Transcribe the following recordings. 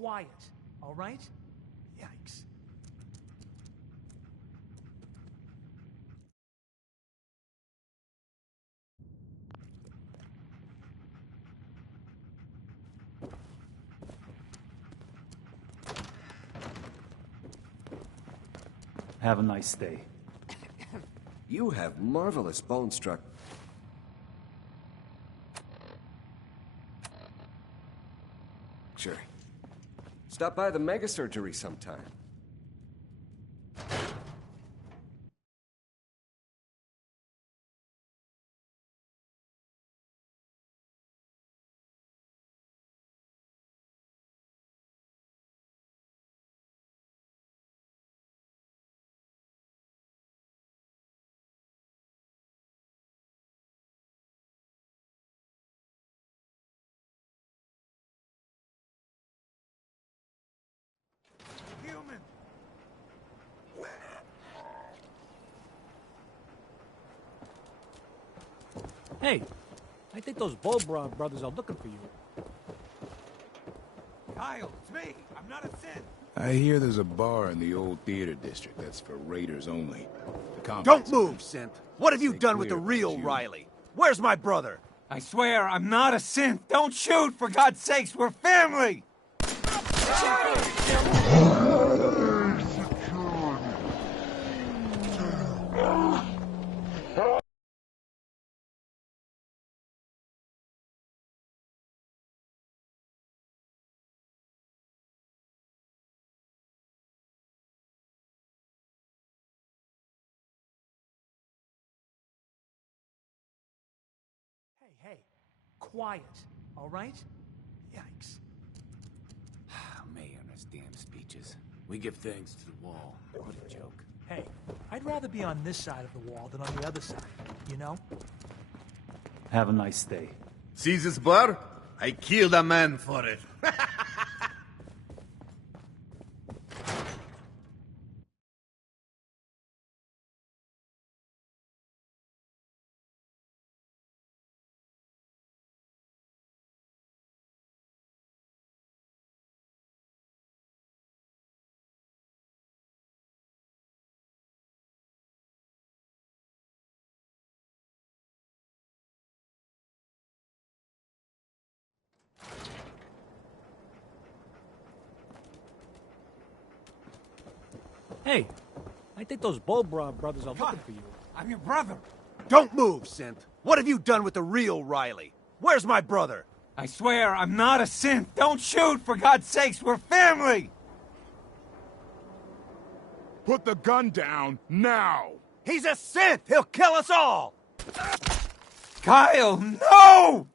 quiet, all right? Yikes. Have a nice day. You have marvelous bone struck. Sure. Stop by the mega surgery sometime. Human! Hey, I think those Bulbrow brothers are looking for you. Kyle, it's me! I'm not a synth! I hear there's a bar in the old theater district that's for raiders only. The Don't complex- move, Synth. What have you Stay done with the clear, real you. Riley? Where's my brother? I swear, I'm not a synth! Don't shoot! For God's sakes, we're family! Hey, quiet, all right? Yikes. May and his damn speeches. We give thanks to the wall. What a joke. Hey, I'd rather be on this side of the wall than on the other side, you know? Have a nice day. See this bar? I killed a man for it. Hey, I think those Bulbrow brothers are looking for you. I'm your brother! Don't move, Synth. What have you done with the real Riley? Where's my brother? I swear, I'm not a synth! Don't shoot! For God's sakes, we're family! Put the gun down, now! He's a Synth! He'll kill us all! Kyle, no!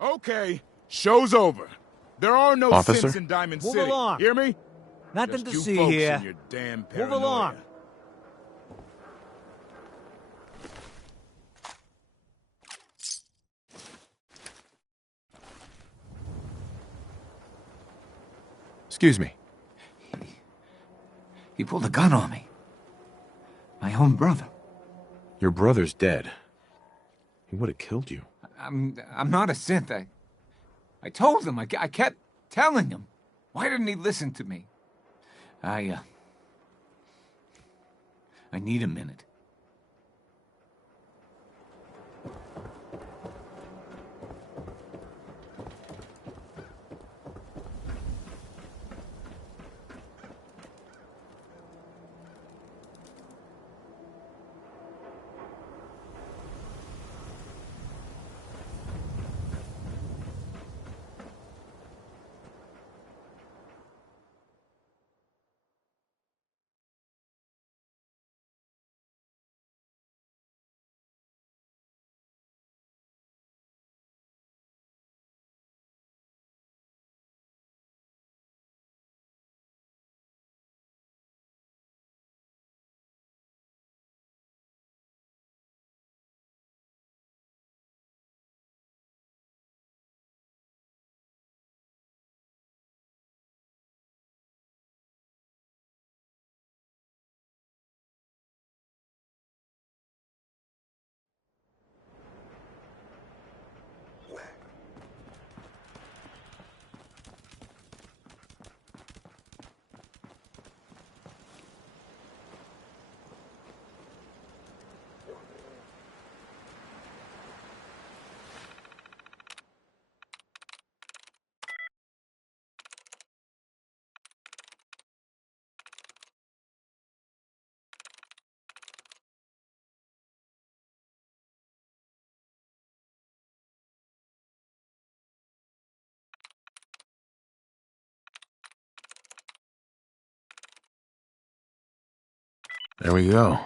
Okay, show's over. There are no Officer? sins in Diamond Move City. along. Hear me? Nothing Just to you see folks here. and your damn Move paranoia. along. Excuse me. He pulled a gun on me. My own brother. Your brother's dead. He would have killed you. I'm not a synth. I told him. I kept telling him. Why didn't he listen to me? I need a minute. There we go.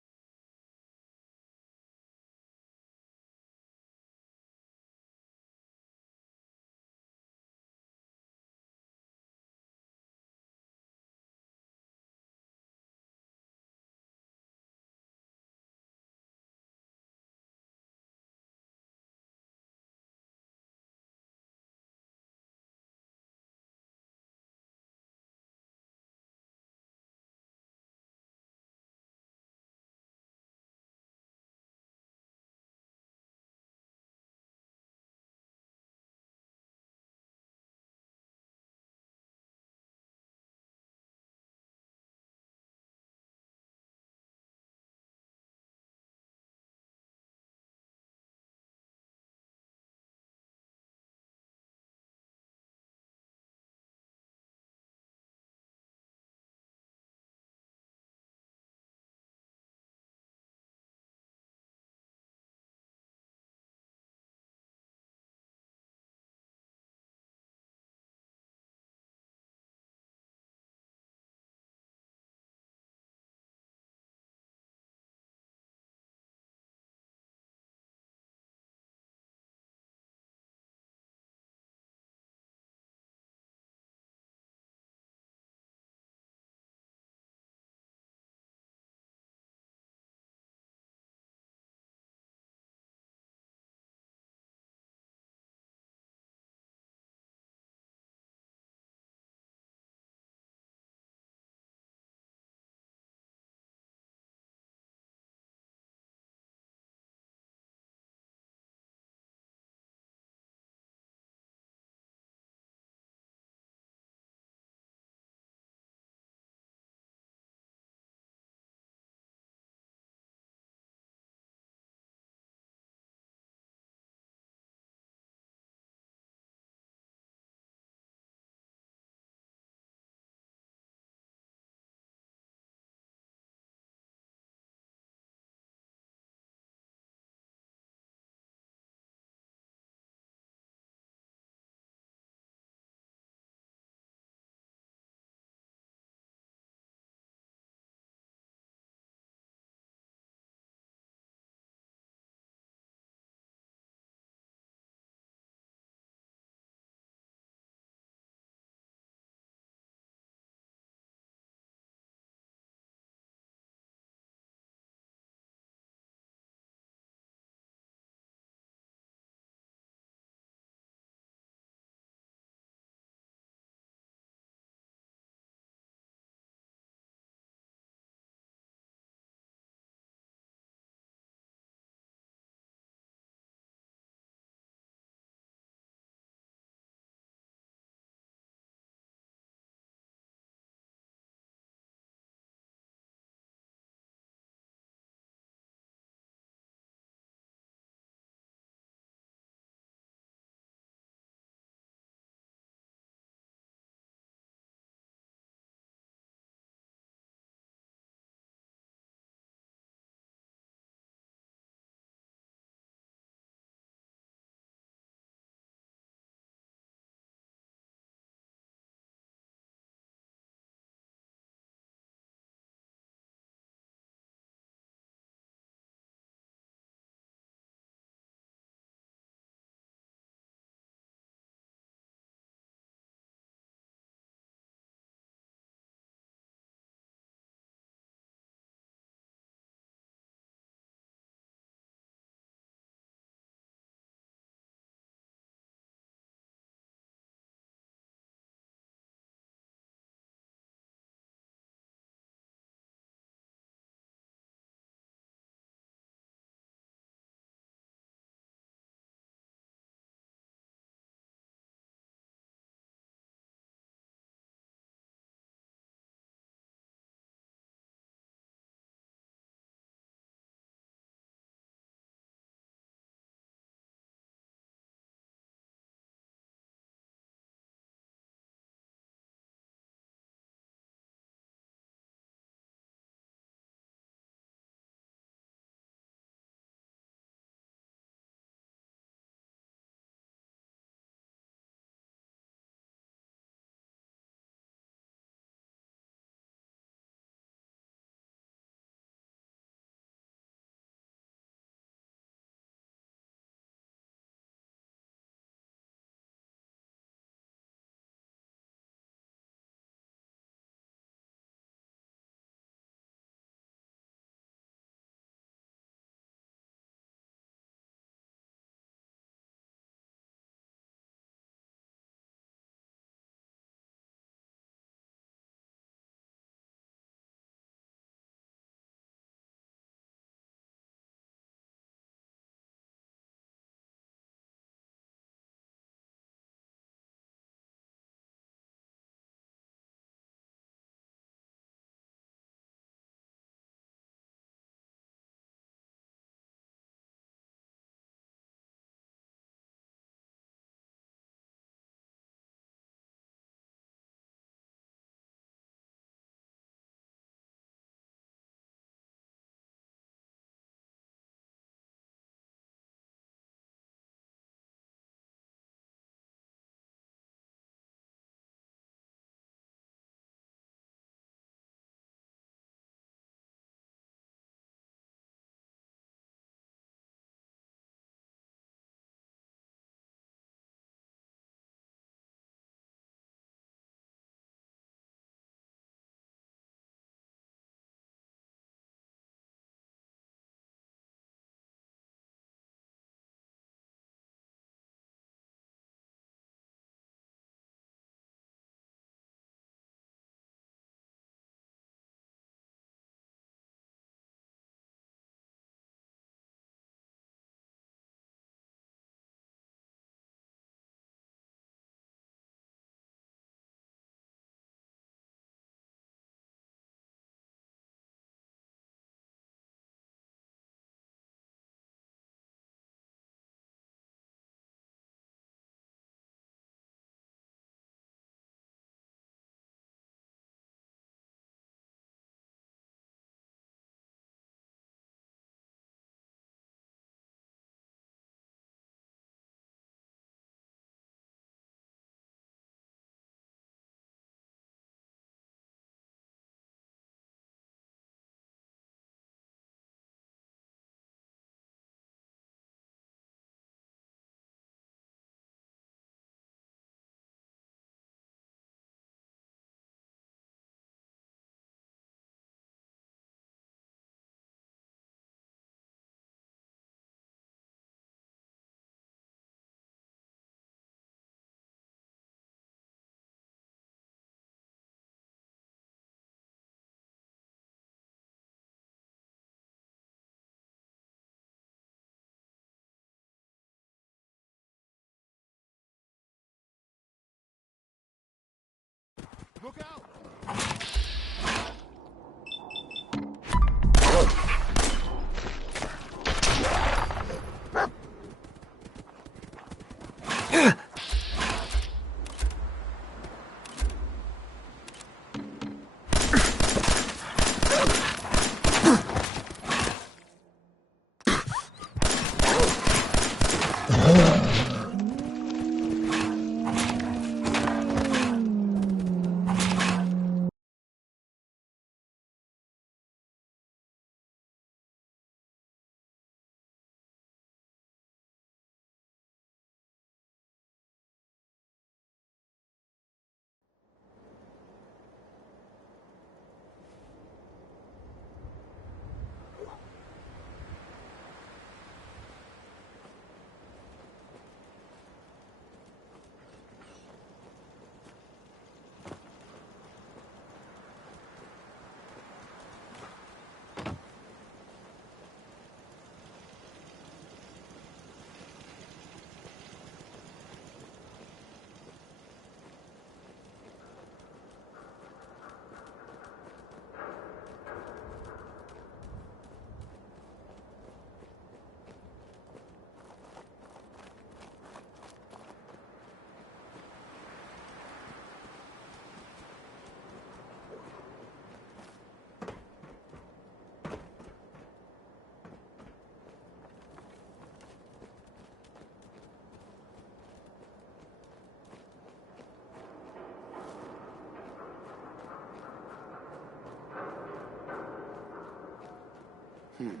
Nothing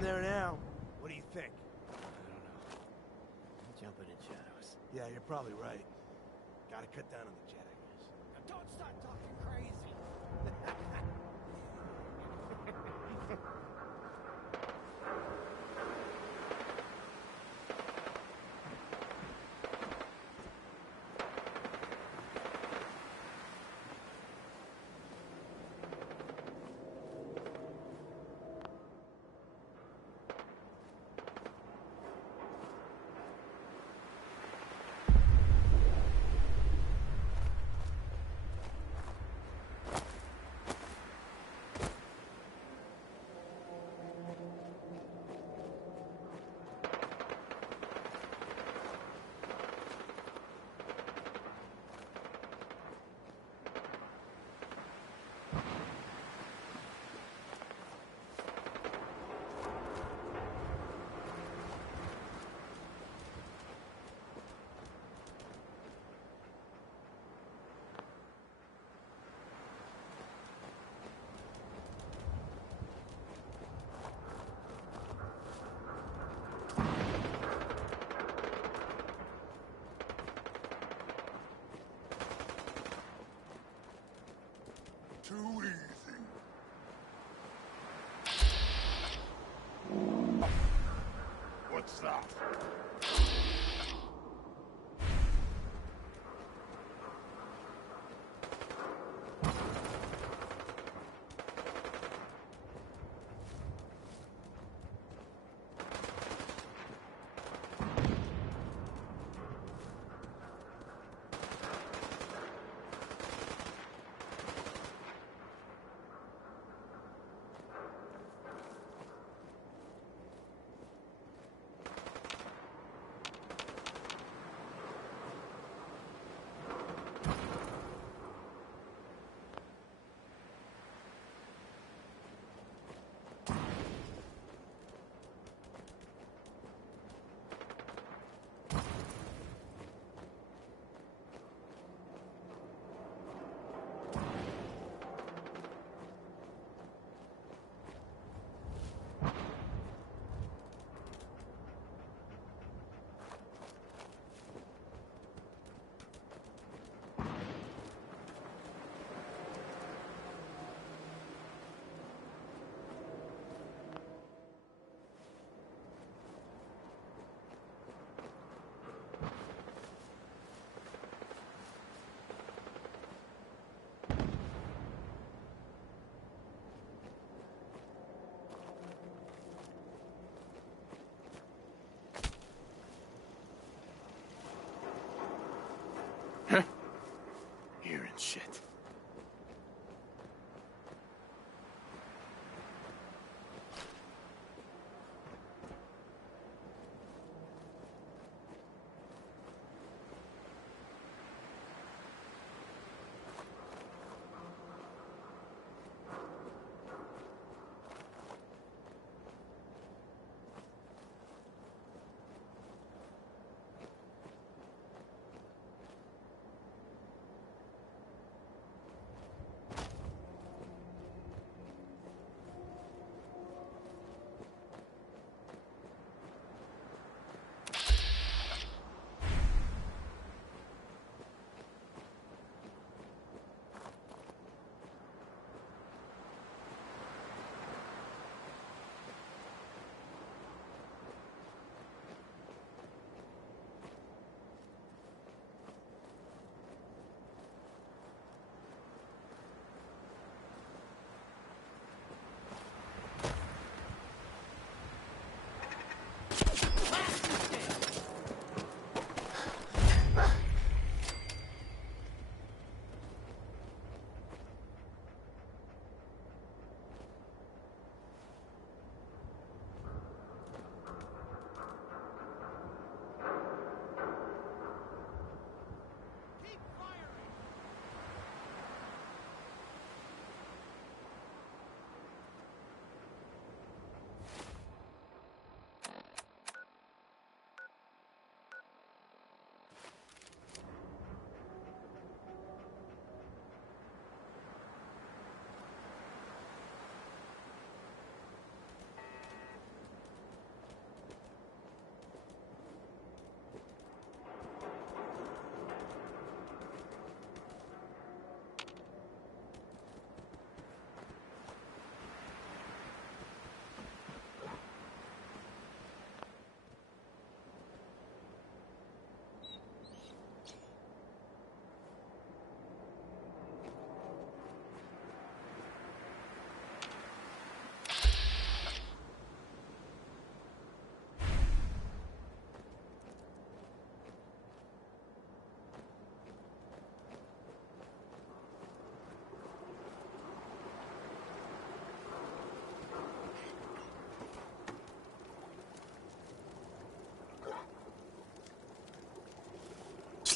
there now. What do you think? Jumping in shadows. Yeah, you're probably right. Gotta cut down on the jet, I guess. Now don't start talking crazy. Too easy. What's that?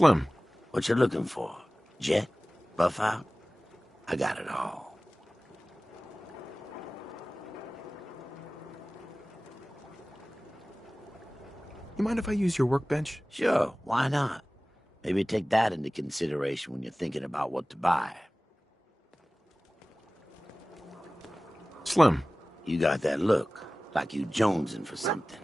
Slim, What you looking for? Jet? Buff out? I got it all. you mind if I use your workbench? Sure, why not? Maybe take that into consideration when you're thinking about what to buy. Slim, You got that look, like you jonesing for something.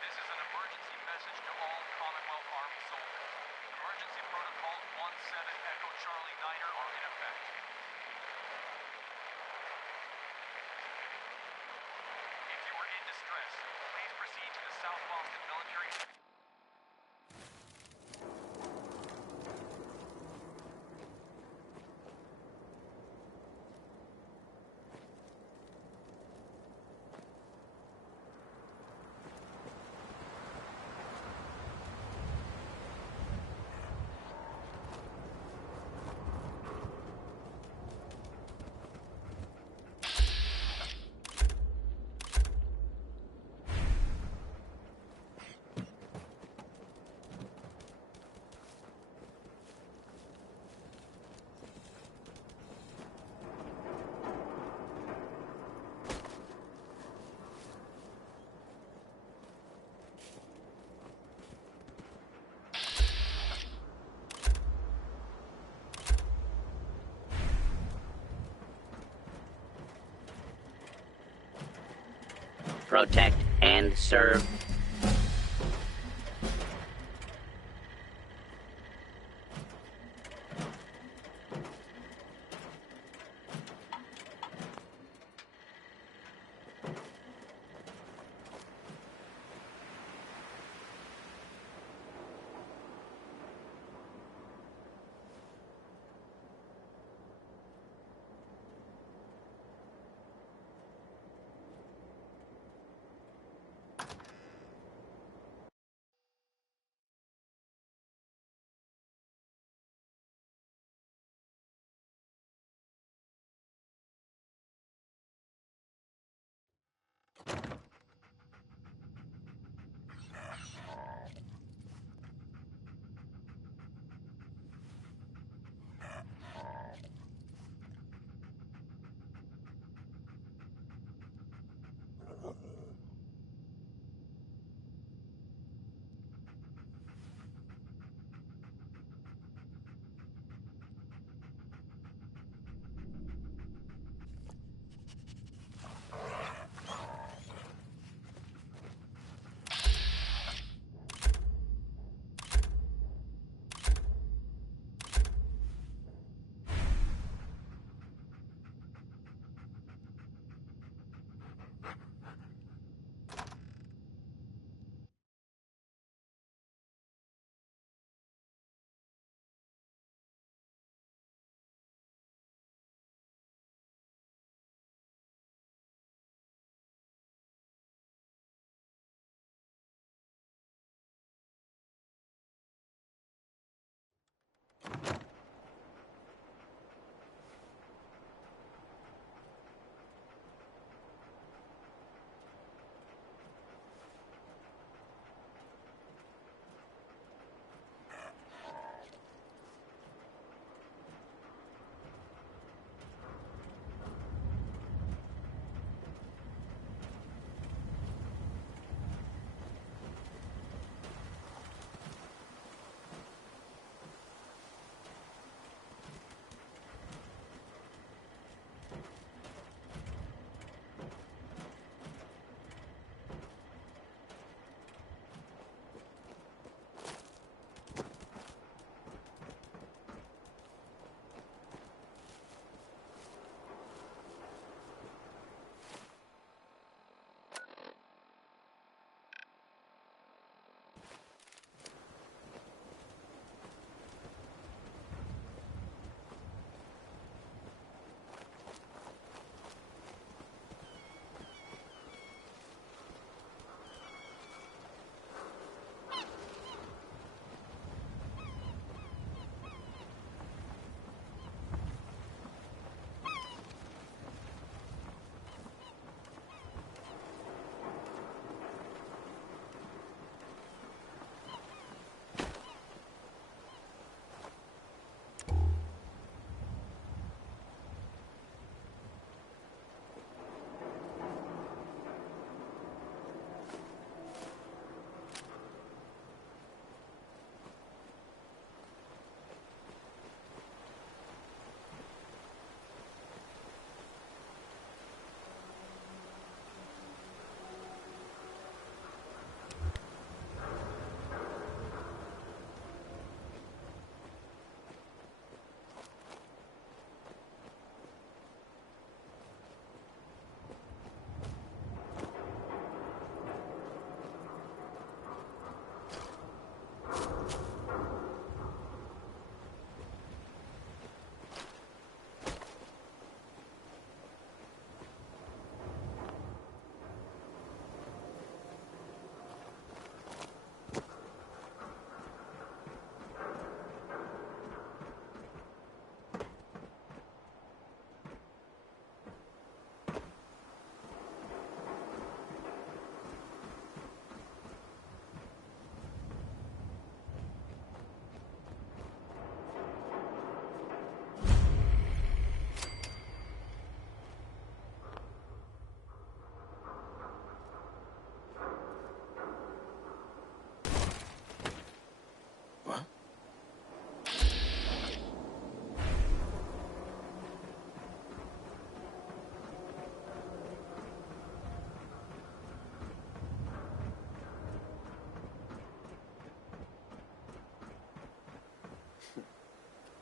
This is an emergency message to all Commonwealth Army soldiers. Emergency protocols 17 Echo Charlie Niner are in effect. If you are in distress, please proceed to the South Boston Military. Protect and serve.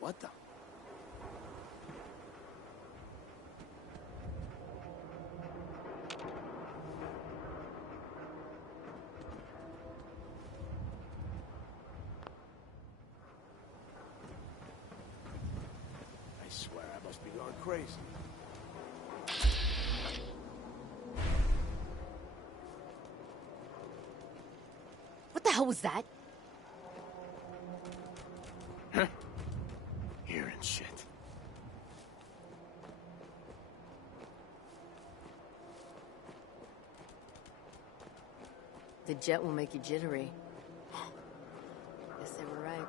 What the? I swear I must be going crazy. What the hell was that? Hearing shit. The jet will make you jittery. Guess they were right.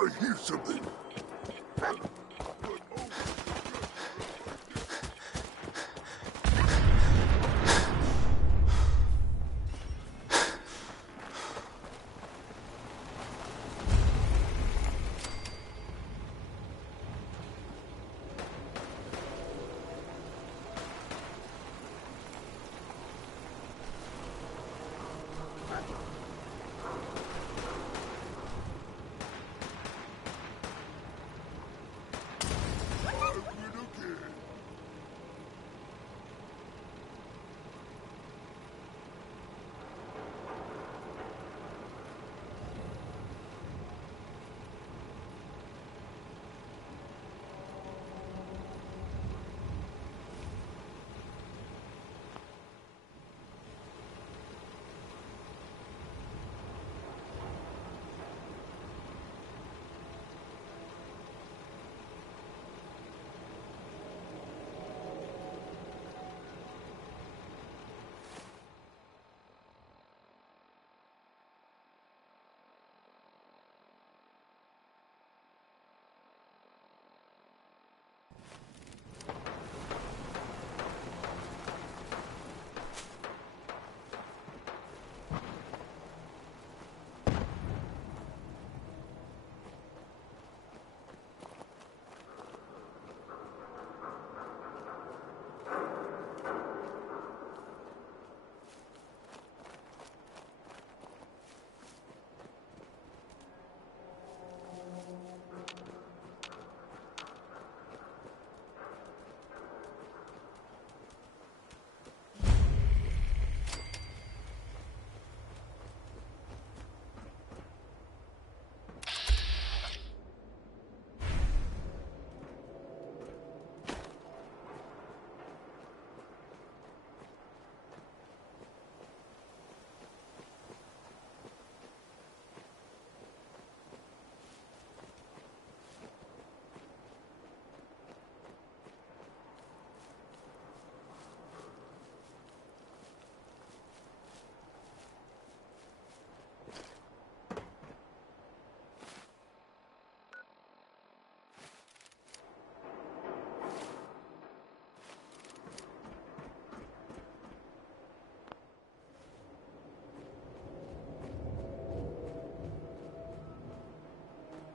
I hear something.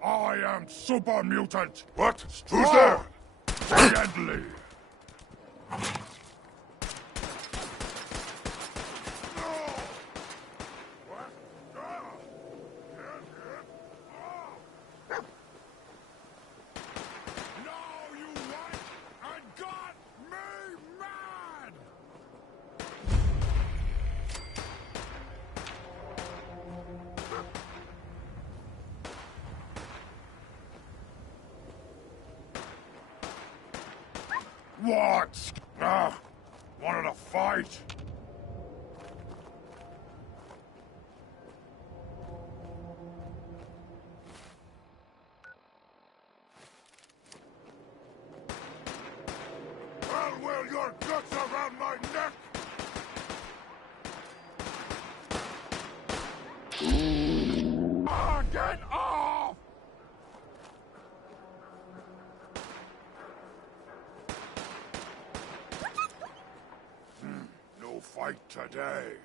I am super mutant. What? Who's there? Deadly. What? Wanted to fight? I'll wear your guts around my neck! Get off! No fight today.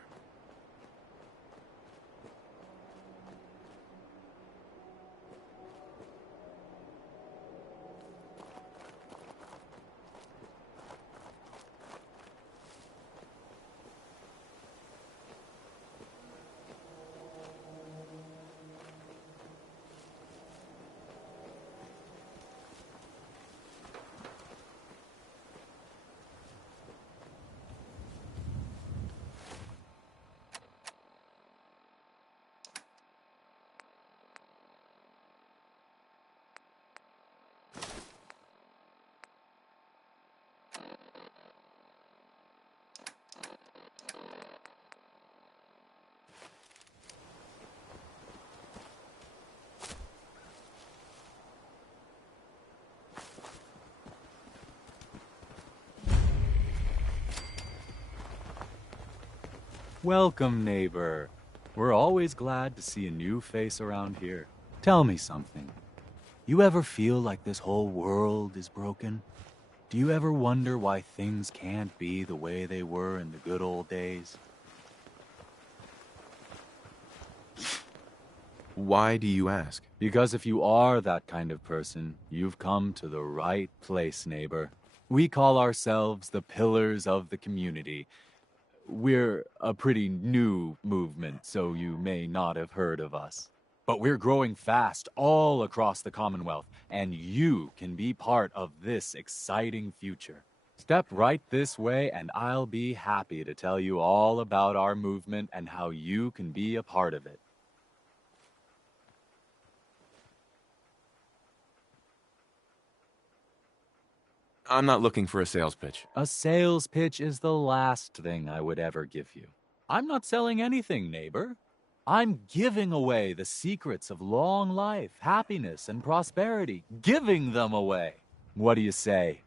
Welcome, neighbor. We're always glad to see a new face around here. Tell me something. You ever feel like this whole world is broken? Do you ever wonder why things can't be the way they were in the good old days? Why do you ask? Because if you are that kind of person, you've come to the right place, neighbor. We call ourselves the Pillars of the Community. We're a pretty new movement, so you may not have heard of us. But we're growing fast all across the Commonwealth, and you can be part of this exciting future. Step right this way, and I'll be happy to tell you all about our movement and how you can be a part of it. I'm not looking for a sales pitch. A sales pitch is the last thing I would ever give you. I'm not selling anything, neighbor. I'm giving away the secrets of long life, happiness, and prosperity. Giving them away. What do you say?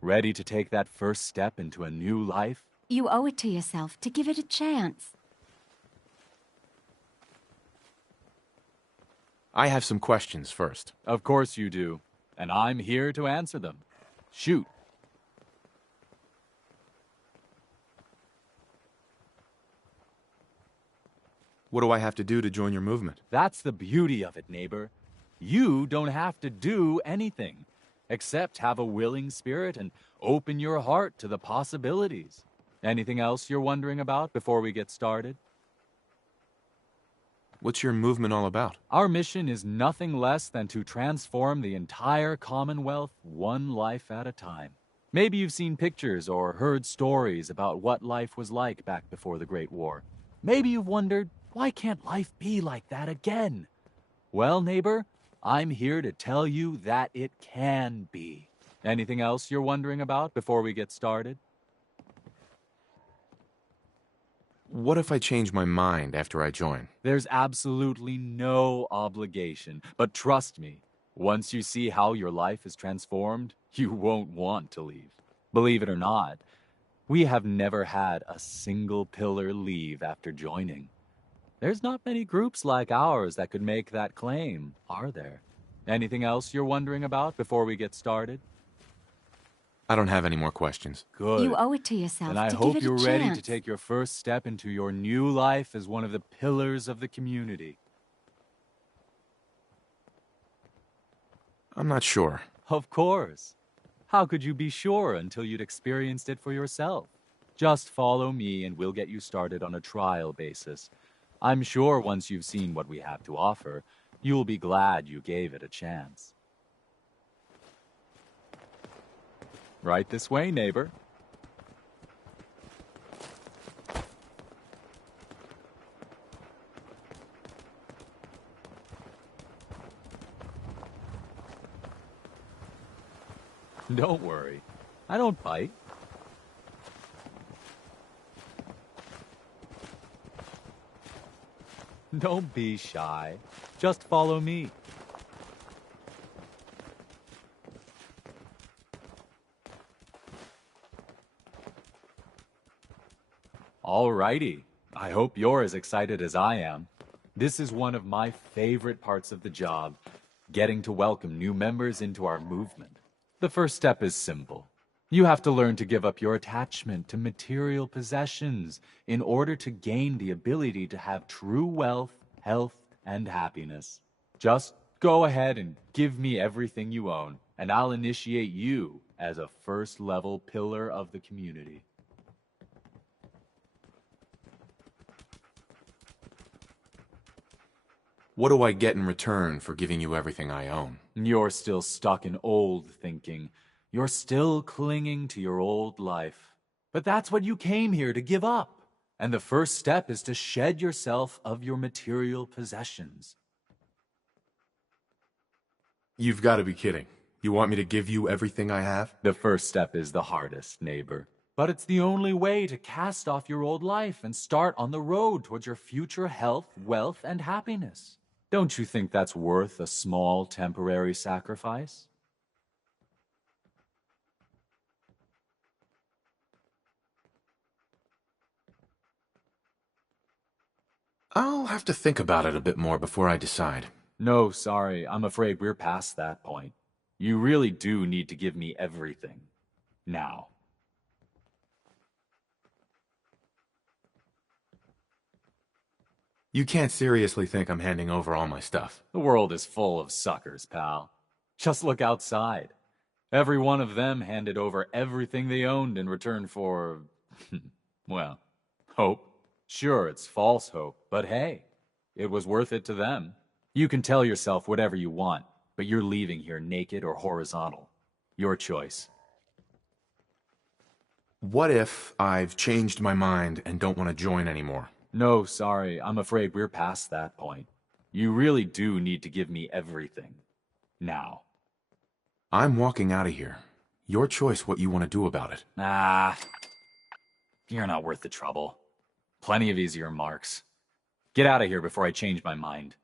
Ready to take that first step into a new life? You owe it to yourself to give it a chance. I have some questions first. Of course you do, and I'm here to answer them. Shoot. What do I have to do to join your movement? That's the beauty of it, neighbor. You don't have to do anything, except have a willing spirit and open your heart to the possibilities. Anything else you're wondering about before we get started? What's your movement all about? Our mission is nothing less than to transform the entire Commonwealth one life at a time. Maybe you've seen pictures or heard stories about what life was like back before the Great War. Maybe you've wondered, why can't life be like that again? Well, neighbor, I'm here to tell you that it can be. Anything else you're wondering about before we get started? What if I change my mind after I join? There's absolutely no obligation, but trust me, once you see how your life is transformed, you won't want to leave. Believe it or not, we have never had a single pillar leave after joining. There's not many groups like ours that could make that claim, are there? Anything else you're wondering about before we get started? I don't have any more questions. Good. You owe it to yourself And I to hope give it you're a ready chance. to take your first step into your new life as one of the pillars of the community. I'm not sure. Of course. How could you be sure until you'd experienced it for yourself? Just follow me and we'll get you started on a trial basis. I'm sure once you've seen what we have to offer, you'll be glad you gave it a chance. Right this way, neighbor. Don't worry. I don't bite. Don't be shy. Just follow me. Alrighty. I hope you're as excited as I am. This is one of my favorite parts of the job, getting to welcome new members into our movement. The first step is simple. You have to learn to give up your attachment to material possessions in order to gain the ability to have true wealth, health, and happiness. Just go ahead and give me everything you own, and I'll initiate you as a first-level pillar of the community. What do I get in return for giving you everything I own? You're still stuck in old thinking. You're still clinging to your old life. But that's what you came here to give up. And the first step is to shed yourself of your material possessions. You've got to be kidding. You want me to give you everything I have? The first step is the hardest, neighbor. But it's the only way to cast off your old life and start on the road towards your future health, wealth, and happiness. Don't you think that's worth a small temporary sacrifice? I'll have to think about it a bit more before I decide. No, sorry. I'm afraid we're past that point. You really do need to give me everything. Now. You can't seriously think I'm handing over all my stuff. The world is full of suckers, pal. Just look outside. Every one of them handed over everything they owned in return for, well, hope. Sure, it's false hope, but hey, it was worth it to them. You can tell yourself whatever you want, but you're leaving here naked or horizontal. Your choice. What if I've changed my mind and don't want to join anymore? No, sorry. I'm afraid we're past that point. You really do need to give me everything. Now. I'm walking out of here. Your choice what you want to do about it. Ah. You're not worth the trouble. Plenty of easier marks. Get out of here before I change my mind.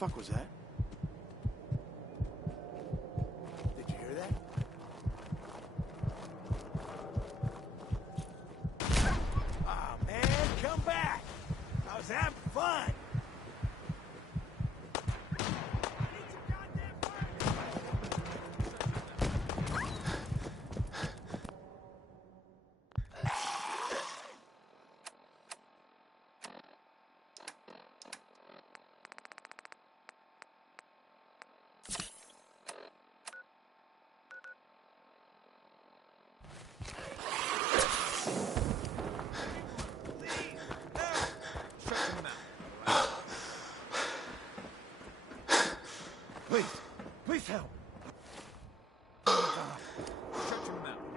fuck was that? Did you hear that? Ah, man, come back! I was having fun! Please, please help. Shut your mouth.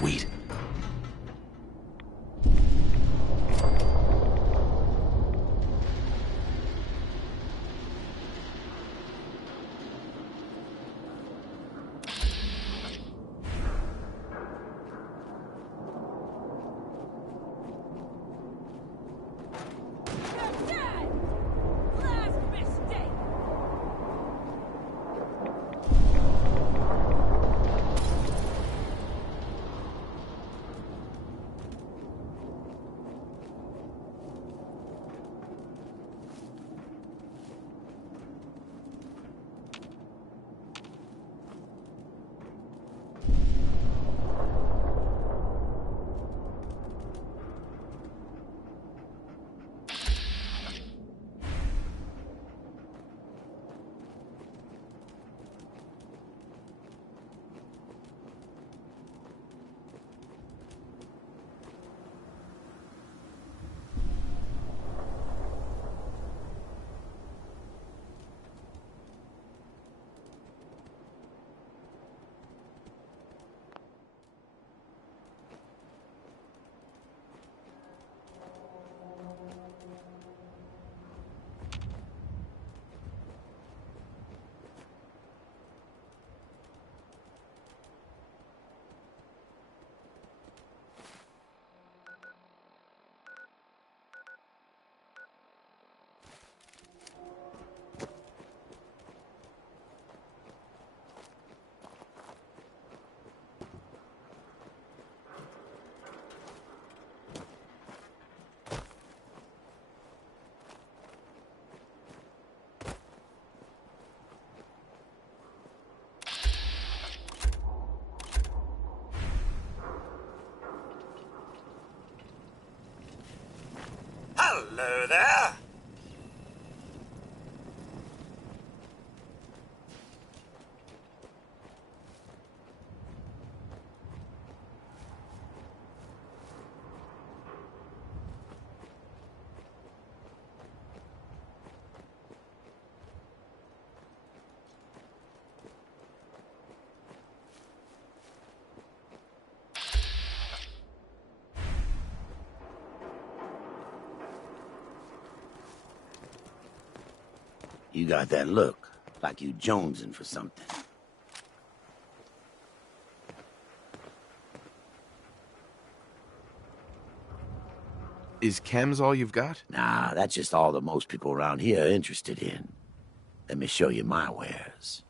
Sweet. Hello there. You got that look, like you jonesing for something. Is chems all you've got? Nah, that's just all that most people around here are interested in. Let me show you my wares.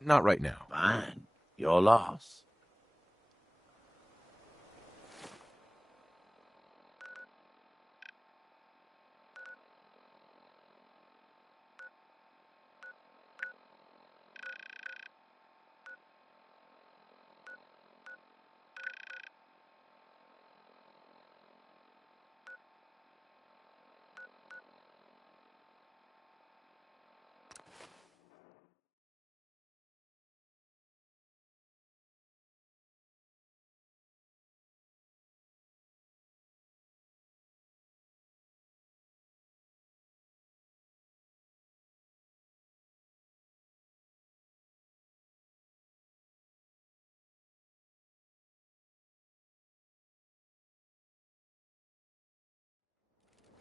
Not right now. Fine. Your loss.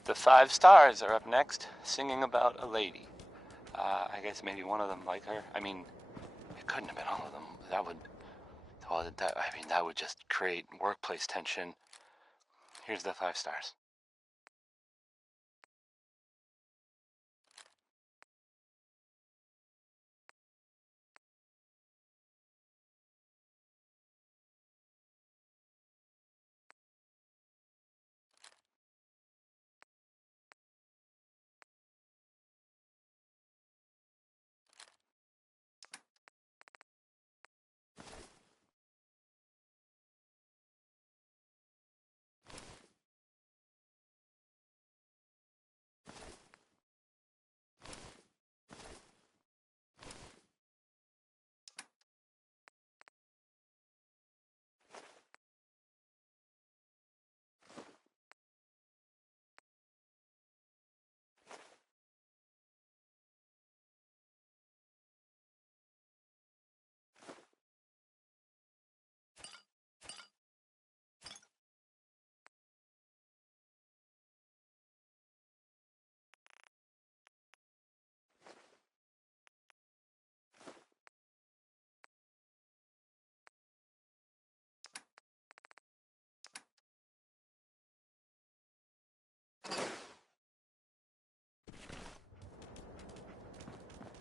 The Five Stars are up next, singing about a lady. I guess maybe one of them like her. I mean, it couldn't have been all of them. That would, well, that would just create workplace tension. Here's the Five Stars.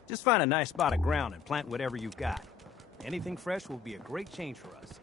Just find a nice spot of ground and plant whatever you've got. Anything fresh will be a great change for us.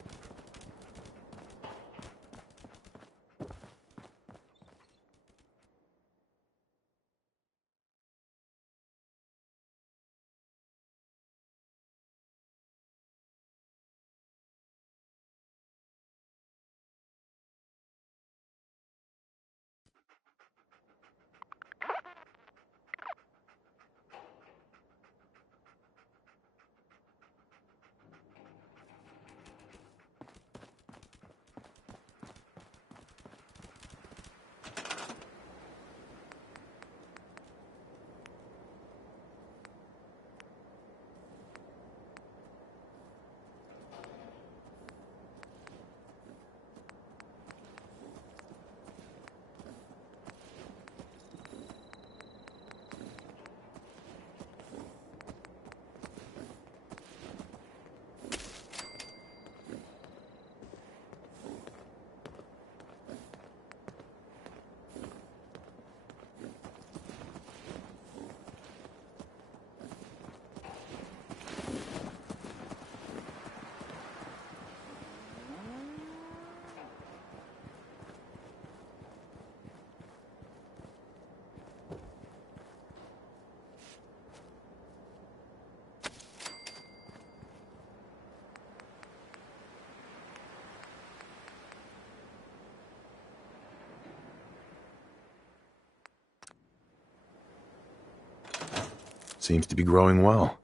Seems to be growing well.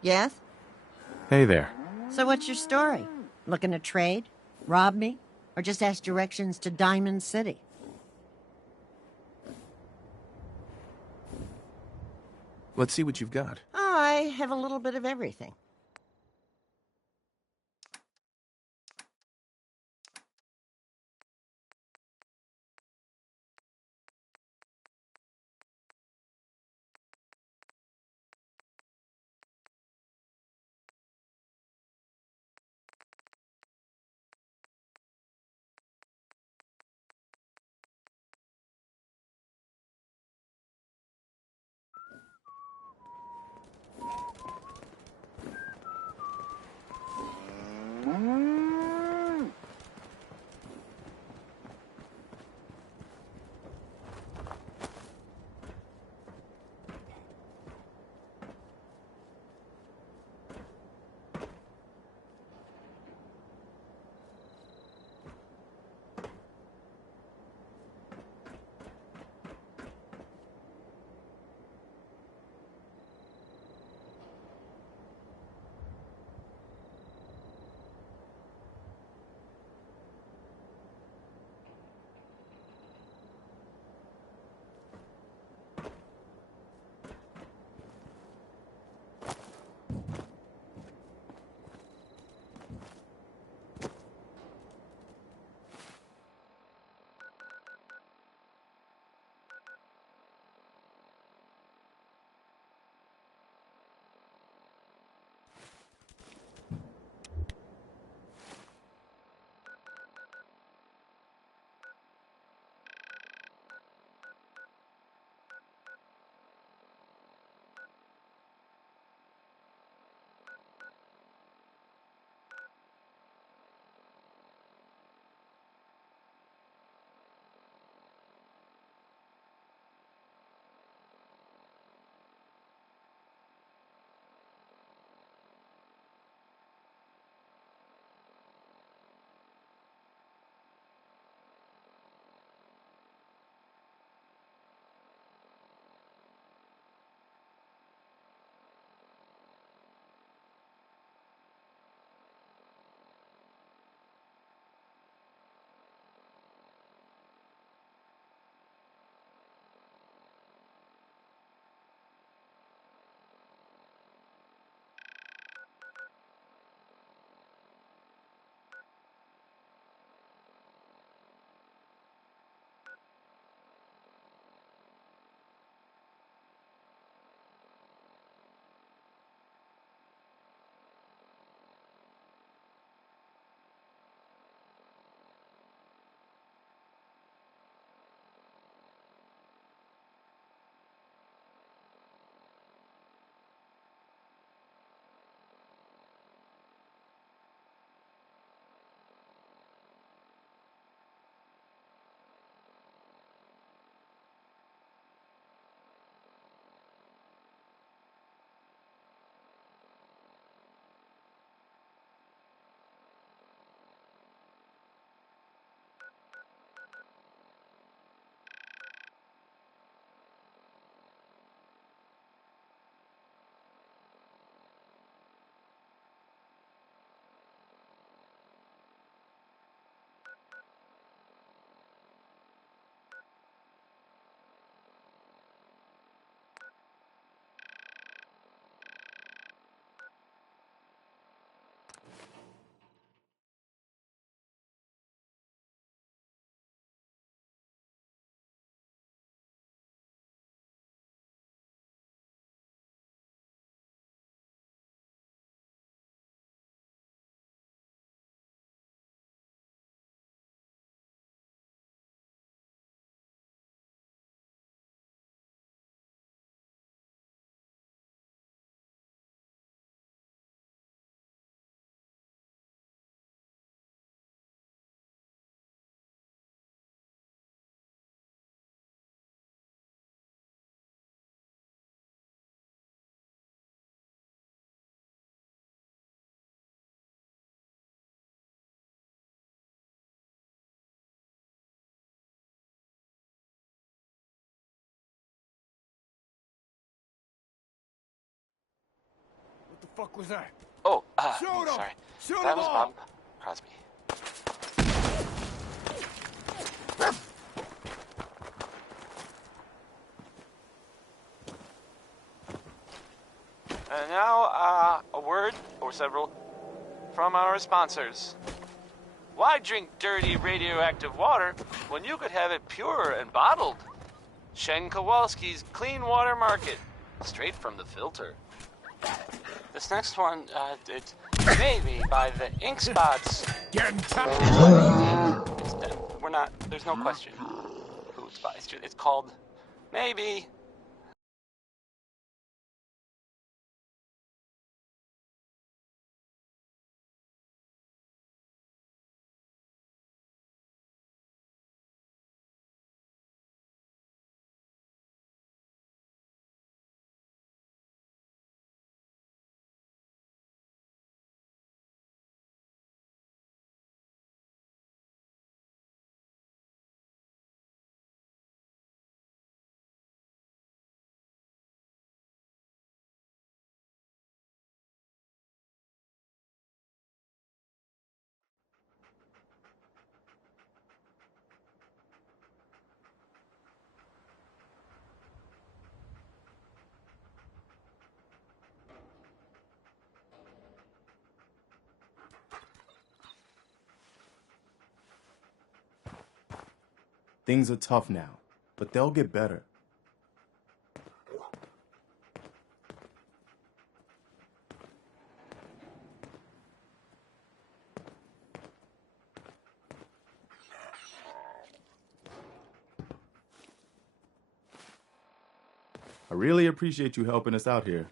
Yes? Hey there. So what's your story? Looking to trade? Rob me? Or just ask directions to Diamond City? Let's see what you've got. Oh, I have a little bit of everything. What the fuck was that? Oh, Shoot 'em! sorry. Shoot 'em That was all! Bob Crosby. now, a word, or several, from our sponsors. Why drink dirty, radioactive water when you could have it pure and bottled? Shen Kowalski's Clean Water Market, straight from the filter. This next one, it's Maybe by the Ink Spots. We're not, there's no question who it's by. It's called Maybe. Things are tough now, but they'll get better. I really appreciate you helping us out here.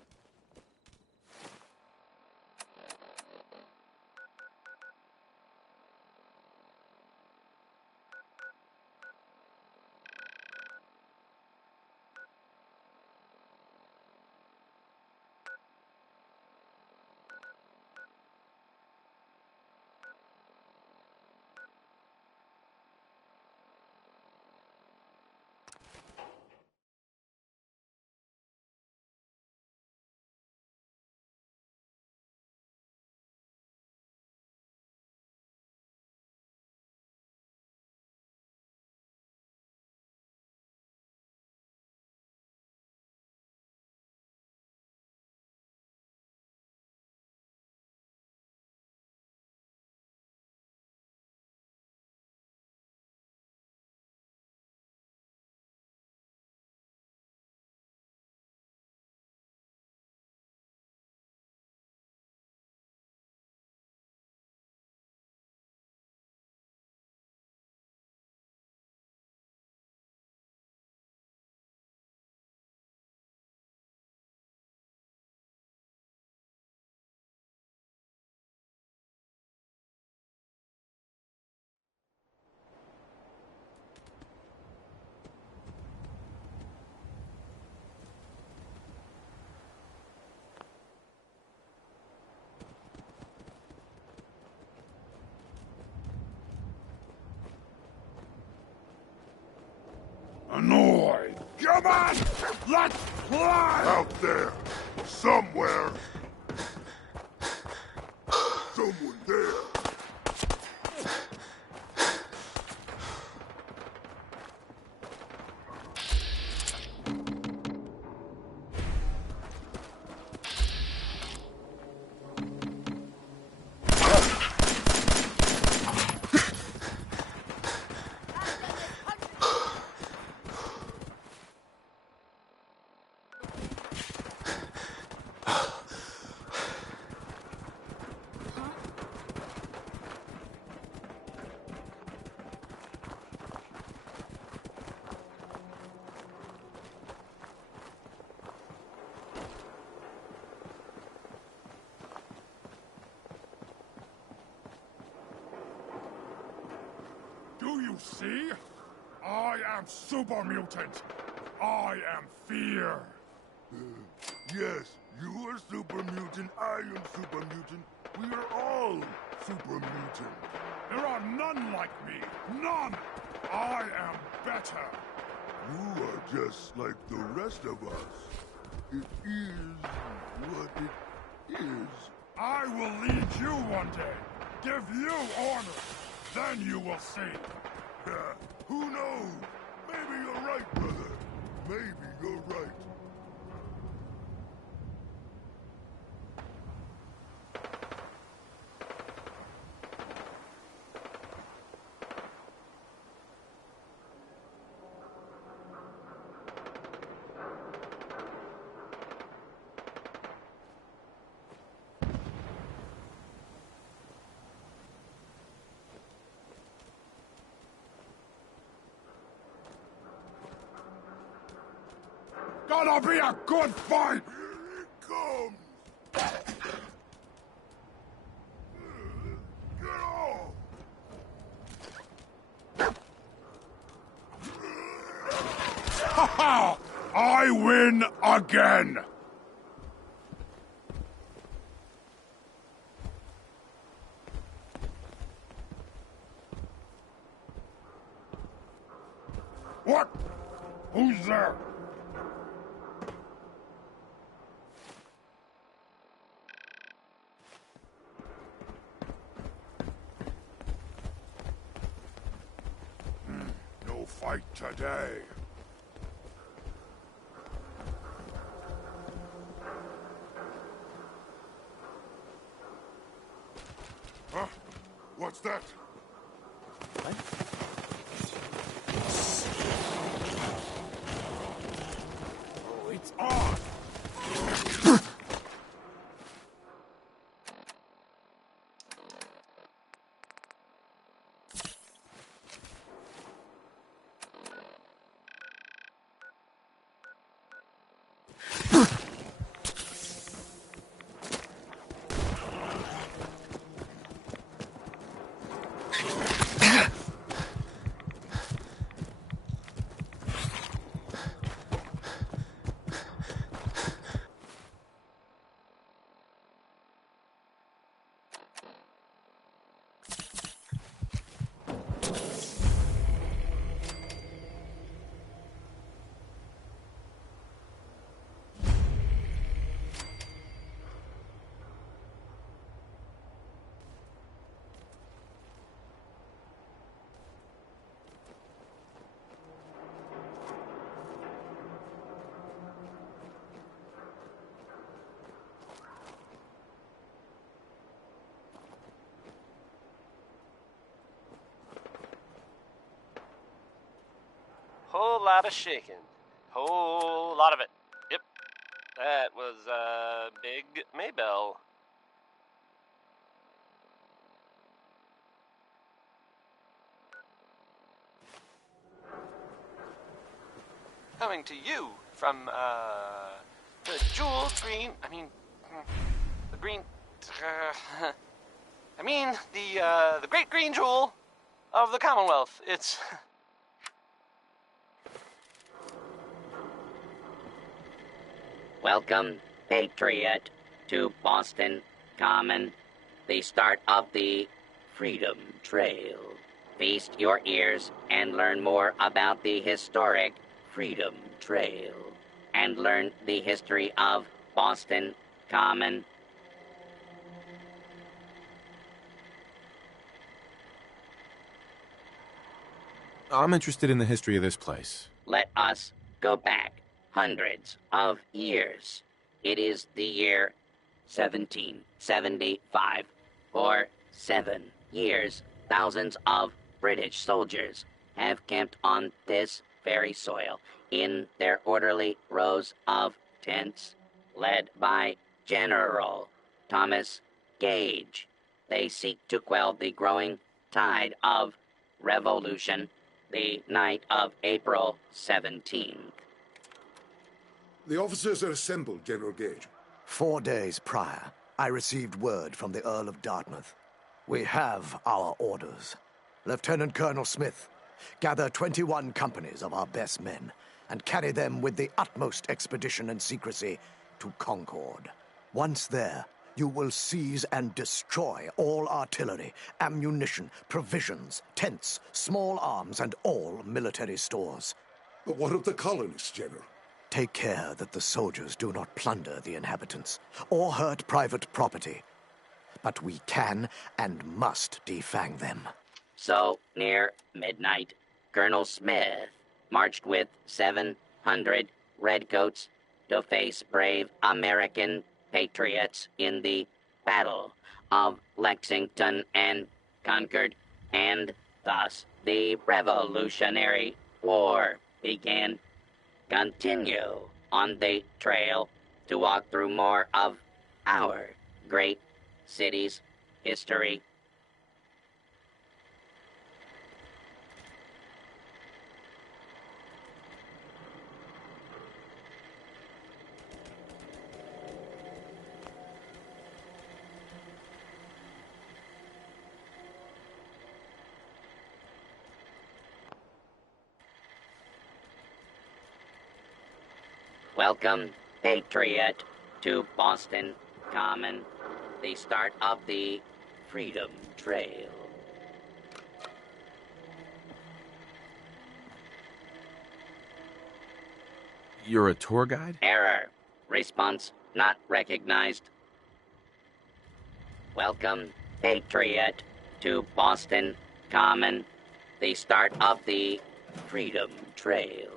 Annoyed. Come on! Let's fly! Out there. Somewhere. Someone there. Do you see? I am super mutant. I am fear. Yes, you are super mutant. I am super mutant. We are all super mutant. There are none like me. None. I am better. You are just like the rest of us. It is what it is. I will lead you one day. Give you orders. Then you will see. Who knows? Maybe you're right, brother. Maybe you're right. gonna be a good fight! Come! Get off! Ha ha! I win again! What? Who's there? No fight today. Huh? What's that? Oh, it's on! Whole lot of shaking. Whole lot of it. Yep. That was, Big Maybell. Coming to you from, the jeweled green, the green, the great green jewel of the Commonwealth. It's... Welcome, Patriot, to Boston Common, the start of the Freedom Trail. Feast your ears and learn more about the historic Freedom Trail, and learn the history of Boston Common. I'm interested in the history of this place. Let us go back hundreds of years. It is the year 1775. For 7 years, thousands of British soldiers have camped on this very soil in their orderly rows of tents, led by General Thomas Gage. They seek to quell the growing tide of revolution the night of April 17th. The officers are assembled, General Gage. 4 days prior, I received word from the Earl of Dartmouth. We have our orders. Lieutenant Colonel Smith, gather 21 companies of our best men and carry them with the utmost expedition and secrecy to Concord. Once there, you will seize and destroy all artillery, ammunition, provisions, tents, small arms, and all military stores. But what of the colonists, General? Take care that the soldiers do not plunder the inhabitants or hurt private property. But we can and must defang them. So, near midnight, Colonel Smith marched with 700 redcoats to face brave American patriots in the Battle of Lexington and Concord, and thus the Revolutionary War began. Continue on the trail to walk through more of our great city's history. Welcome, Patriot, to Boston Common, the start of the Freedom Trail. You're a tour guide? Error. Response not recognized. Welcome, Patriot, to Boston Common, the start of the Freedom Trail.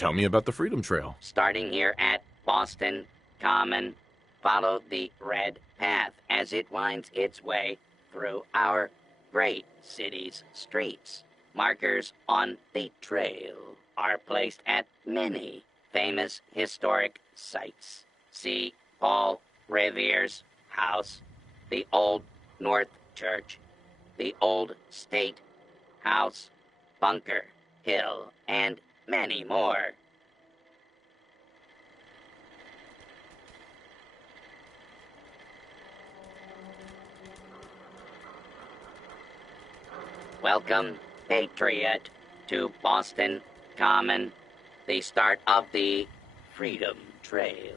Tell me about the Freedom Trail. Starting here at Boston Common, follow the red path as it winds its way through our great city's streets. Markers on the trail are placed at many famous historic sites. See Paul Revere's house, the Old North Church, the Old State House, Bunker Hill, and many more. Welcome, Patriot, to Boston Common, the start of the Freedom Trail.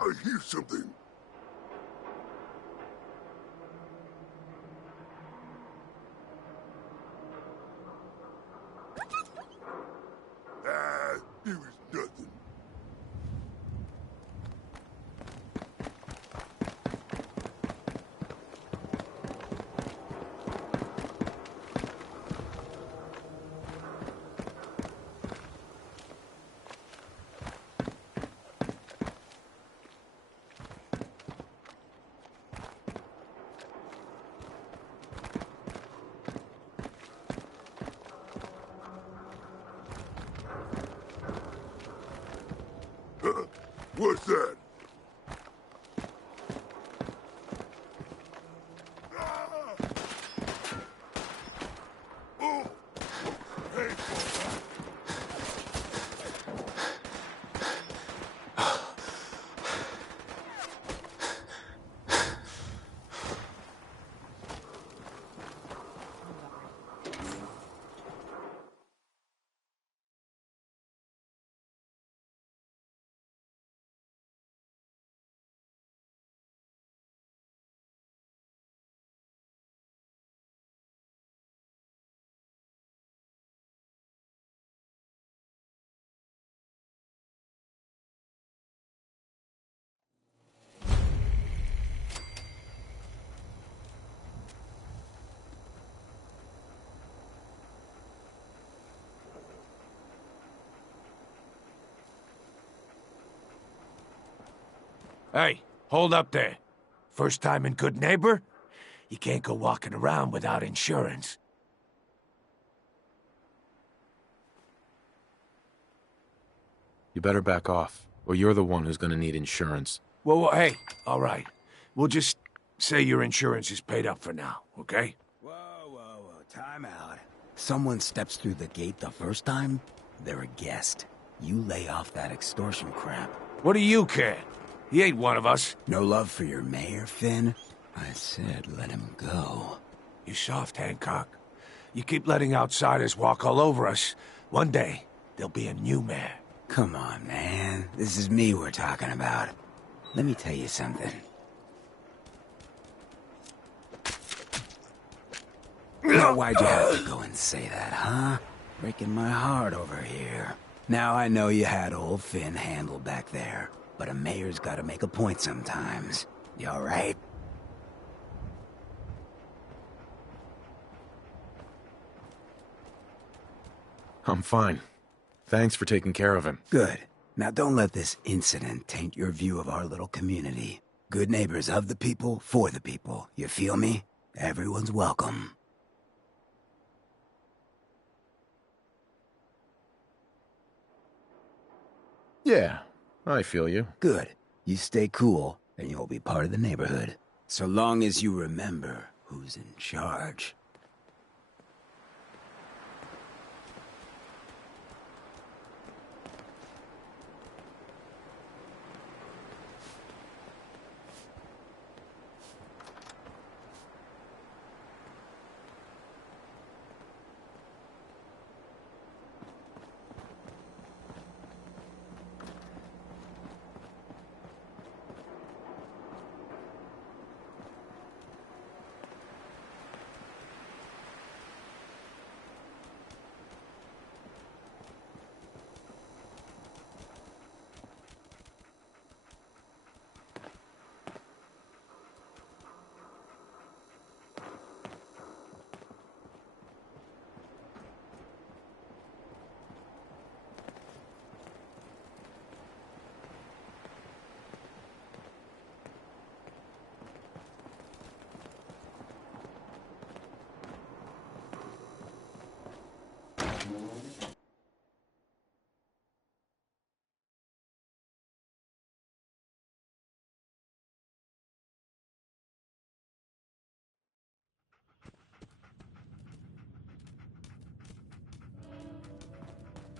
I hear something. It was nothing. What's that? Oh! Hey, Hey, hold up there. First time in Good Neighbor? You can't go walking around without insurance. You better back off, or you're the one who's gonna need insurance. Well, hey, all right. We'll just say your insurance is paid up for now, okay? Whoa, time out. Someone steps through the gate the first time, they're a guest. You lay off that extortion crap. What do you care? He ain't one of us. No love for your mayor, Finn? I said let him go. You soft, Hancock. You keep letting outsiders walk all over us. One day, there'll be a new mayor. Come on, man. This is me we're talking about. Let me tell you something. Now, why'd you have to go and say that, huh? Breaking my heart over here. Now I know you had old Finn handled back there, but a mayor's gotta make a point sometimes. You alright? I'm fine. Thanks for taking care of him. Good. Now don't let this incident taint your view of our little community. Good neighbors of the people, for the people. You feel me? Everyone's welcome. Yeah, I feel you. Good. You stay cool, and you'll be part of the neighborhood. So long as you remember who's in charge.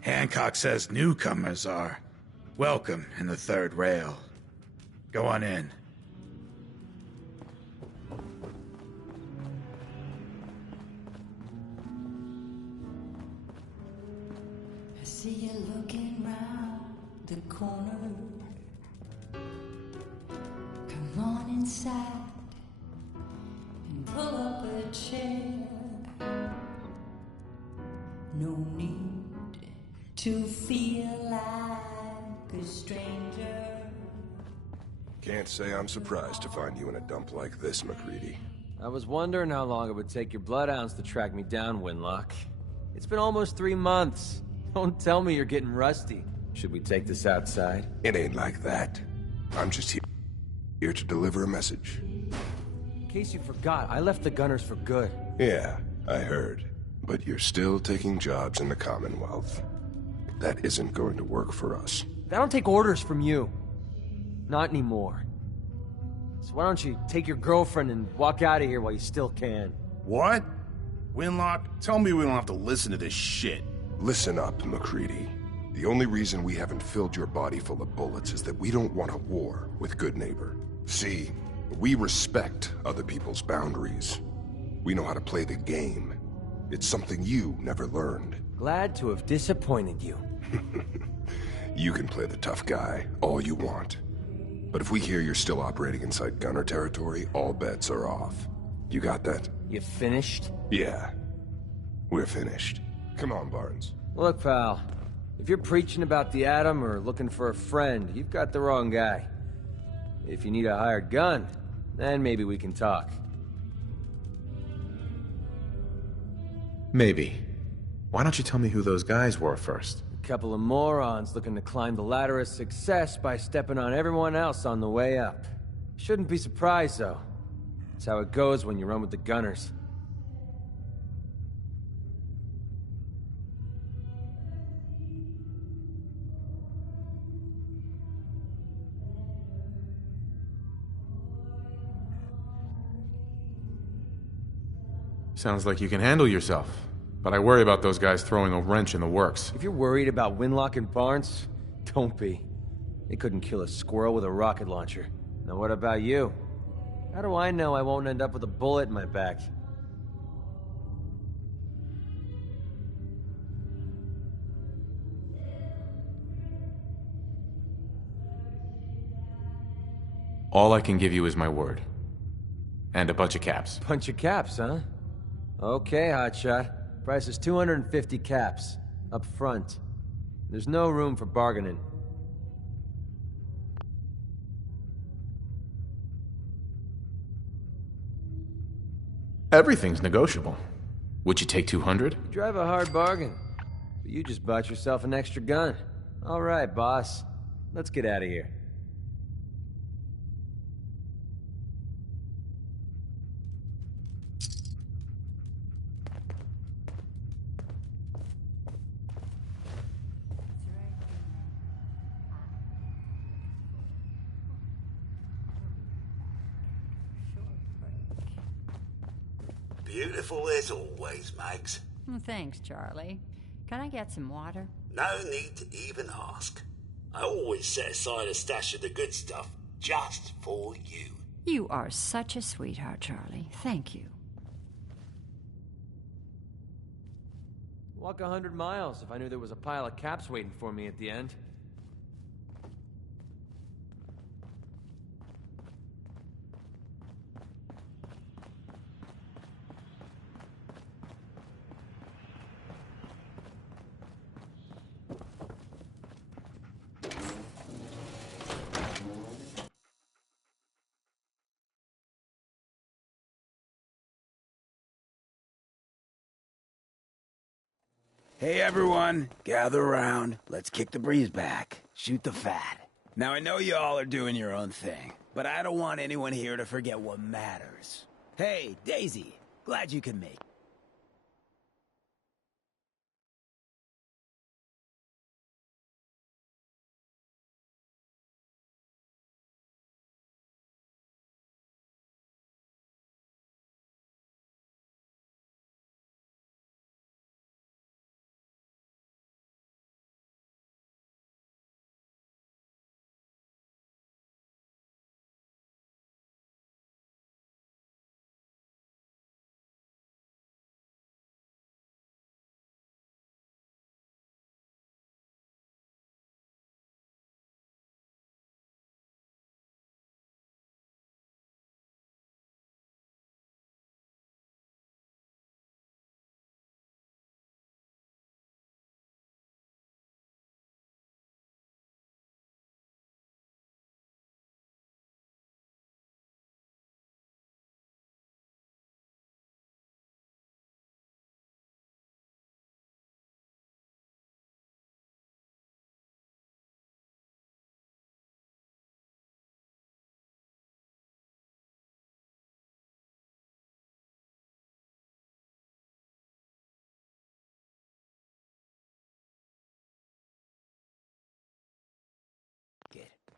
Hancock says newcomers are welcome in the third rail. Go on in. I see you looking round the corner. Come on inside and pull up a chair. No need to feel like a stranger. Can't say I'm surprised to find you in a dump like this, MacReady. I was wondering how long it would take your bloodhounds to track me down, Winlock. It's been almost 3 months. Don't tell me you're getting rusty. Should we take this outside? It ain't like that. I'm just here to deliver a message. In case you forgot, I left the Gunners for good. Yeah, I heard. But you're still taking jobs in the Commonwealth. That isn't going to work for us. I don't take orders from you. Not anymore. So why don't you take your girlfriend and walk out of here while you still can? What? Winlock, tell me we don't have to listen to this shit. Listen up, MacReady. The only reason we haven't filled your body full of bullets is that we don't want a war with Good Neighbor. See, we respect other people's boundaries. We know how to play the game. It's something you never learned. Glad to have disappointed you. You can play the tough guy all you want. But if we hear you're still operating inside Gunner territory, all bets are off. You got that? You finished? Yeah. We're finished. Come on, Barnes. Look, pal. If you're preaching about the Atom or looking for a friend, you've got the wrong guy. If you need a hired gun, then maybe we can talk. Maybe. Why don't you tell me who those guys were first? A couple of morons looking to climb the ladder of success by stepping on everyone else on the way up. Shouldn't be surprised, though. That's how it goes when you run with the Gunners. Sounds like you can handle yourself. But I worry about those guys throwing a wrench in the works. If you're worried about Winlock and Barnes, don't be. They couldn't kill a squirrel with a rocket launcher. Now what about you? How do I know I won't end up with a bullet in my back? All I can give you is my word. And a bunch of caps. Bunch of caps, huh? Okay, hotshot. Price is 250 caps. Up front. There's no room for bargaining. Everything's negotiable. Would you take 200? You drive a hard bargain. But you just bought yourself an extra gun. All right, boss. Let's get out of here. Beautiful as always, Mags. Thanks, Charlie. Can I get some water? No need to even ask. I always set aside a stash of the good stuff just for you. You are such a sweetheart, Charlie. Thank you. Walk 100 miles if I knew there was a pile of caps waiting for me at the end. Hey everyone, gather around. Let's kick the breeze back. Shoot the fat. Now I know you all are doing your own thing, but I don't want anyone here to forget what matters. Hey, Daisy, glad you can make it.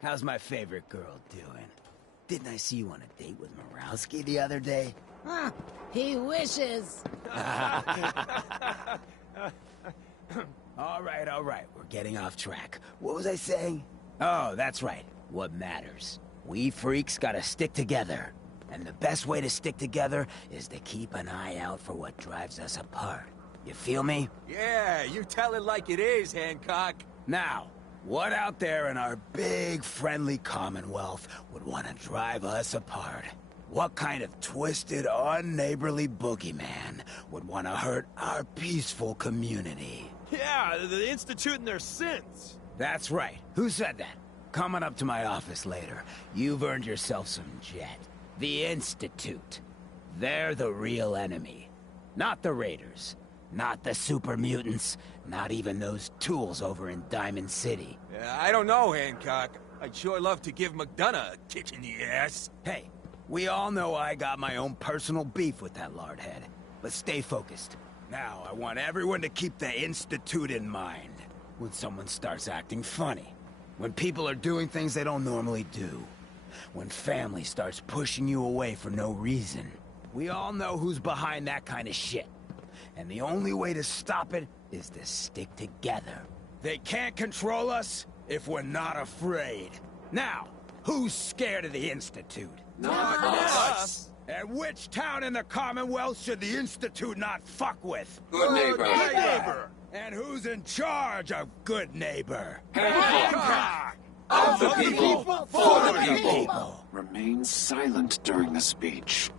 How's my favorite girl doing? Didn't I see you on a date with Morowski the other day? Huh, he wishes. All right, we're getting off track. What was I saying? Oh, that's right. What matters. We freaks gotta stick together. And the best way to stick together is to keep an eye out for what drives us apart. You feel me? Yeah, you tell it like it is, Hancock. Now, what out there in our big, friendly Commonwealth would want to drive us apart? What kind of twisted, unneighborly boogeyman would want to hurt our peaceful community? Yeah, the Institute and their sins. That's right. Who said that? Coming up to my office later. You've earned yourself some jet. The Institute. They're the real enemy. Not the Raiders. Not the super mutants. Not even those tools over in Diamond City. I don't know, Hancock. I'd sure love to give McDonough a kick in the ass. Hey, we all know I got my own personal beef with that lardhead. But stay focused. Now, I want everyone to keep the Institute in mind. When someone starts acting funny. When people are doing things they don't normally do. When family starts pushing you away for no reason. We all know who's behind that kind of shit. and the only way to stop it is to stick together. They can't control us if we're not afraid. Now, who's scared of the Institute? Not us! And which town in the Commonwealth should the Institute not fuck with? Good neighbor. Good neighbor! And who's in charge of good neighbor? Hancock! Of the people, for the people! Remain silent during the speech.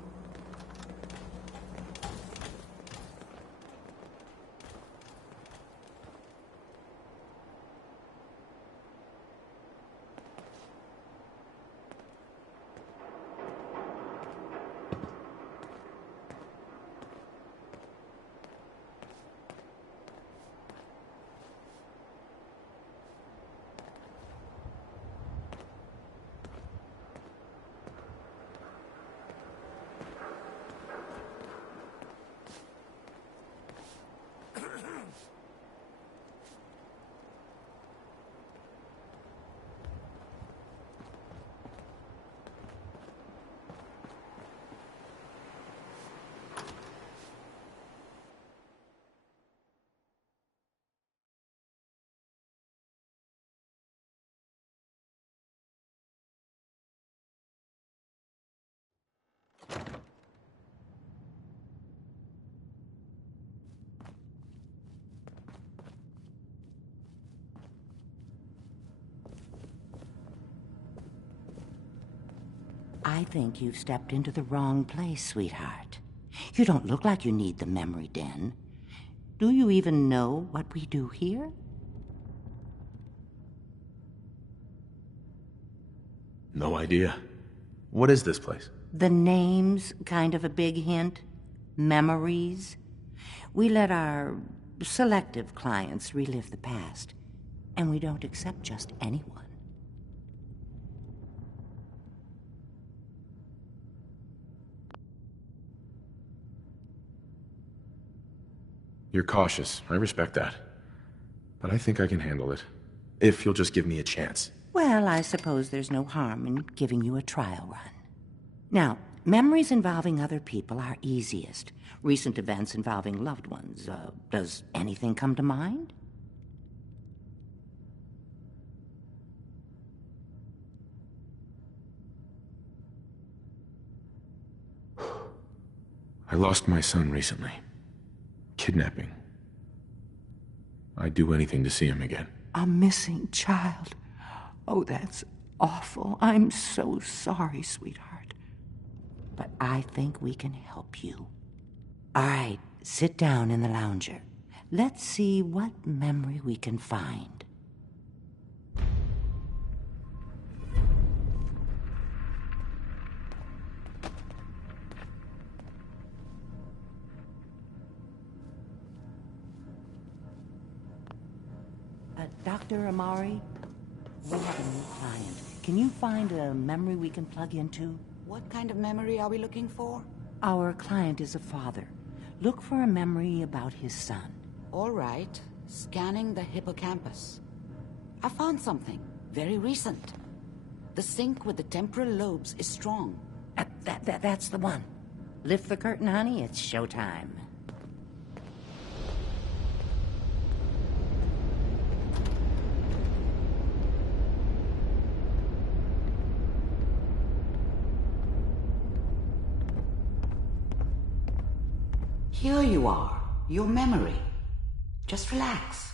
I think you've stepped into the wrong place, sweetheart. You don't look like you need the memory den. Do you even know what we do here? No idea. What is this place? The name's kind of a big hint. Memories. We let our selective clients relive the past, and we don't accept just anyone. You're cautious. I respect that. But I think I can handle it. If you'll just give me a chance. Well, I suppose there's no harm in giving you a trial run. Now, memories involving other people are easiest. Recent events involving loved ones. Does anything come to mind? I lost my son recently. Kidnapping. I'd do anything to see him again. A missing child. Oh, that's awful. I'm so sorry, sweetheart. But I think we can help you. All right, sit down in the lounger. Let's see what memory we can find. Dr. Amari, we have a new client. Can you find a memory we can plug into? What kind of memory are we looking for? Our client is a father. Look for a memory about his son. All right. Scanning the hippocampus. I found something. Very recent. The sync with the temporal lobes is strong. That's the one. Lift the curtain, honey. It's showtime. Here you are, your memory. Just relax.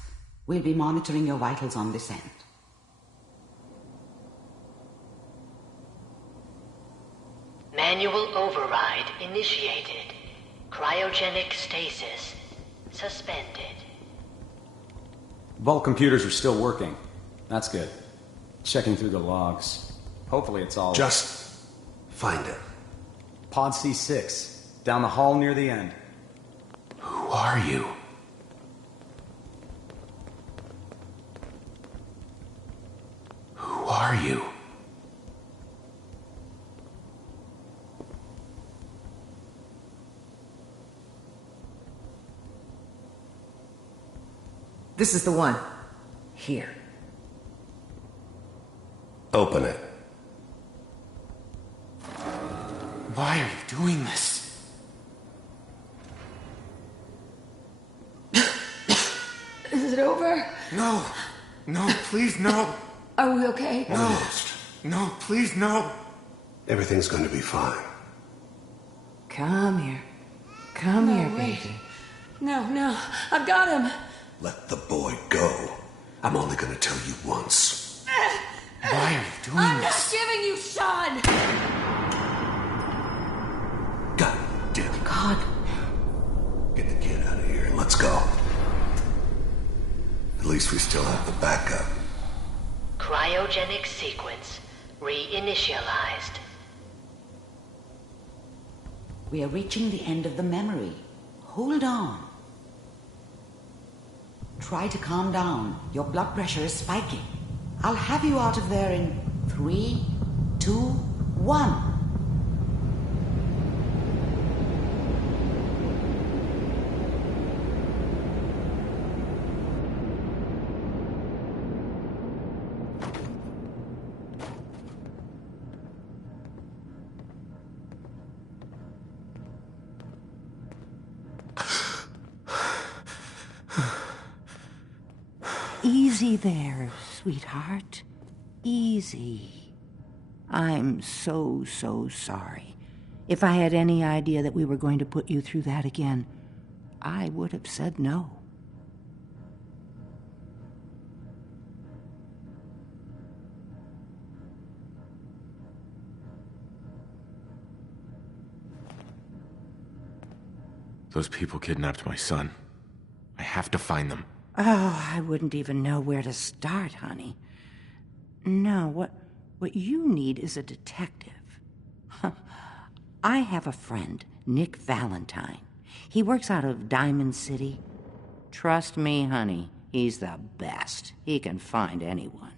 We'll be monitoring your vitals on this end. Manual override initiated. Cryogenic stasis suspended. Vault computers are still working. That's good. Checking through the logs. Hopefully it's all... Just find it. Pod C6, down the hall near the end. Who are you? Who are you? This is the one. Here. Open it. Why are you doing this? No. No, please, no. Are we okay? No. No, please, no. Everything's going to be fine. Come here. Come here, wait. baby. No, I've got him. Let the boy go. I'm only going to tell you once. Why are you doing I'm this? not giving you Sean! God damn it. God. Get the kid out of here and let's go. At least we still have the backup. Cryogenic sequence reinitialized. We are reaching the end of the memory. Hold on. Try to calm down. Your blood pressure is spiking. I'll have you out of there in 3, 2, 1. Easy there, sweetheart. Easy. I'm so sorry. If I had any idea that we were going to put you through that again, I would have said no. Those people kidnapped my son. I have to find them. Oh, I wouldn't even know where to start, honey. No, what you need is a detective. I have a friend, Nick Valentine. He works out of Diamond City. Trust me, honey, he's the best. He can find anyone.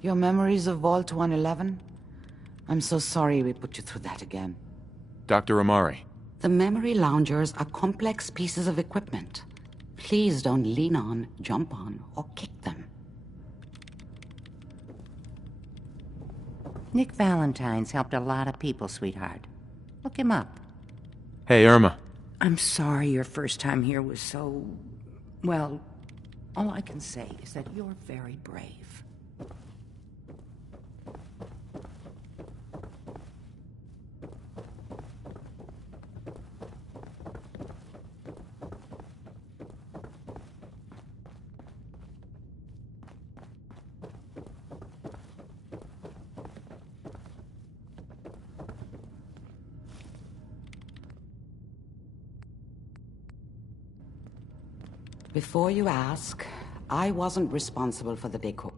Your memories of Vault 111? I'm so sorry we put you through that again. Dr. Amari. The memory loungers are complex pieces of equipment. Please don't lean on, jump on, or kick them. Nick Valentine's helped a lot of people, sweetheart. Look him up. Hey, Irma. I'm sorry your first time here was so... well, all I can say is that you're very brave. Before you ask, I wasn't responsible for the decor.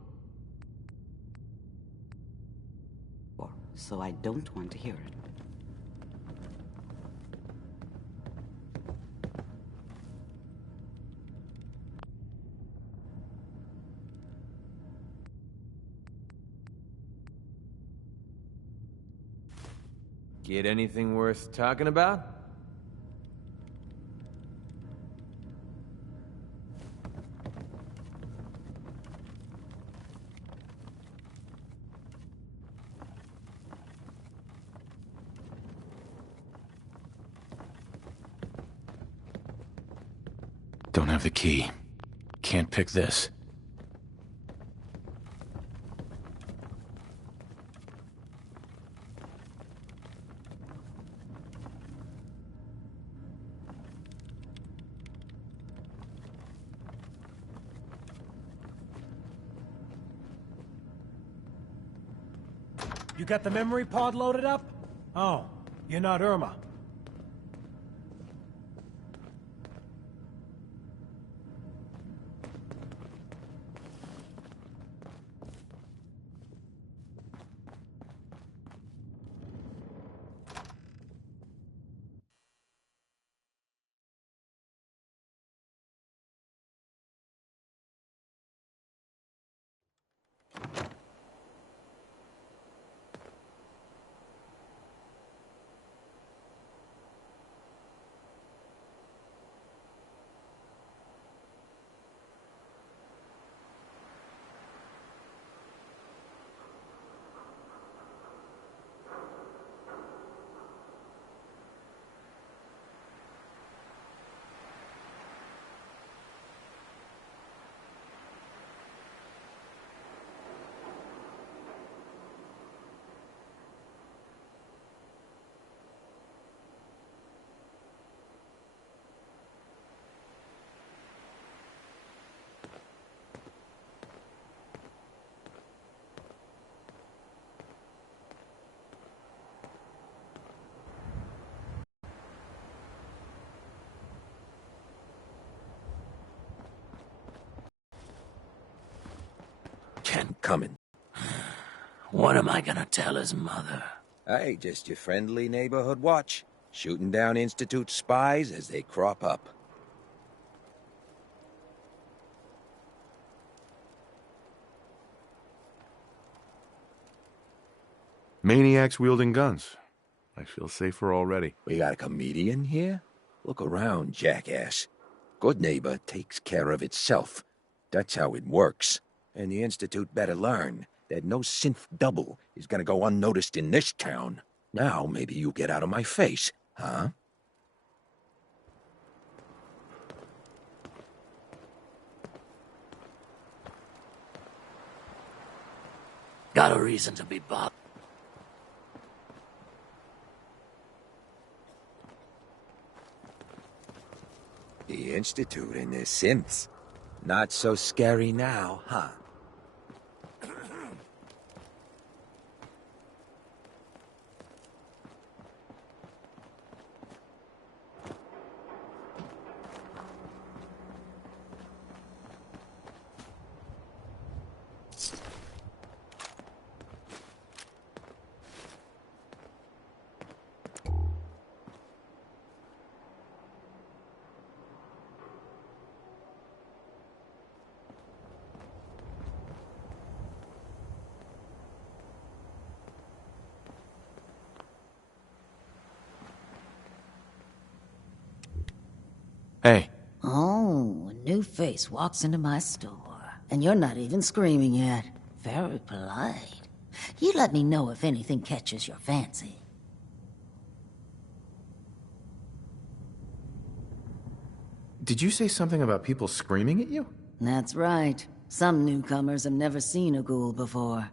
So I don't want to hear it. Get anything worth talking about? Don't have the key. Can't pick this. You got the memory pod loaded up? Oh, you're not Irma. Ken coming. What am I gonna tell his mother? Hey, just your friendly neighborhood watch. Shooting down Institute spies as they crop up. Maniacs wielding guns. I feel safer already. We got a comedian here? Look around, jackass. Good neighbor takes care of itself. That's how it works. And the Institute better learn that no synth double is gonna go unnoticed in this town. Now maybe you get out of my face, huh? Got a reason to be bothered. The Institute and their synths. Not so scary now, huh? Hey. Oh, a new face walks into my store. And you're not even screaming yet. Very polite. You let me know if anything catches your fancy. Did you say something about people screaming at you? That's right. Some newcomers have never seen a ghoul before.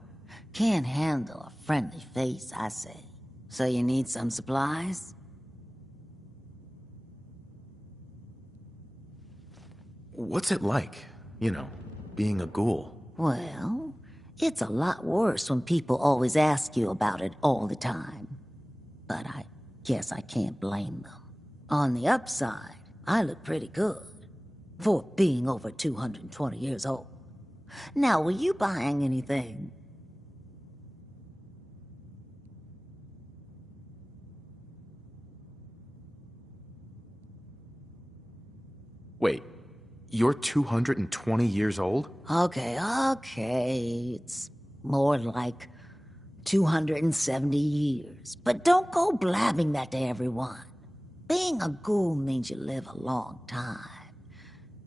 Can't handle a friendly face, I say. So you need some supplies? What's it like, you know, being a ghoul? Well, it's a lot worse when people always ask you about it all the time. But I guess I can't blame them. On the upside, I look pretty good for being over 220 years old. Now, were you buying anything? Wait, you're 220 years old? Okay. It's more like 270 years. But don't go blabbing that to everyone. Being a ghoul means you live a long time.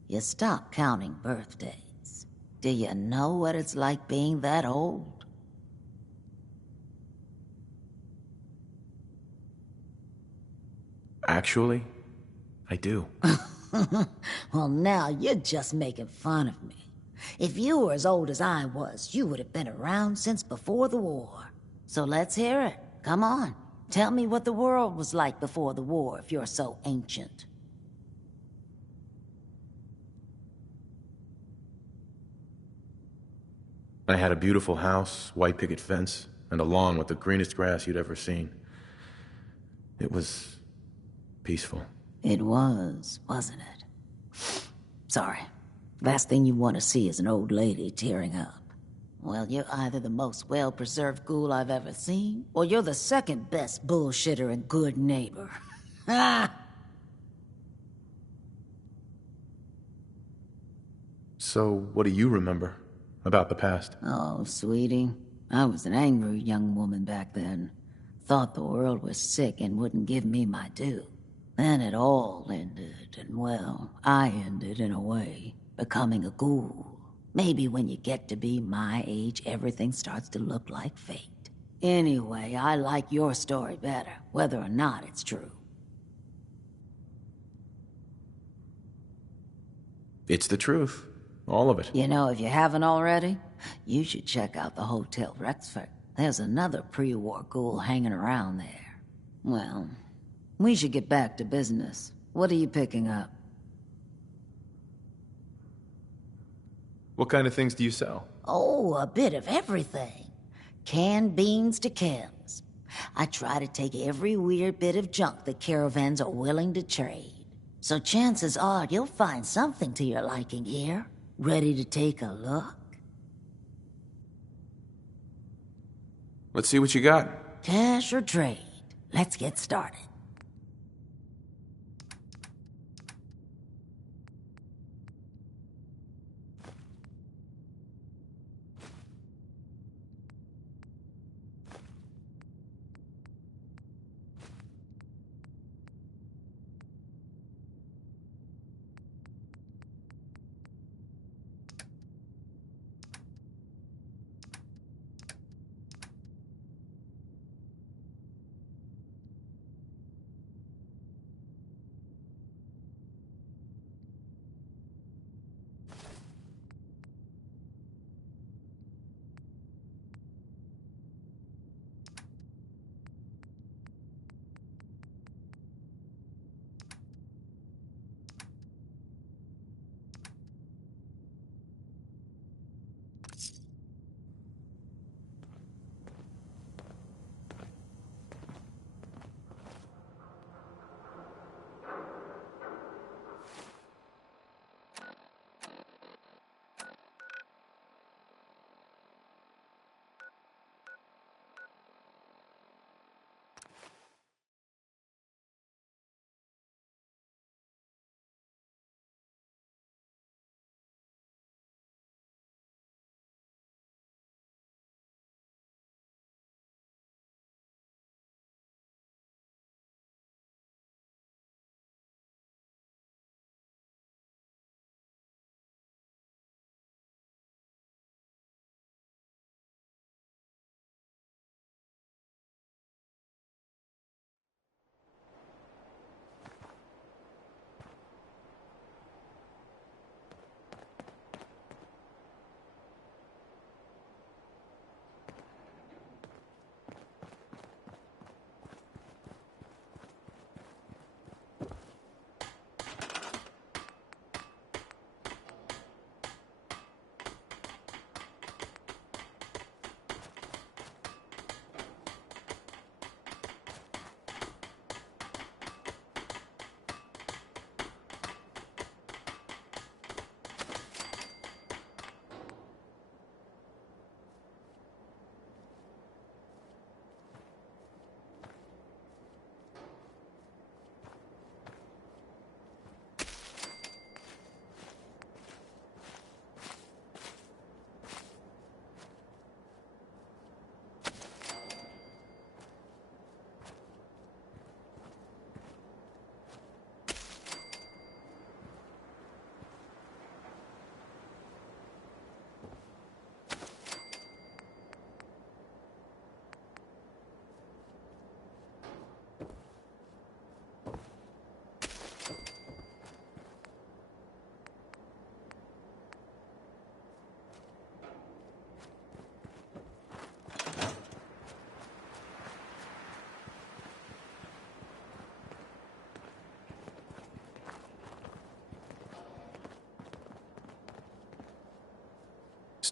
You stop counting birthdays. Do you know what it's like being that old? Actually, I do. Well, now you're just making fun of me. If you were as old as I was, you would have been around since before the war. So let's hear it. Come on. Tell me what the world was like before the war if you're so ancient. I had a beautiful house, white picket fence, and a lawn with the greenest grass you'd ever seen. It was peaceful. It was, wasn't it? Sorry. Last thing you want to see is an old lady tearing up. Well, you're either the most well-preserved ghoul I've ever seen, or you're the second best bullshitter and good neighbor. Ah! So, what do you remember about the past? Oh, sweetie. I was an angry young woman back then. Thought the world was sick and wouldn't give me my due. Then it all ended, and well, I ended in a way, becoming a ghoul. Maybe when you get to be my age, everything starts to look like fate. Anyway, I like your story better, whether or not it's true. It's the truth. All of it. You know, if you haven't already, you should check out the Hotel Rexford. There's another pre-war ghoul hanging around there. Well, we should get back to business. What are you picking up? What kind of things do you sell? Oh, a bit of everything. Canned beans to chems. I try to take every weird bit of junk the caravans are willing to trade. So chances are you'll find something to your liking here. Ready to take a look? Let's see what you got. Cash or trade? Let's get started.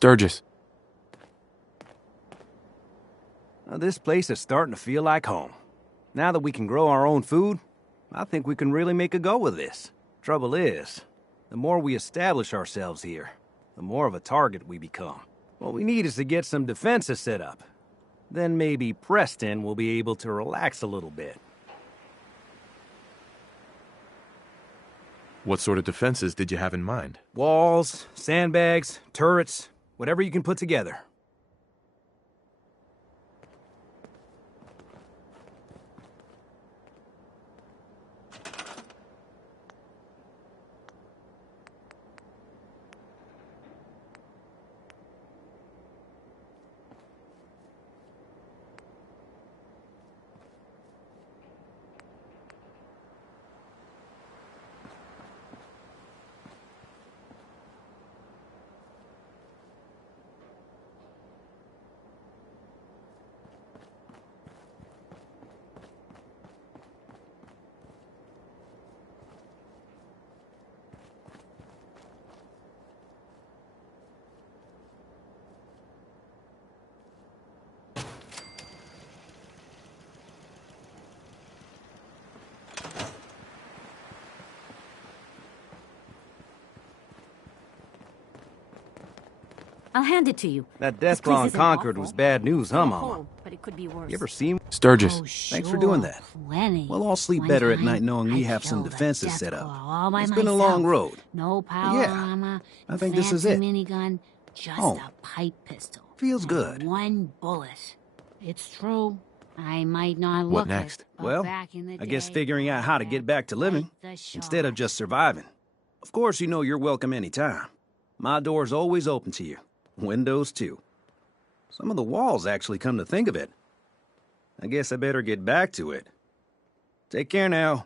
Sturgis. Now, this place is starting to feel like home. Now that we can grow our own food, I think we can really make a go of this. Trouble is, the more we establish ourselves here, the more of a target we become. What we need is to get some defenses set up. Then maybe Preston will be able to relax a little bit. What sort of defenses did you have in mind? Walls, sandbags, turrets, whatever you can put together. I'll hand it to you. That death claw in Concord was bad news, huh, Mama? But it could be worse. You ever seen Sturgis? Thanks for doing that. Plenty. We'll all sleep One better at time, night knowing we I have some killed a defenses death set up. claw all by It's been a long myself. road. No power Yeah, armor. I think this is fancy it. Minigun, just Home. a pipe pistol. Feels and good. One bullet. It's true. I might not look What next? it, but Well, back in the I guess day, figuring out how to get back to living instead of just surviving. Of course, you know you're welcome anytime. My door's always open to you. Windows, too. Some of the walls actually come to think of it. I guess I better get back to it. Take care now.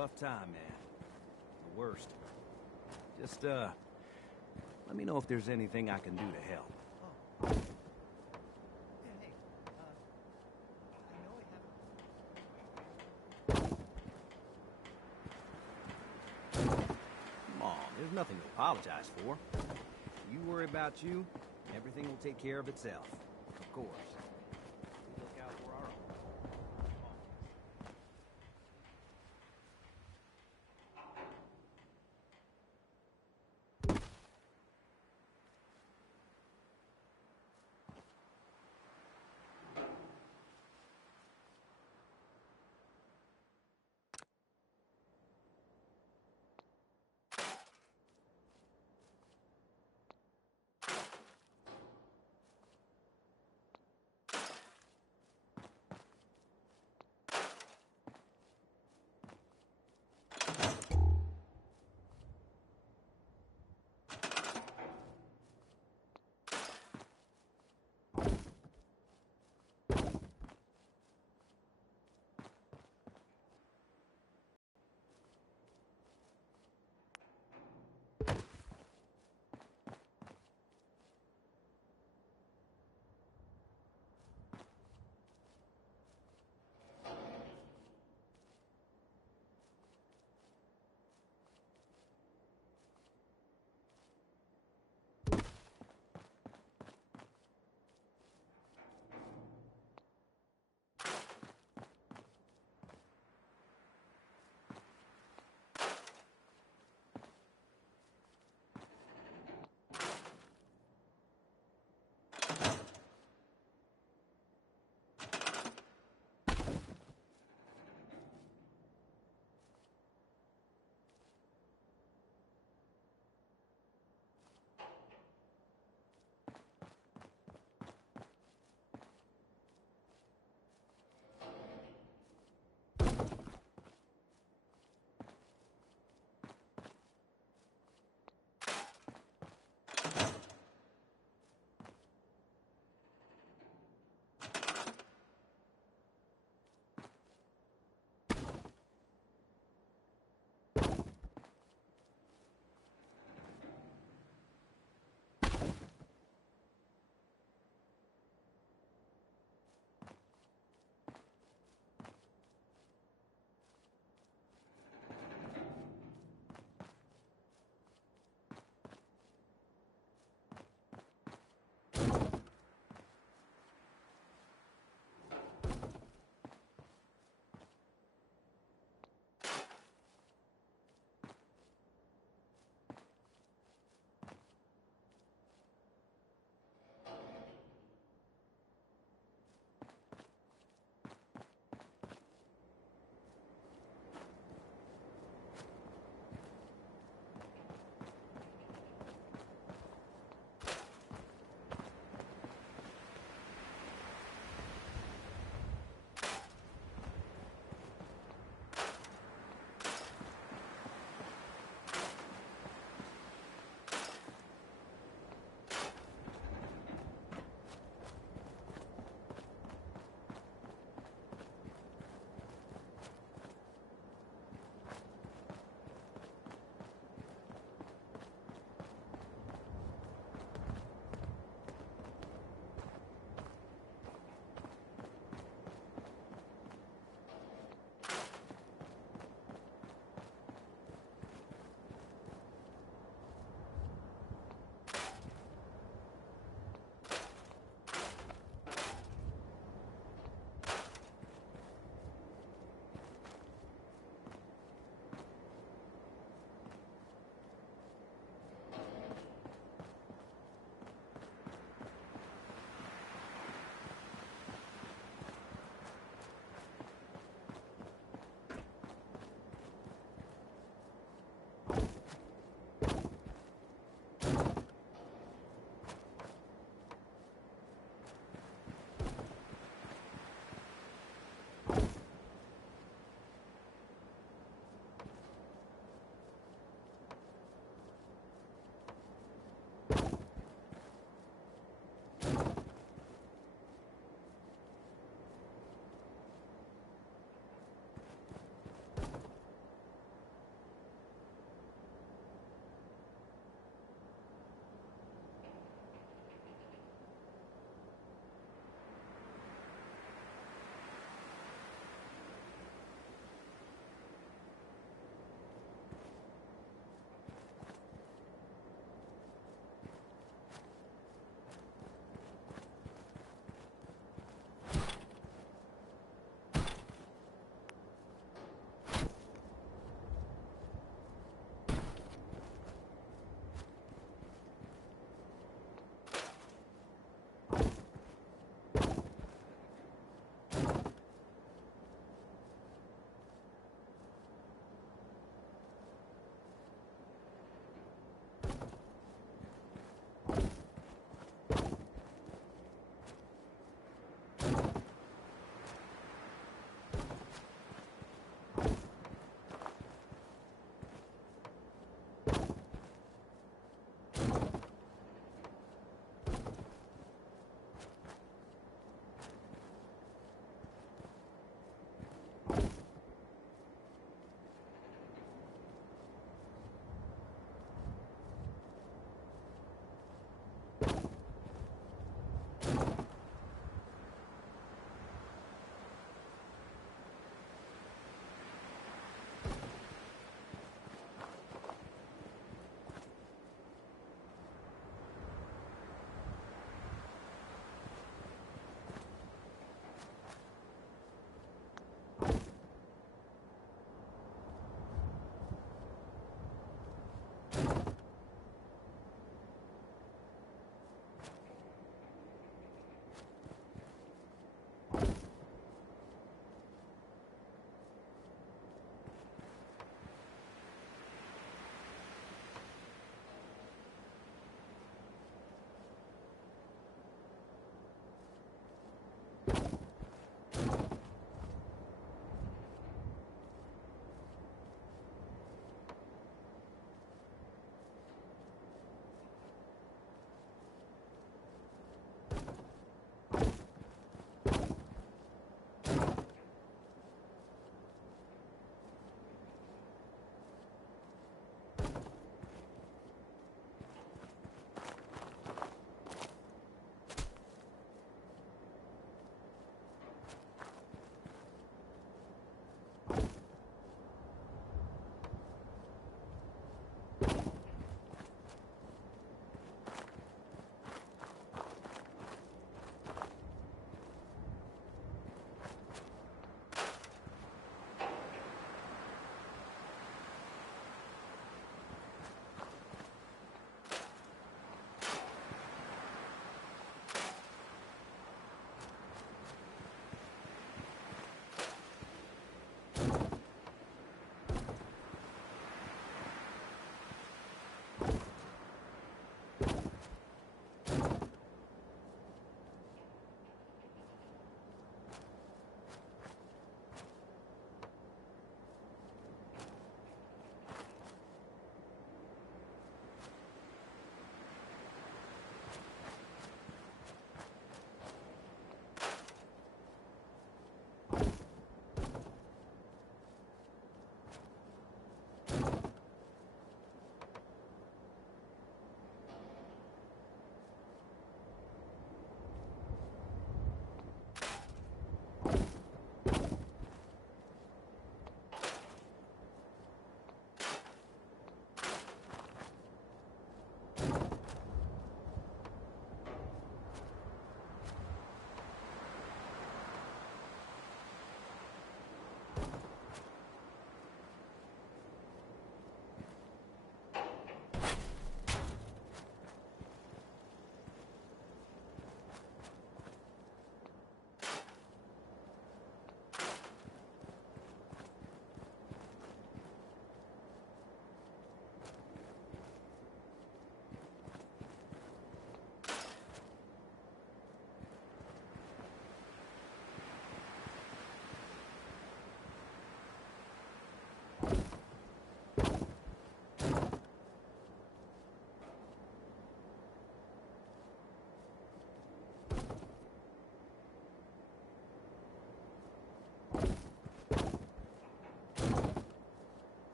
rough time, man. The worst. Just, let me know if there's anything I can do to help. Come on, there's nothing to apologize for. You worry about you, everything will take care of itself. Of course. We look out for our own.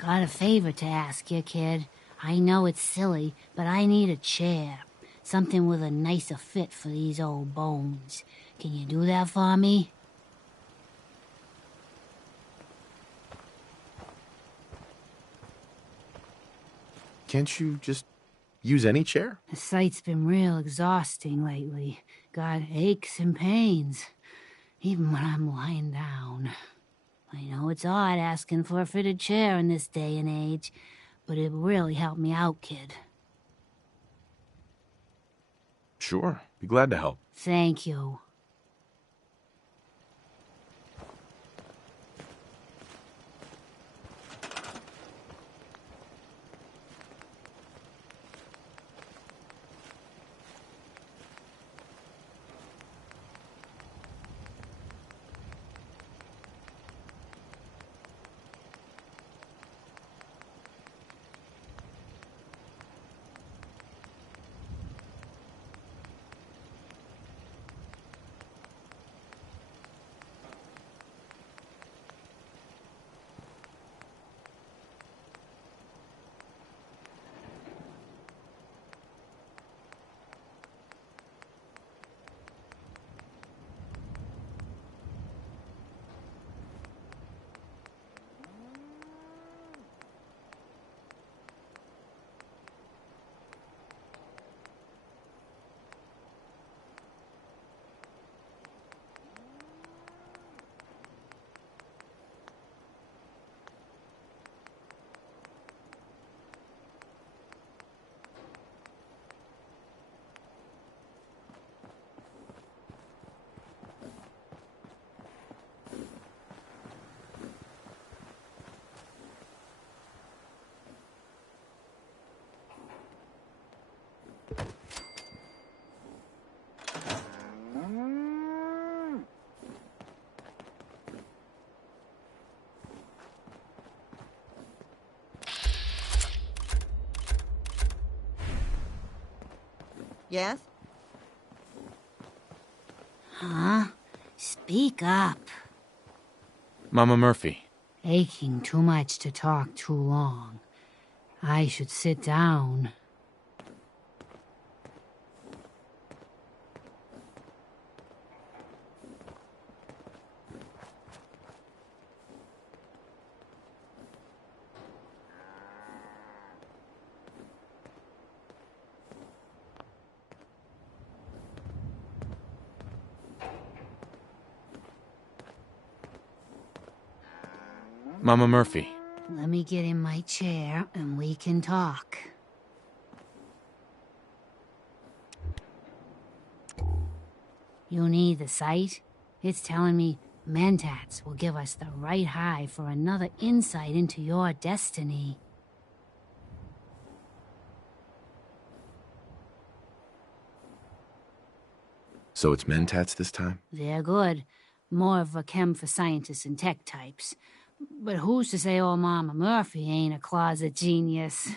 Got a favor to ask you, kid. I know it's silly, but I need a chair. Something with a nicer fit for these old bones. Can you do that for me? Can't you just use any chair? The sight's been real exhausting lately. Got aches and pains, even when I'm lying down. I know it's odd asking for a fitted chair in this day and age, but it really helped me out, kid. Sure, be glad to help. Thank you. Yes? Huh? Speak up. Mama Murphy. Aching too much to talk too long. I should sit down. Mama Murphy. Let me get in my chair and we can talk. You need the sight? It's telling me Mentats will give us the right high for another insight into your destiny. So it's Mentats this time? They're good. More of a chem for scientists and tech types. But who's to say old Mama Murphy ain't a closet genius?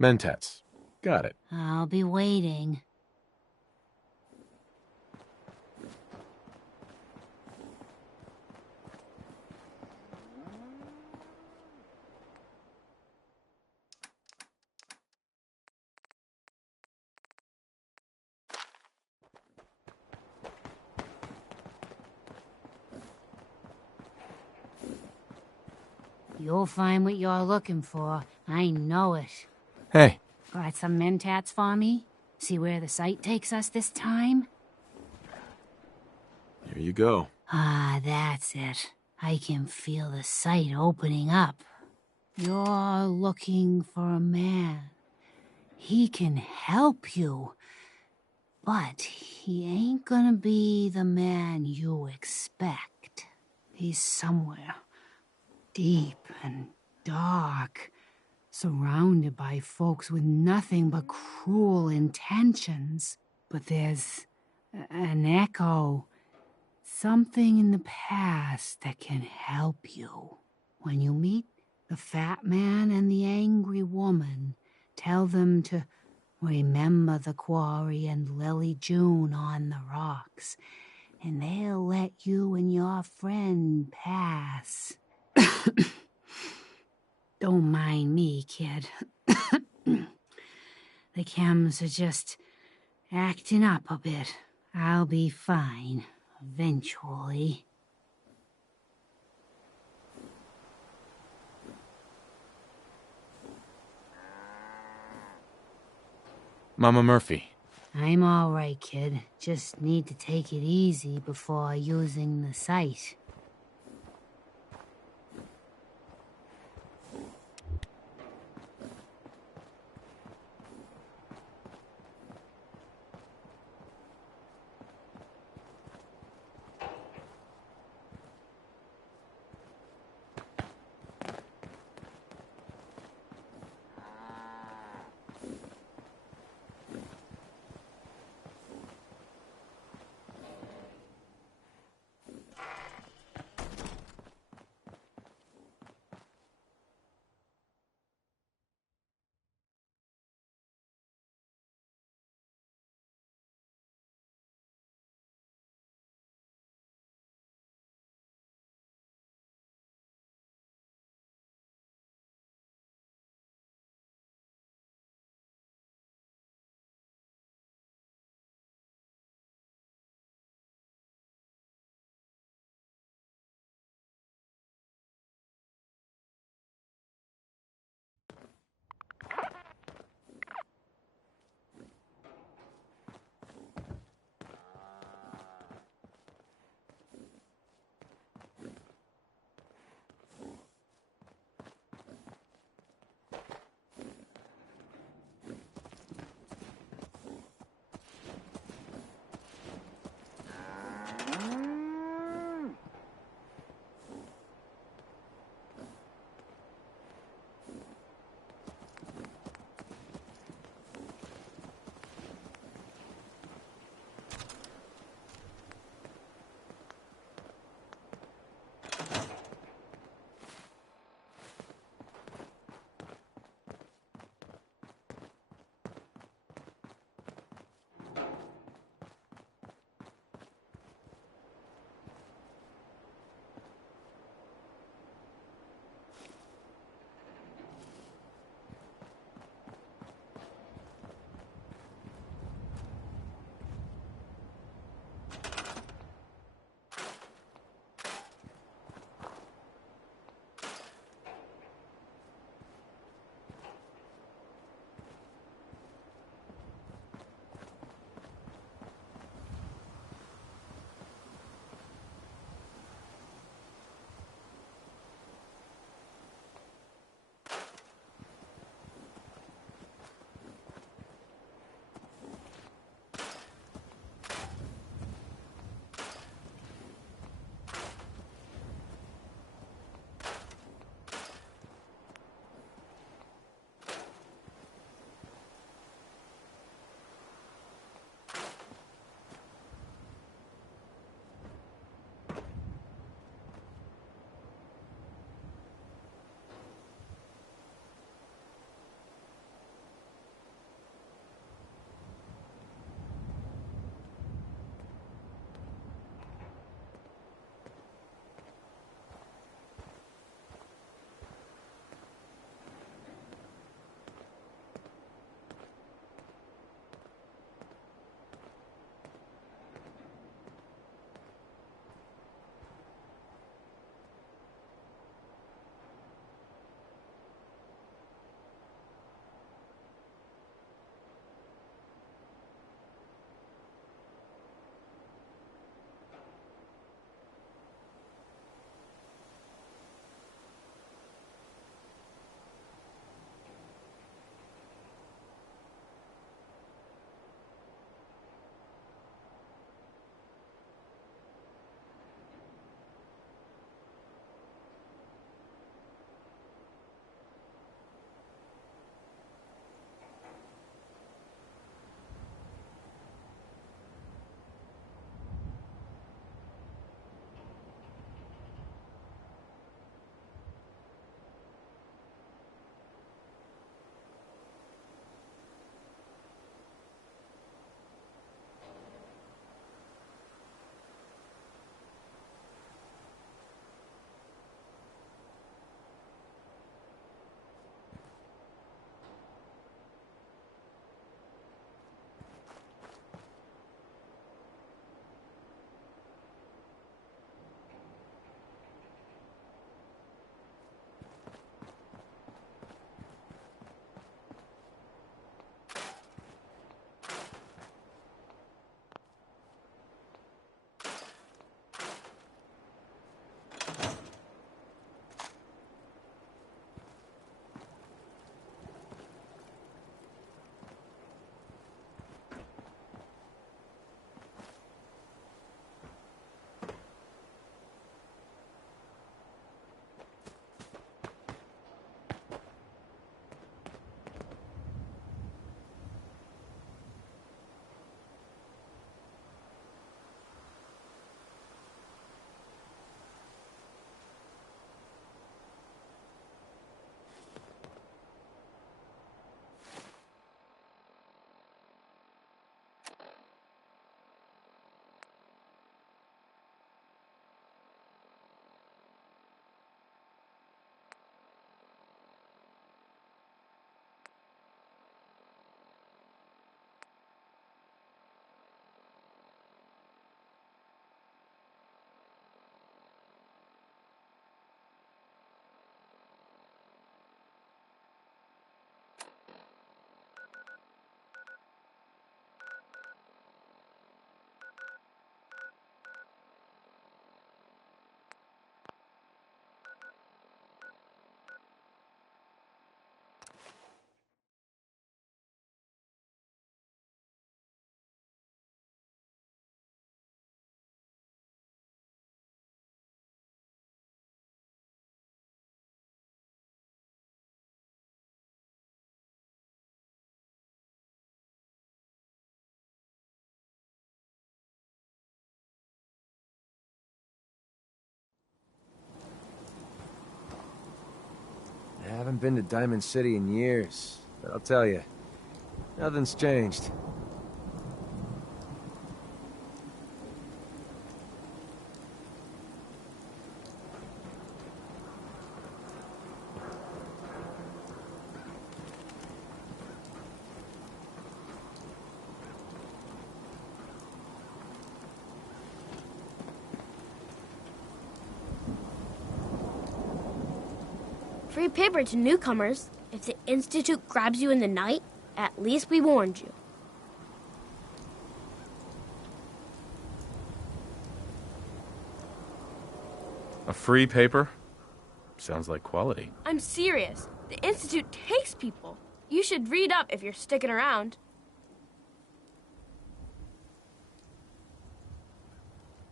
Mentats. Got it. I'll be waiting. You'll find what you're looking for. I know it. Hey. Got some Mentats for me? See where the sight takes us this time? Here you go. Ah, that's it. I can feel the sight opening up. You're looking for a man. He can help you. But he ain't gonna be the man you expect. He's somewhere deep and dark, surrounded by folks with nothing but cruel intentions. But there's an echo, something in the past that can help you. When you meet the fat man and the angry woman, tell them to remember the quarry and Lily June on the rocks, and they'll let you and your friend pass. Don't mind me, kid. The chems are just acting up a bit. I'll be fine, eventually. Mama Murphy. I'm all right, kid. Just need to take it easy before using the sight. haven't been to Diamond City in years, but I'll tell you, nothing's changed. Free paper to newcomers. If the Institute grabs you in the night, at least we warned you. A free paper? Sounds like quality. I'm serious. The Institute takes people. You should read up if you're sticking around.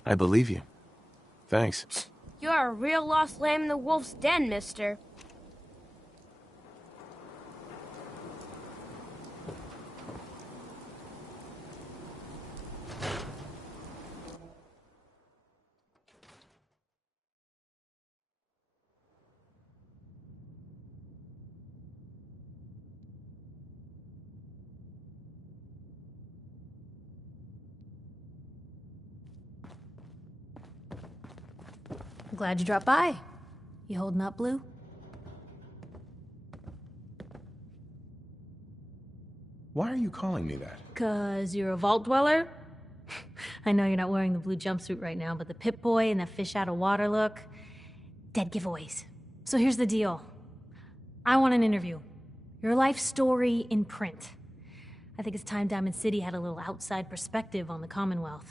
I believe you. Thanks. You're a real lost lamb in the wolf's den, mister. Glad you dropped by. You holding up, Blue? Why are you calling me that? 'Cause you're a vault dweller? I know you're not wearing the blue jumpsuit right now, but the Pip-Boy and the fish out of water look, dead giveaways. So here's the deal. I want an interview. Your life story in print. I think it's time Diamond City had a little outside perspective on the Commonwealth.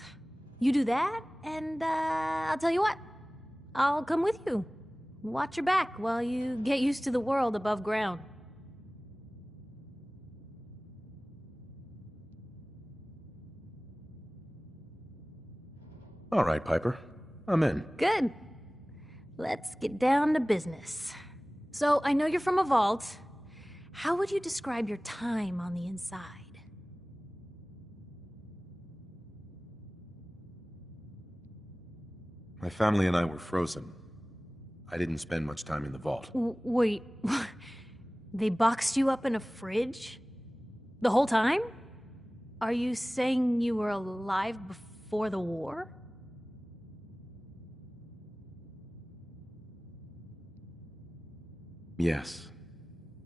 You do that, and I'll tell you what. I'll come with you. Watch your back while you get used to the world above ground. All right, Piper. I'm in. Good. Let's get down to business. So, I know you're from a vault. How would you describe your time on the inside? My family and I were frozen. I didn't spend much time in the vault. Wait, they boxed you up in a fridge? The whole time? Are you saying you were alive before the war? Yes.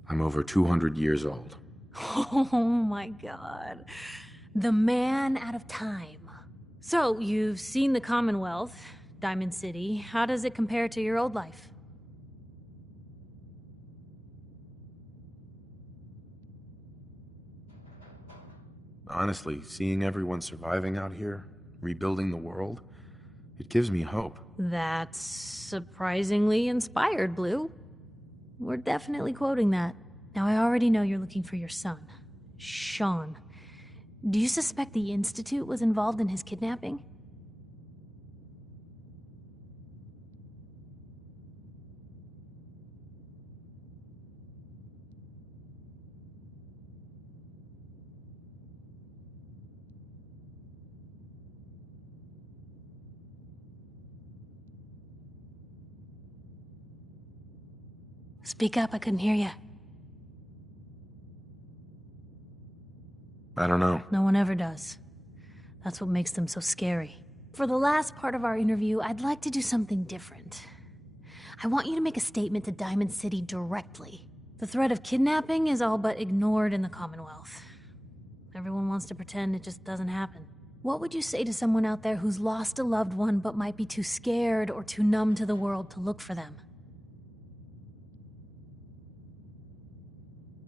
I'm over 200 years old. Oh my god. The man out of time. So, you've seen the Commonwealth, Diamond City. How does it compare to your old life? Honestly, seeing everyone surviving out here, rebuilding the world, it gives me hope. That's surprisingly inspired, Blue. We're definitely quoting that. Now, I already know you're looking for your son, Sean. Do you suspect the Institute was involved in his kidnapping? Speak up, I couldn't hear you. I don't know. No one ever does. That's what makes them so scary. For the last part of our interview, I'd like to do something different. I want you to make a statement to Diamond City directly. The threat of kidnapping is all but ignored in the Commonwealth. Everyone wants to pretend it just doesn't happen. What would you say to someone out there who's lost a loved one but might be too scared or too numb to the world to look for them?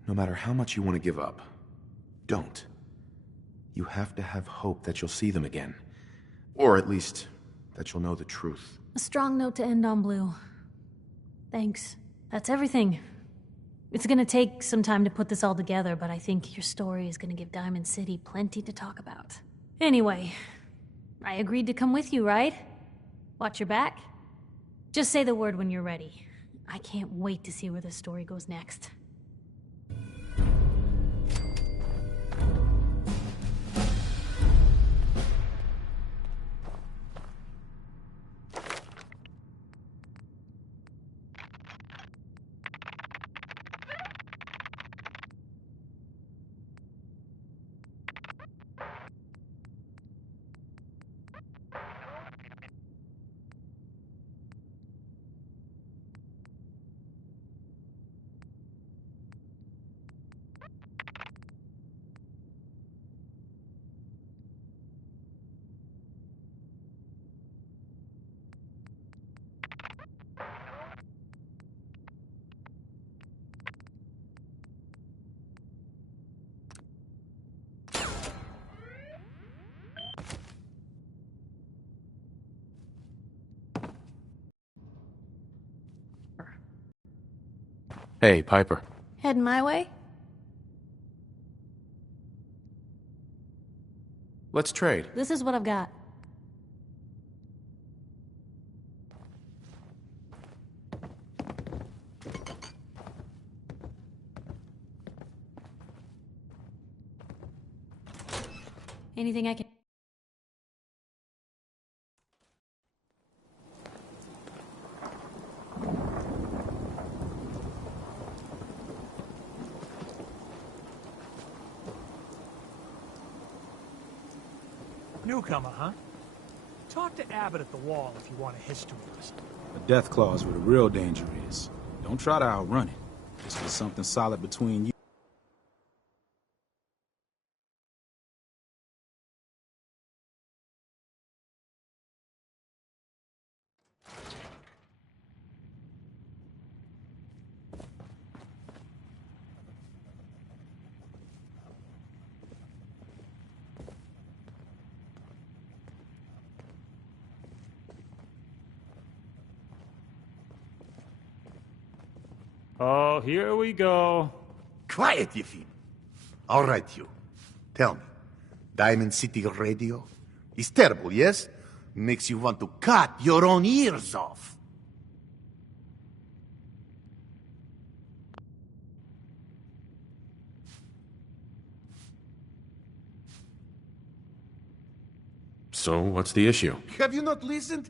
No matter how much you want to give up, don't. You have to have hope that you'll see them again. Or at least, that you'll know the truth. A strong note to end on, Blue. Thanks. That's everything. It's gonna take some time to put this all together, but I think your story is gonna give Diamond City plenty to talk about. Anyway, I agreed to come with you, right? Watch your back? Just say the word when you're ready. I can't wait to see where this story goes next. Hey, Piper. Heading my way? Let's trade. This is what I've got. Anything I can... Newcomer, huh? Talk to Abbott at the wall if you want a history lesson. A death clause where the real danger is. Don't try to outrun it. Just get something solid between you. Oh, here we go. Quiet, Yefim. All right, you. Tell me, Diamond City Radio is terrible, yes? Makes you want to cut your own ears off. So, what's the issue? Have you not listened?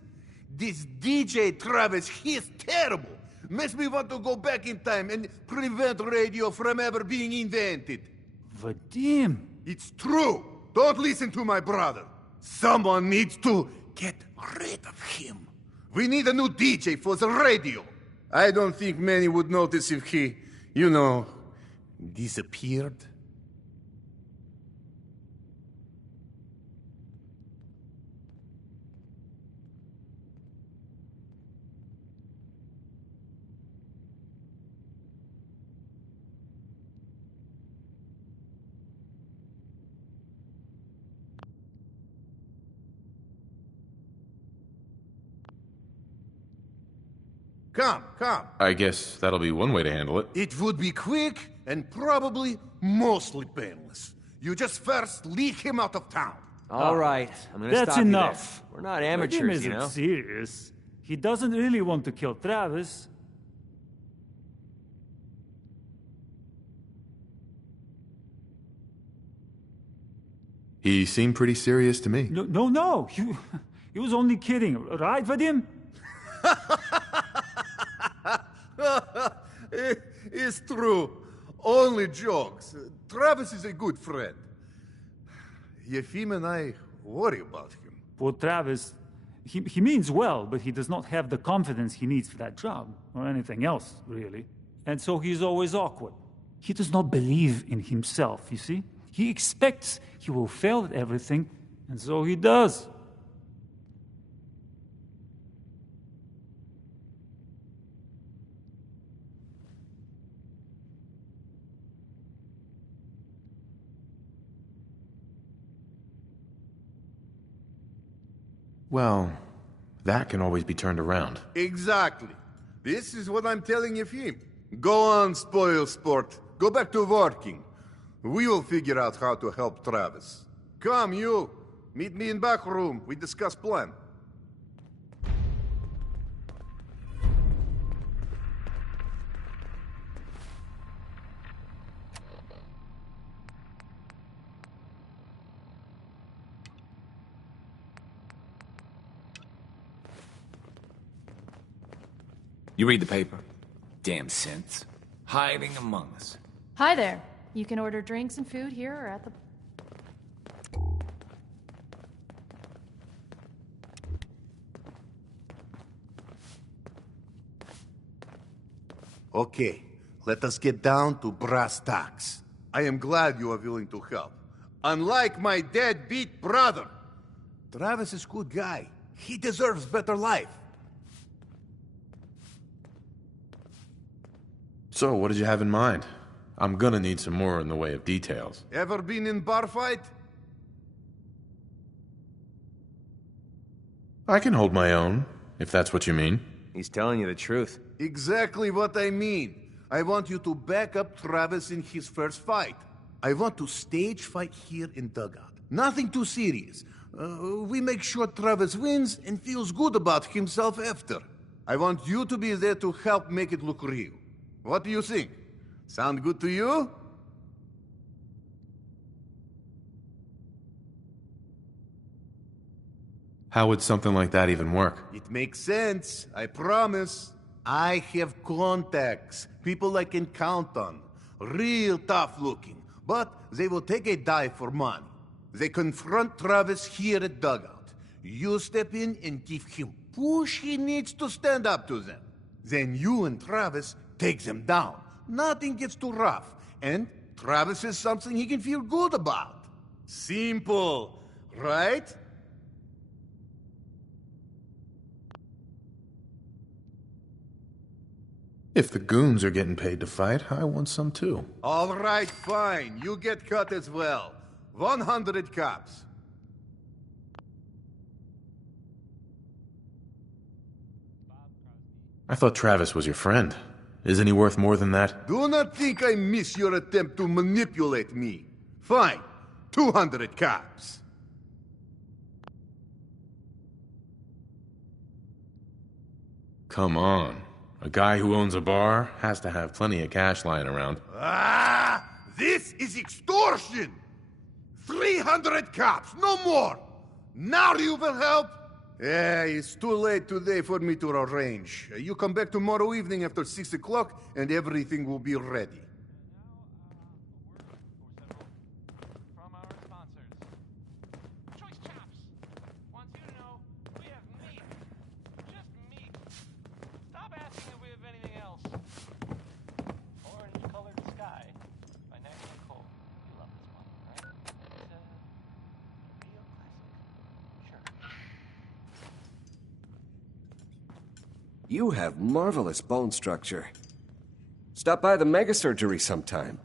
This DJ Travis, he's terrible. Makes me want to go back in time and prevent radio from ever being invented. Vadim! It's true. Don't listen to my brother. Someone needs to get rid of him. We need a new DJ for the radio. I don't think many would notice if he, disappeared. Come. I guess that'll be one way to handle it. It would be quick and probably mostly painless. You just first lead him out of town. All right, I'm gonna That's stop you enough. there. We're not Vadim amateurs, isn't you know? serious. He doesn't really want to kill Travis. He seemed pretty serious to me. No. He was only kidding, right, Vadim? It's true. Only jokes. Travis is a good friend. Yefim and I worry about him. Poor Travis. He means well, but he does not have the confidence he needs for that job, or anything else, really. And so he's always awkward. He does not believe in himself, you see? He expects he will fail at everything, and so he does. Well, that can always be turned around. Exactly. This is what I'm telling Yefim. Go on, spoil sport. Go back to working. We will figure out how to help Travis. Come, you. Meet me in back room. We discuss plan. You read the paper? Damn synths. Hiding among us. Hi there. You can order drinks and food here or at the... Okay, let us get down to brass tacks. I am glad you are willing to help. Unlike my deadbeat brother. Travis is a good guy. He deserves better life. So, what did you have in mind? I'm gonna need some more in the way of details. Ever been in bar fight? I can hold my own, if that's what you mean. He's telling you the truth. Exactly what I mean. I want you to back up Travis in his first fight. I want to stage fight here in Dugout. Nothing too serious. We make sure Travis wins and feels good about himself after. I want you to be there to help make it look real. What do you think? Sound good to you? How would something like that even work? It makes sense, I promise. I have contacts, people I can count on. Real tough looking, but they will take a dive for money. They confront Travis here at Dugout. You step in and give him push he needs to stand up to them. Then you and Travis take them down. Nothing gets too rough, and Travis is something he can feel good about. Simple, right? If the goons are getting paid to fight, I want some too. All right, fine. You get cut as well. 100 cops. I thought Travis was your friend. Isn't he worth more than that? Do not think I miss your attempt to manipulate me. Fine. 200 cops. Come on. A guy who owns a bar has to have plenty of cash lying around. Ah! This is extortion! 300 cops, no more! Now you will help? Yeah, it's too late today for me to arrange. You come back tomorrow evening after 6 o'clock and everything will be ready. You have marvelous bone structure. Stop by the mega surgery sometime.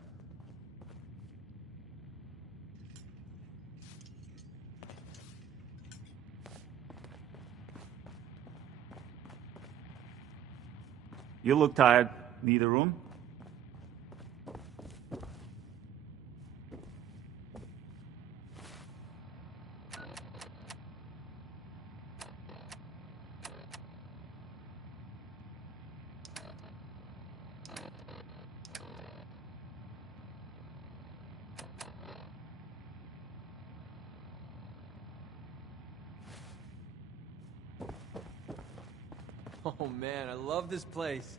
You look tired. Need a room? Oh man, I love this place.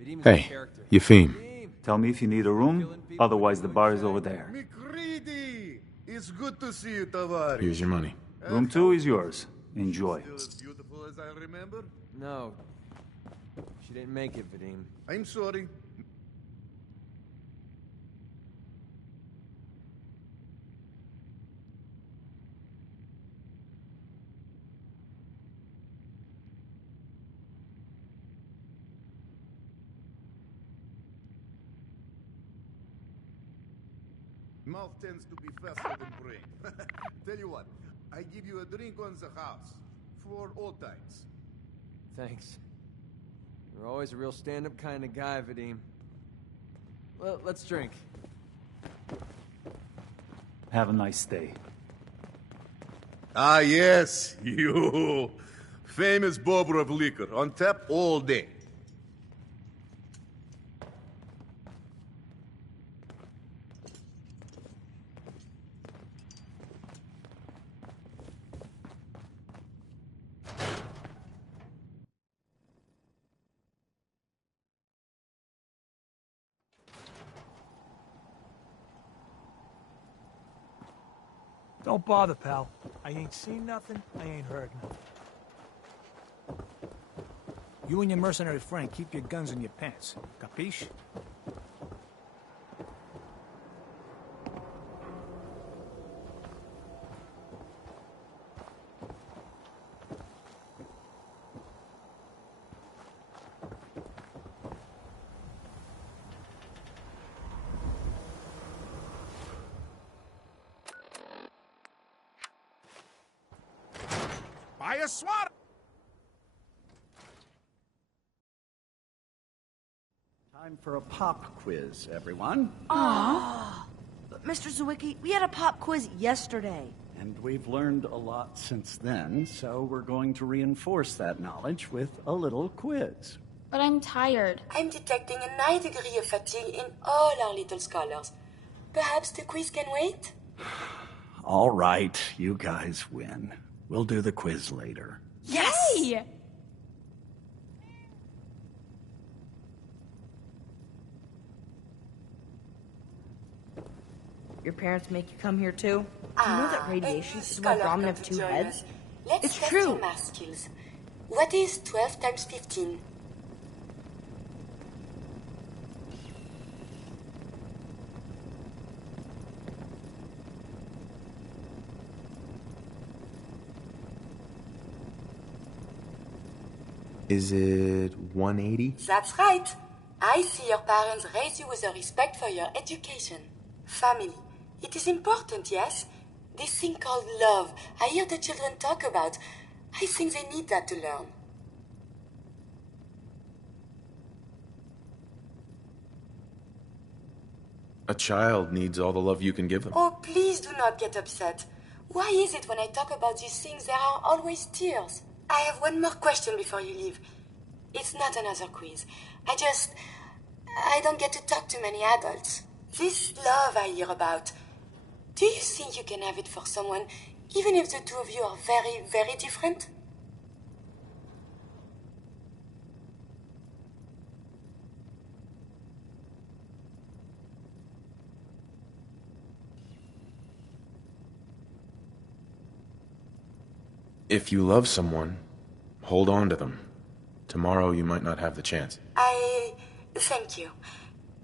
Vadim is a Hey, character. Yefim. Tell me if you need a room, otherwise the bar is over there. McCready! It's good to see you, Tavares. Here's your money. Room 2 is yours. Enjoy. Still as beautiful as I remember? No. She didn't make it, Vadim. I'm sorry. Mouth tends to be faster than brain. Tell you what, I give you a drink on the house. For old times. Thanks. You're always a real stand-up kind of guy, Vadim. Well, let's drink. Have a nice day. Ah, yes, you. Famous bobber of liquor, on tap all day. Don't bother, pal. I ain't seen nothing, I ain't heard nothing. You and your mercenary friend keep your guns in your pants. Capiche? By a SWAT! Time for a pop quiz, everyone. Aww. But Mr. Zwicky, we had a pop quiz yesterday. And we've learned a lot since then, so we're going to reinforce that knowledge with a little quiz. But I'm tired. I'm detecting a high degree of fatigue in all our little scholars. Perhaps the quiz can wait? All right, you guys win. We'll do the quiz later. Yes! Yay! Your parents make you come here too? Do you know that radiation is why Brahmin have 2 heads? Let's test your math skills. What is 12 times 15? Is it 180? That's right. I see your parents raise you with a respect for your education. Family. It is important, yes? This thing called love, I hear the children talk about. I think they need that to learn. A child needs all the love you can give them. Oh, please do not get upset. Why is it when I talk about these things there are always tears? I have one more question before you leave. It's not another quiz. I don't get to talk to many adults. This love I hear about, do you think you can have it for someone, even if the two of you are very, very different? If you love someone, hold on to them. Tomorrow you might not have the chance. Thank you.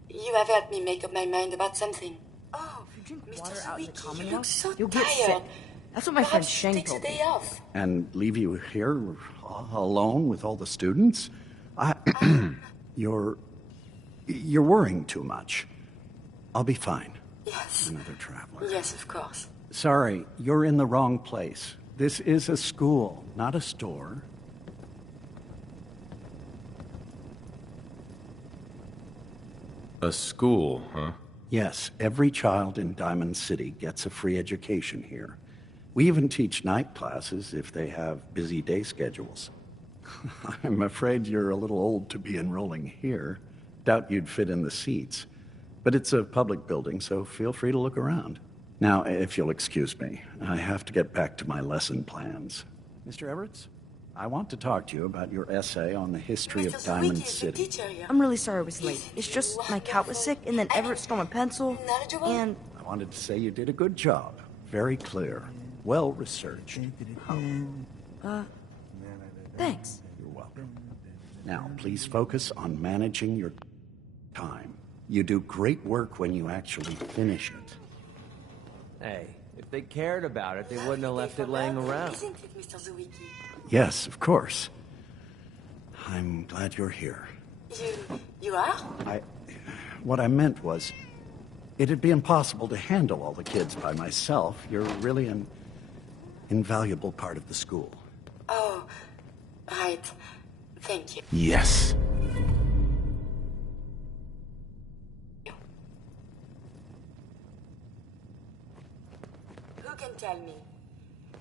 You have helped me make up my mind about something. Oh, if you drink Mr. water out in the Zwicky, common you look so you'll tired. get sick. That's what my friend Perhaps Shane take told the me. day off. And leave you here alone with all the students? You're worrying too much. I'll be fine. Yes. Another traveler. Yes, of course. Sorry, you're in the wrong place. This is a school, not a store. A school, huh? Yes, every child in Diamond City gets a free education here. We even teach night classes if they have busy day schedules. I'm afraid you're a little old to be enrolling here. Doubt you'd fit in the seats. But it's a public building, so feel free to look around. Now, if you'll excuse me, I have to get back to my lesson plans. Mr. Everett, I want to talk to you about your essay on the history of Diamond City. I'm really sorry I was late. It's just my cat was sick, and then Everett stole my pencil, and... I wanted to say you did a good job. Very clear. Well researched. Thanks. You're welcome. Now, please focus on managing your time. You do great work when you actually finish it. Hey, if they cared about it, they wouldn't have left it laying around. Isn't it, Mr. Zwicky? Yes, of course. I'm glad you're here. You are? What I meant was, it'd be impossible to handle all the kids by myself. You're really an invaluable part of the school. Oh, right. Thank you. Yes. Who can tell me?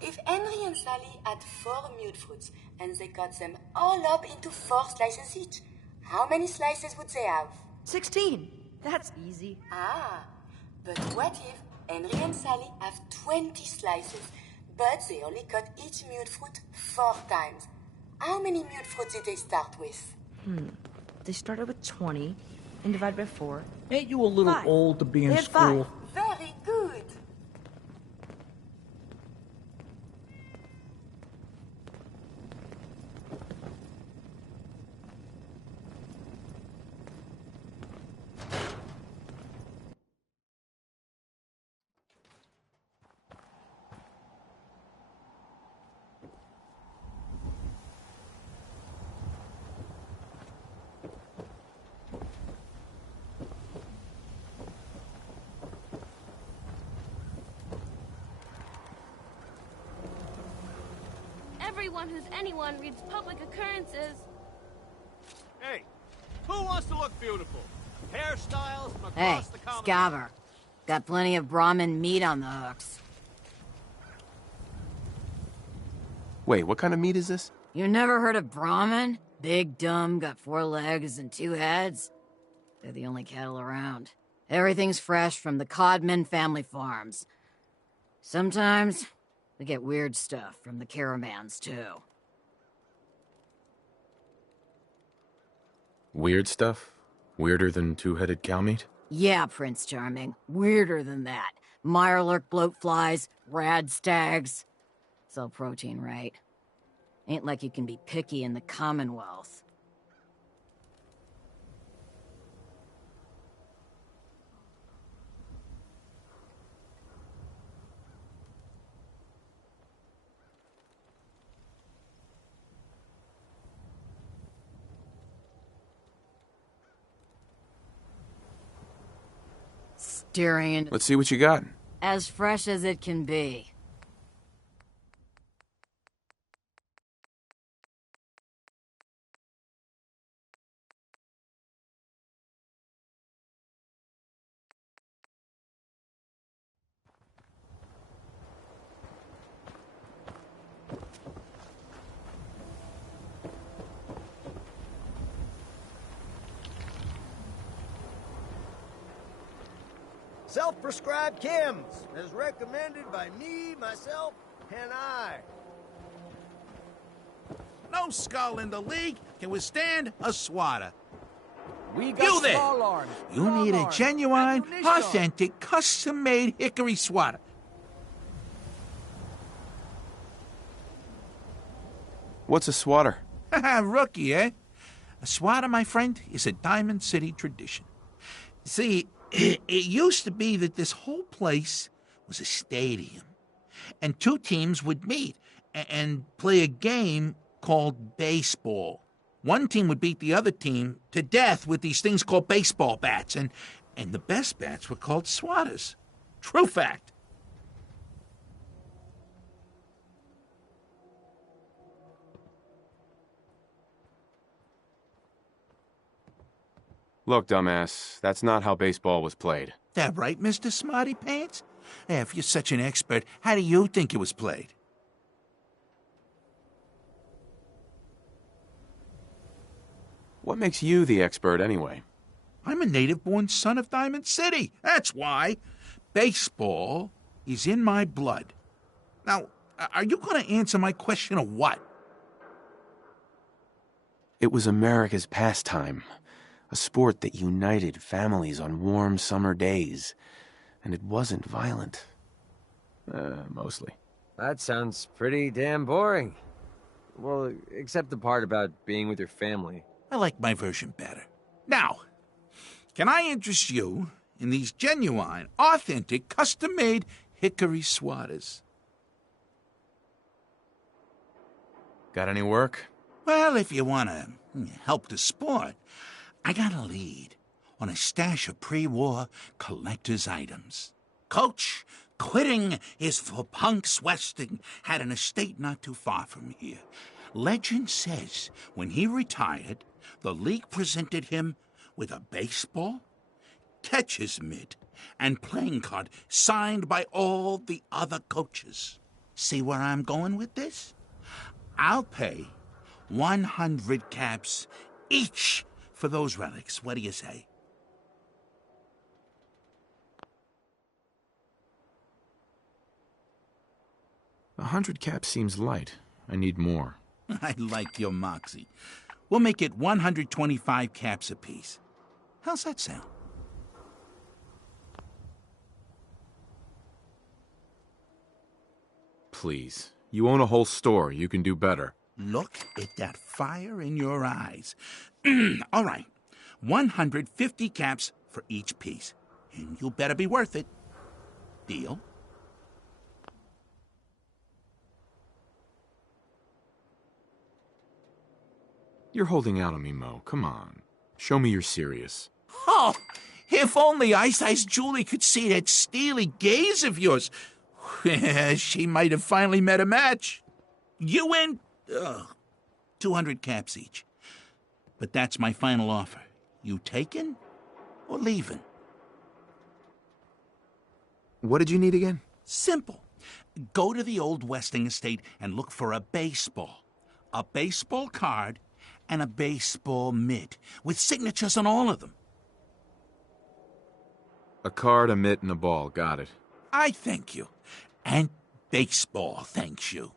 If Henry and Sally had 4 mute fruits and they cut them all up into 4 slices each, how many slices would they have? 16. That's easy. Ah, but what if Henry and Sally have 20 slices, but they only cut each mute fruit 4 times? How many mute fruits did they start with? They started with 20 and divided by 4. Ain't you a little 5. old to be in They had school? 5. Very good. Everyone who's anyone reads public occurrences. Hey, Who wants to look beautiful? Hairstyles from Hey, across the common... Scaver. Got plenty of Brahmin meat on the hooks. Wait, what kind of meat is this? You never heard of Brahmin? Big, dumb, got 4 legs and 2 heads. They're the only cattle around. Everything's fresh from the Codman family farms. Sometimes, we get weird stuff from the caravans, too. Weird stuff? Weirder than 2-headed cow meat? Yeah, Prince Charming. Weirder than that. Mirelurk bloatflies, rad stags. It's all protein, right? Ain't like you can be picky in the Commonwealth. Staring into... Let's see what you got. As fresh as it can be. Self-prescribed chems, as recommended by me, myself, and I. No skull in the league can withstand a swatter. We got You there! small arms. You need a genuine, authentic, custom-made hickory swatter. What's a swatter? Rookie, eh? A swatter, my friend, is a Diamond City tradition. See, it used to be that this whole place was a stadium, and 2 teams would meet and play a game called baseball. One team would beat the other team to death with these things called baseball bats, and the best bats were called swatters. True fact. Look, dumbass, that's not how baseball was played. That right, Mr. Smarty Pants? If you're such an expert, how do you think it was played? What makes you the expert, anyway? I'm a native-born son of Diamond City. That's why. Baseball is in my blood. Now, are you going to answer my question or what? It was America's pastime. A sport that united families on warm summer days. And it wasn't violent. Mostly. That sounds pretty damn boring. Well, except the part about being with your family. I like my version better. Now, can I interest you in these genuine, authentic, custom-made hickory swatters? Got any work? Well, if you want to help the sport, I got a lead on a stash of pre-war collector's items. Coach, quitting is for punks Westing had an estate not too far from here. Legend says when he retired, the league presented him with a baseball, catcher's mitt, and playing card signed by all the other coaches. See where I'm going with this? I'll pay 100 caps each for those relics. What do you say? $100 caps seems light. I need more. I like your moxie. We'll make it 125 caps apiece. How's that sound? Please. You own a whole store. You can do better. Look at that fire in your eyes. All right. 150 caps for each piece. And you better be worth it. Deal? You're holding out on me, Mo. Come on. Show me you're serious. Oh, if only Ice Julie could see that steely gaze of yours. She might have finally met a match. You win 200 caps each. But that's my final offer. You taking or leaving? What did you need again? Simple. Go to the old Westing estate and look for a baseball card, and a baseball mitt with signatures on all of them. A card, a mitt, and a ball. Got it. I thank you. And baseball thanks you.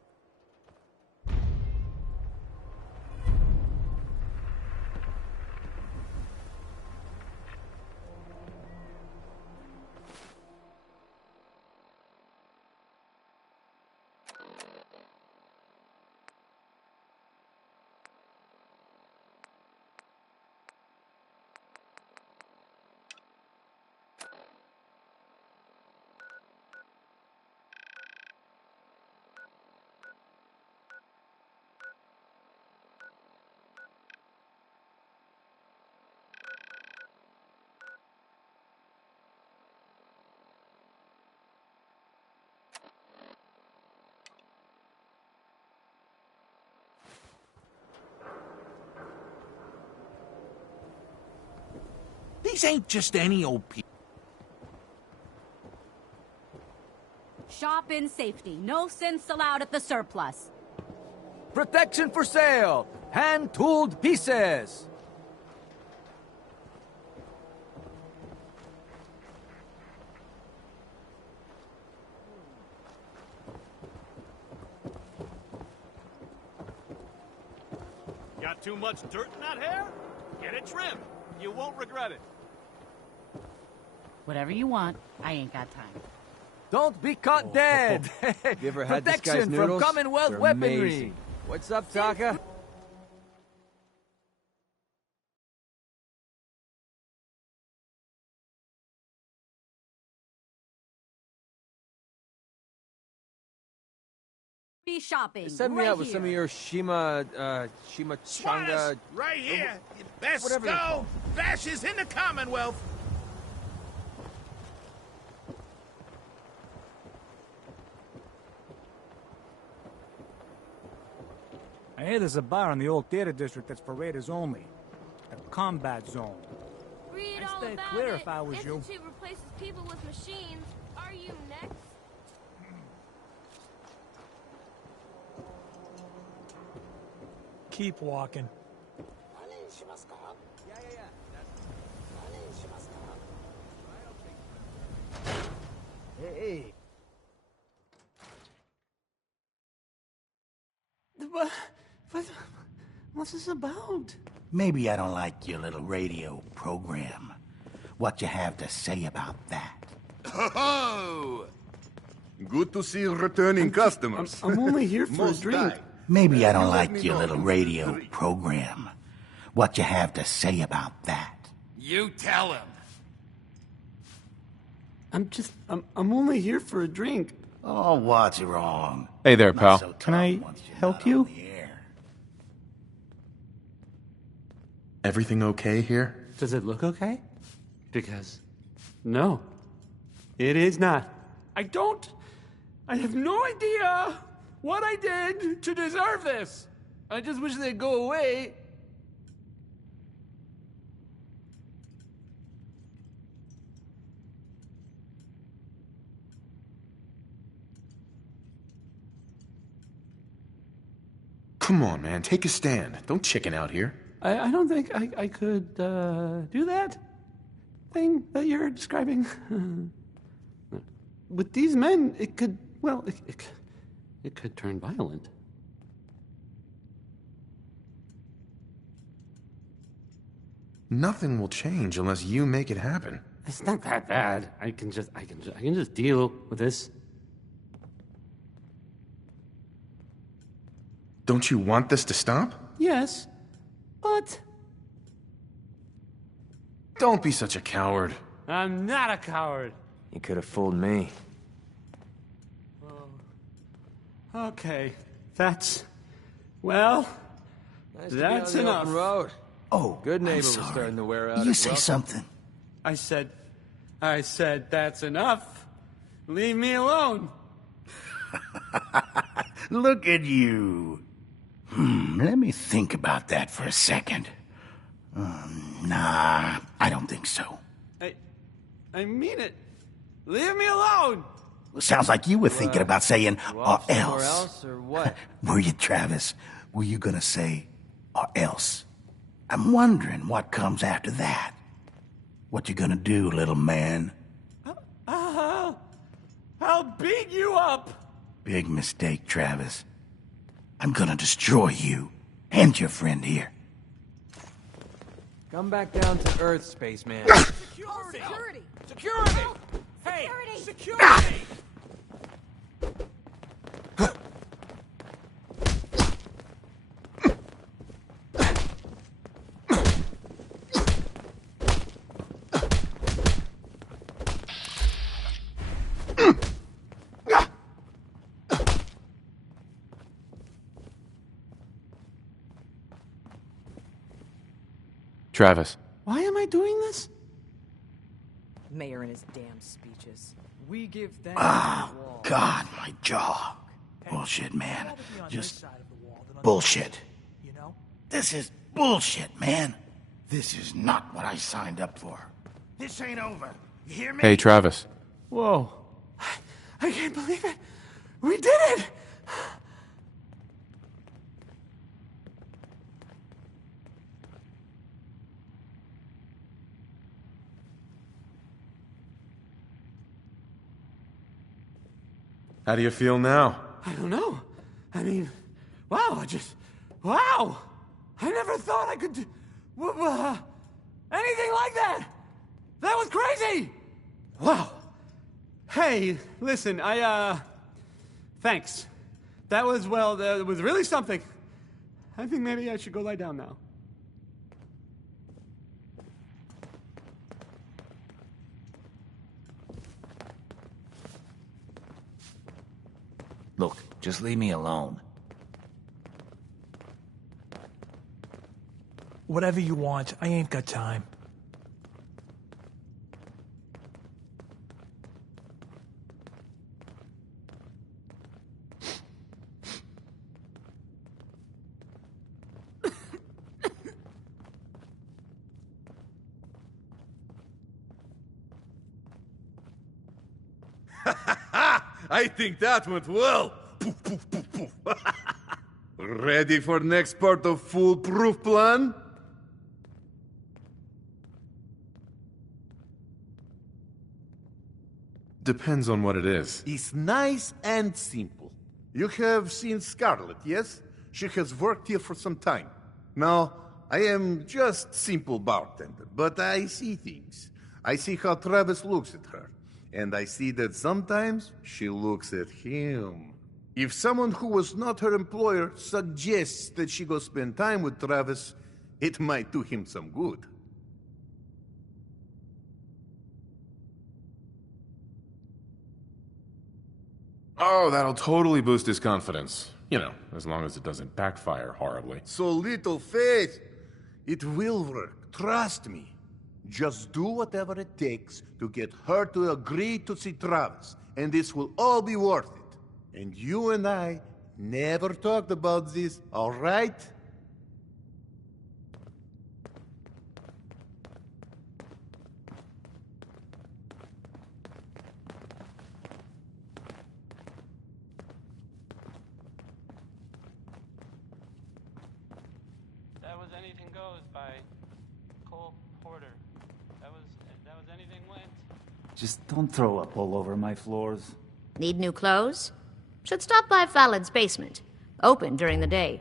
These ain't just any old people. Shop in safety. No sense allowed at the surplus. Protection for sale. Hand-tooled pieces. Got too much dirt in that hair? Get it trimmed. You won't regret it. Whatever you want, I ain't got time. Don't be caught dead. You ever had this guy's Protection from noodles? Commonwealth They're weaponry. amazing. What's up, Taka? Be shopping. Set me right up with here. some of your Shimachanga. Right here. Best Whatever they're go. called. Bashes in the Commonwealth. I hear there's a bar in the old theater district that's for raiders only. A combat zone. Read I'd all stay about clear it. if I was you. Institute replaces people with machines. Are you next? Keep walking. Hey. What's this about? Maybe I don't like your little radio program. What you have to say about that? Oh! Good to see returning customers. I'm only here for a Most drink. die. Maybe I don't let like me your know. little radio program. What you have to say about that? You tell him. I'm only here for a drink. Oh, what's wrong? Hey there, pal. Can I help you? Everything okay here? Does it look okay? Because, no, it is not. I have no idea what I did to deserve this. I just wish they'd go away. Come on, man. Take a stand. Don't chicken out here. I don't think I could do that thing that you're describing. With these men, it could, well, it could turn violent. Nothing will change unless you make it happen. It's not that bad. I can just deal with this. Don't you want this to stop? Yes, but Don't be such a coward. I'm not a coward. You could have fooled me. Okay, well, Nice to be that's on the enough. open road. Oh, Good neighbor I'm was sorry. starting to wear out. You his say welcome. something. I said that's enough. Leave me alone. Look at you. Let me think about that for a second. Nah, I don't think so. I mean it. Leave me alone! Sounds like you were thinking about saying, or Somewhere else. else, or what? Were you, Travis? Were you gonna say, or else? I'm wondering what comes after that. What you gonna do, little man? I'll beat you up! Big mistake, Travis. I'm gonna destroy you and your friend here. Come back down to Earth, spaceman. Security! Security! Hey! Security! Travis. Why am I doing this? Mayor and his damn speeches. We give thanks Oh, God, my jaw. Bullshit, man. Just bullshit. This is bullshit, man. This is not what I signed up for. This ain't over. You hear me? Hey, Travis. Whoa. I can't believe it. We did it! How do you feel now? I don't know. I mean, wow, wow! I never thought I could do anything like that! That was crazy! Wow. Hey, listen, thanks. That was really something. I think maybe I should go lie down now. Look, just leave me alone. Whatever you want, I ain't got time. I think that went well. Poof, poof, poof, poof. Ready for next part of foolproof plan? Depends on what it is. It's nice and simple. You have seen Scarlett, yes? She has worked here for some time. Now, I am just simple bartender, but I see things. I see how Travis looks at her. And I see that sometimes she looks at him. If someone who was not her employer suggests that she go spend time with Travis, it might do him some good. Oh, that'll totally boost his confidence. You know, as long as it doesn't backfire horribly. So little faith. It will work. Trust me. Just do whatever it takes to get her to agree to see Travis, and this will all be worth it. And you and I never talked about this, all right? That was Anything Goes by Cole Porter. That was Anything Went. Just don't throw up all over my floors. Need new clothes? Should stop by Fallon's basement. Open during the day.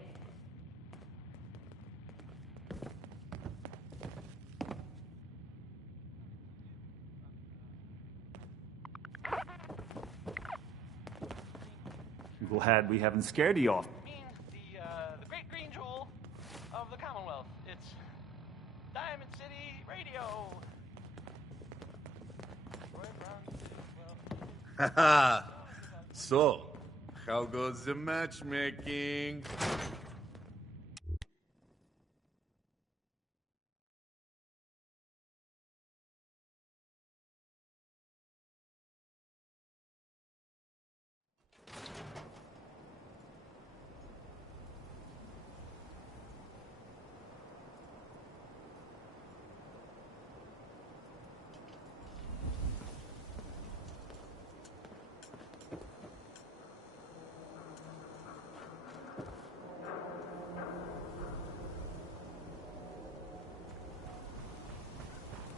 Glad we haven't scared you off. The great green jewel of the Commonwealth. It's Diamond City Radio. Haha. So, how goes the matchmaking?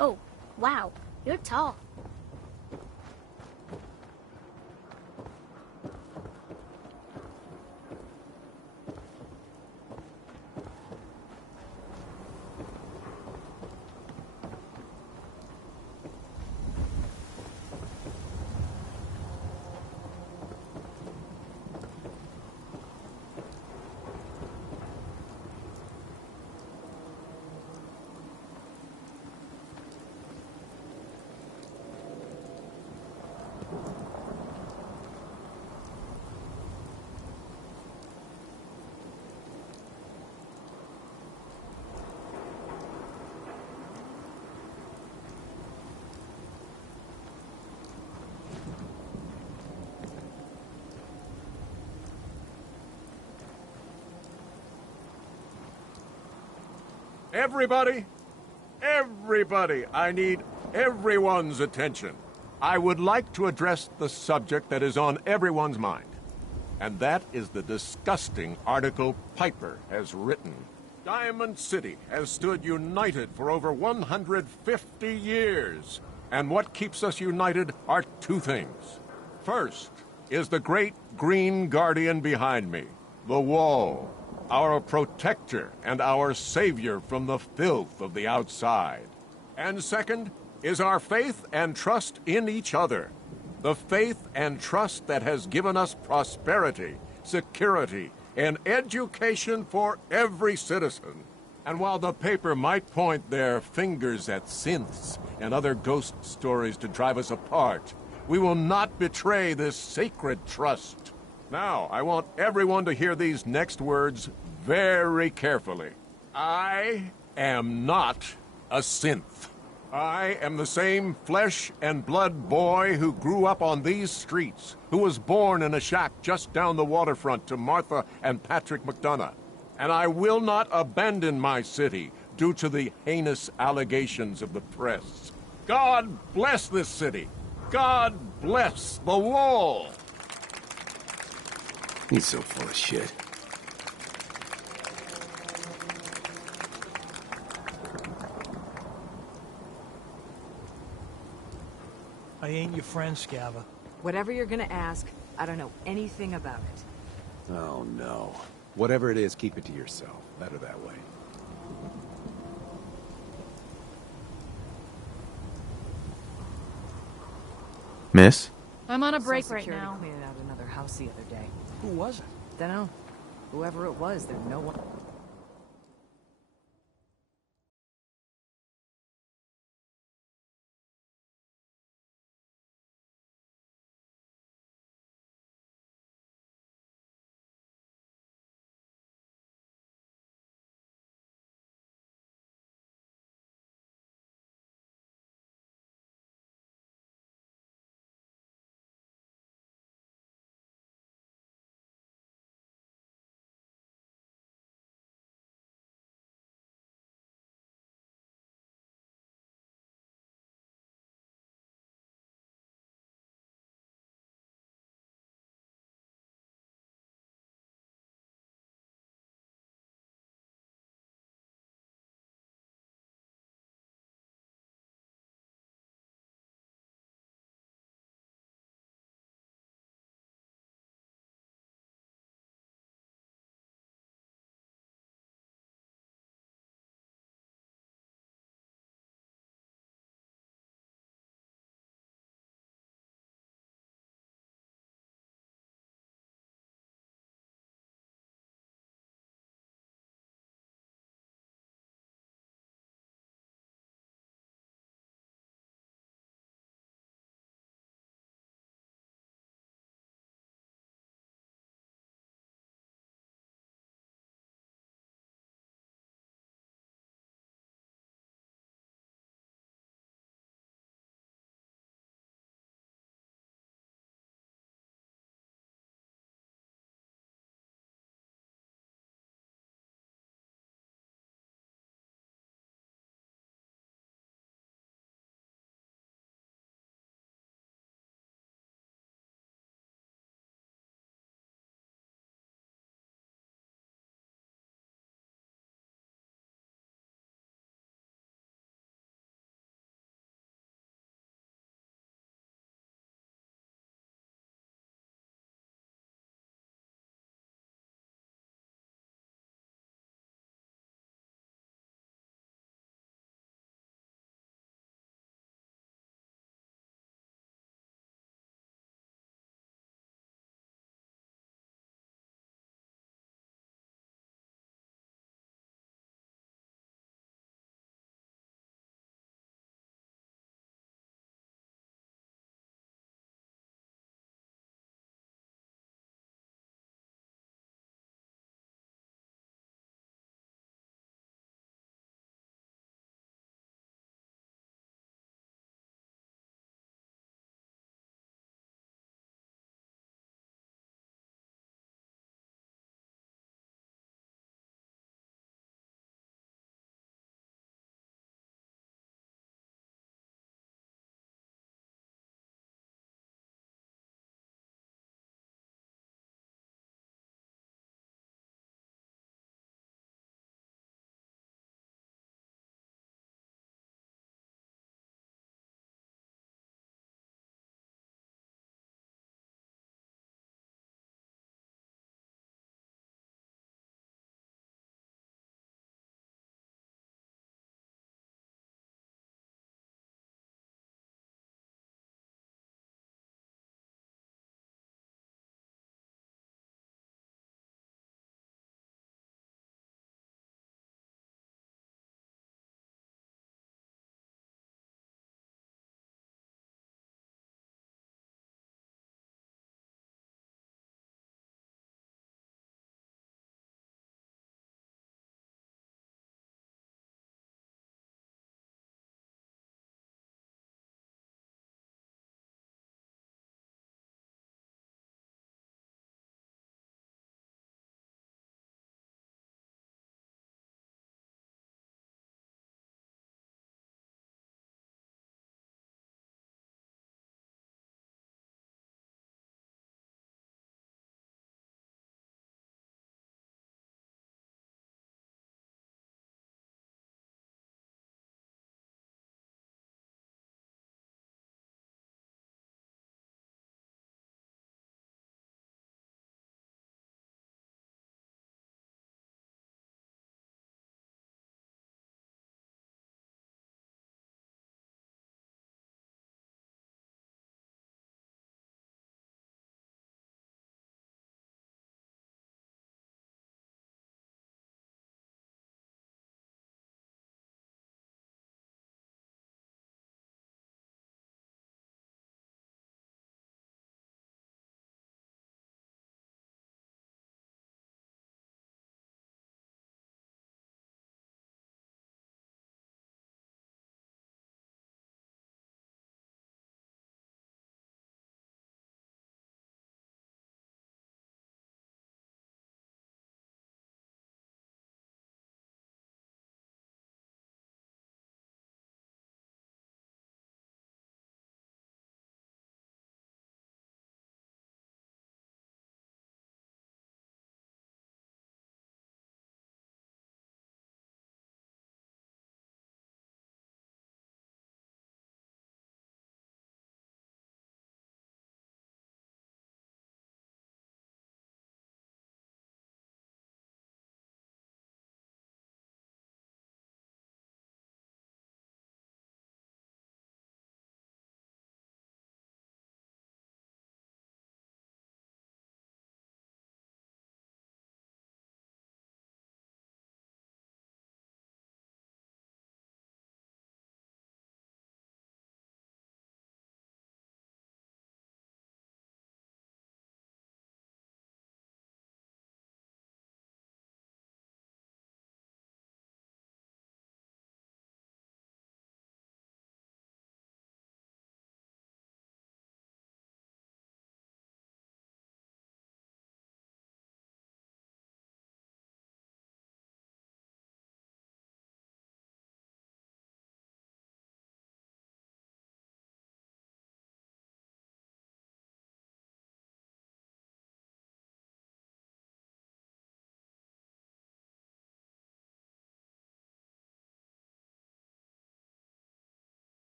Oh, wow. You're tall. Everybody, I need everyone's attention. I would like to address the subject that is on everyone's mind. And that is the disgusting article Piper has written. Diamond City has stood united for over 150 years. And what keeps us united are two things. First is the great green guardian behind me, the wall. Our protector and our savior from the filth of the outside. And second is our faith and trust in each other. The faith and trust that has given us prosperity, security, and education for every citizen. And while the paper might point their fingers at synths and other ghost stories to drive us apart, we will not betray this sacred trust. Now, I want everyone to hear these next words very carefully. I am not a synth. I am the same flesh and blood boy who grew up on these streets, who was born in a shack just down the waterfront to Martha and Patrick McDonough. And I will not abandon my city due to the heinous allegations of the press. God bless this city. God bless the wall. He's so full of shit. I ain't your friend, Scava. Whatever you're gonna ask, I don't know anything about it. Oh, no. Whatever it is, keep it to yourself. Better that way. Miss? I'm on a break Some right security now. cleaning out another house the other day. Who was it? Dunno. Whoever it was, there's no one.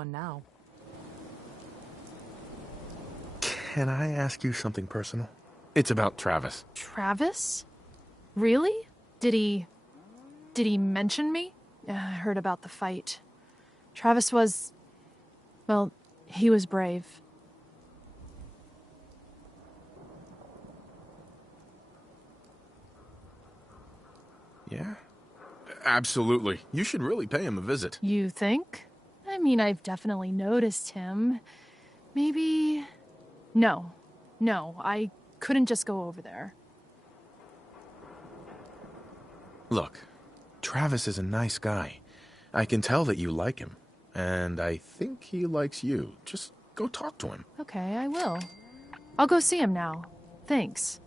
One now. Can I ask you something personal? It's about Travis. Travis? Really? Did he mention me? I heard about the fight. Travis was... well, he was brave. Yeah? Absolutely. You should really pay him a visit. You think? I mean, I've definitely noticed him. Maybe... No, I couldn't just go over there. Look, Travis is a nice guy. I can tell that you like him. And I think he likes you. Just go talk to him. Okay, I will. I'll go see him now. Thanks.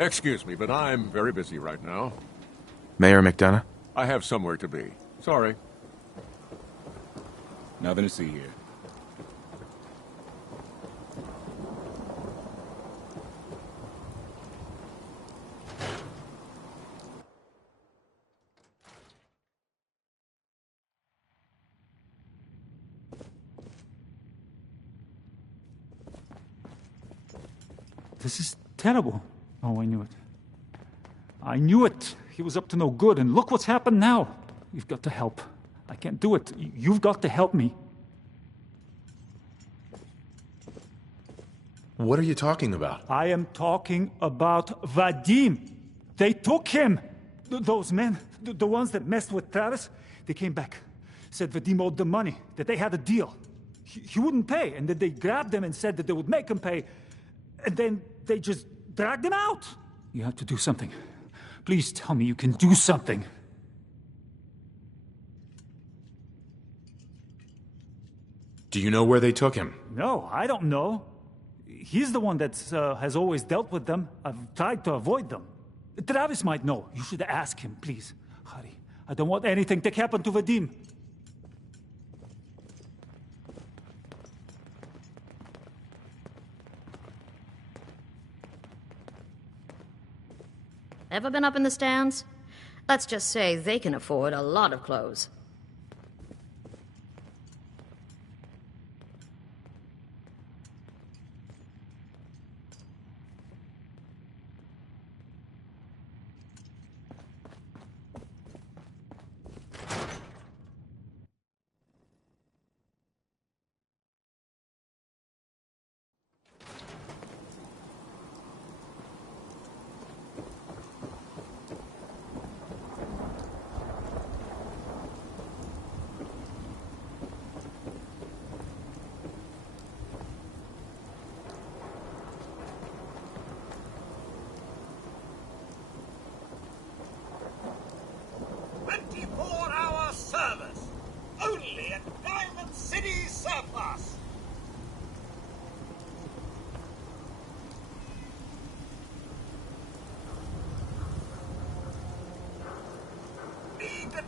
Excuse me, but I'm very busy right now. Mayor McDonough? I have somewhere to be. Sorry. Nothing to see here. This is terrible. Oh, I knew it. I knew it. He was up to no good, and look what's happened now. You've got to help. I can't do it. You've got to help me. What are you talking about? I am talking about Vadim. They took him. Those men, the ones that messed with Travis, they came back. Said Vadim owed them money, that they had a deal. He wouldn't pay, and then they grabbed him and said that they would make him pay. And then they just dragged him out. You have to do something. Please tell me you can do something. Do you know where they took him? No, I don't know. He's the one that has always dealt with them. I've tried to avoid them. Travis might know. You should ask him, please. Hurry. I don't want anything to happen to Vadim. Ever been up in the stands? Let's just say they can afford a lot of clothes.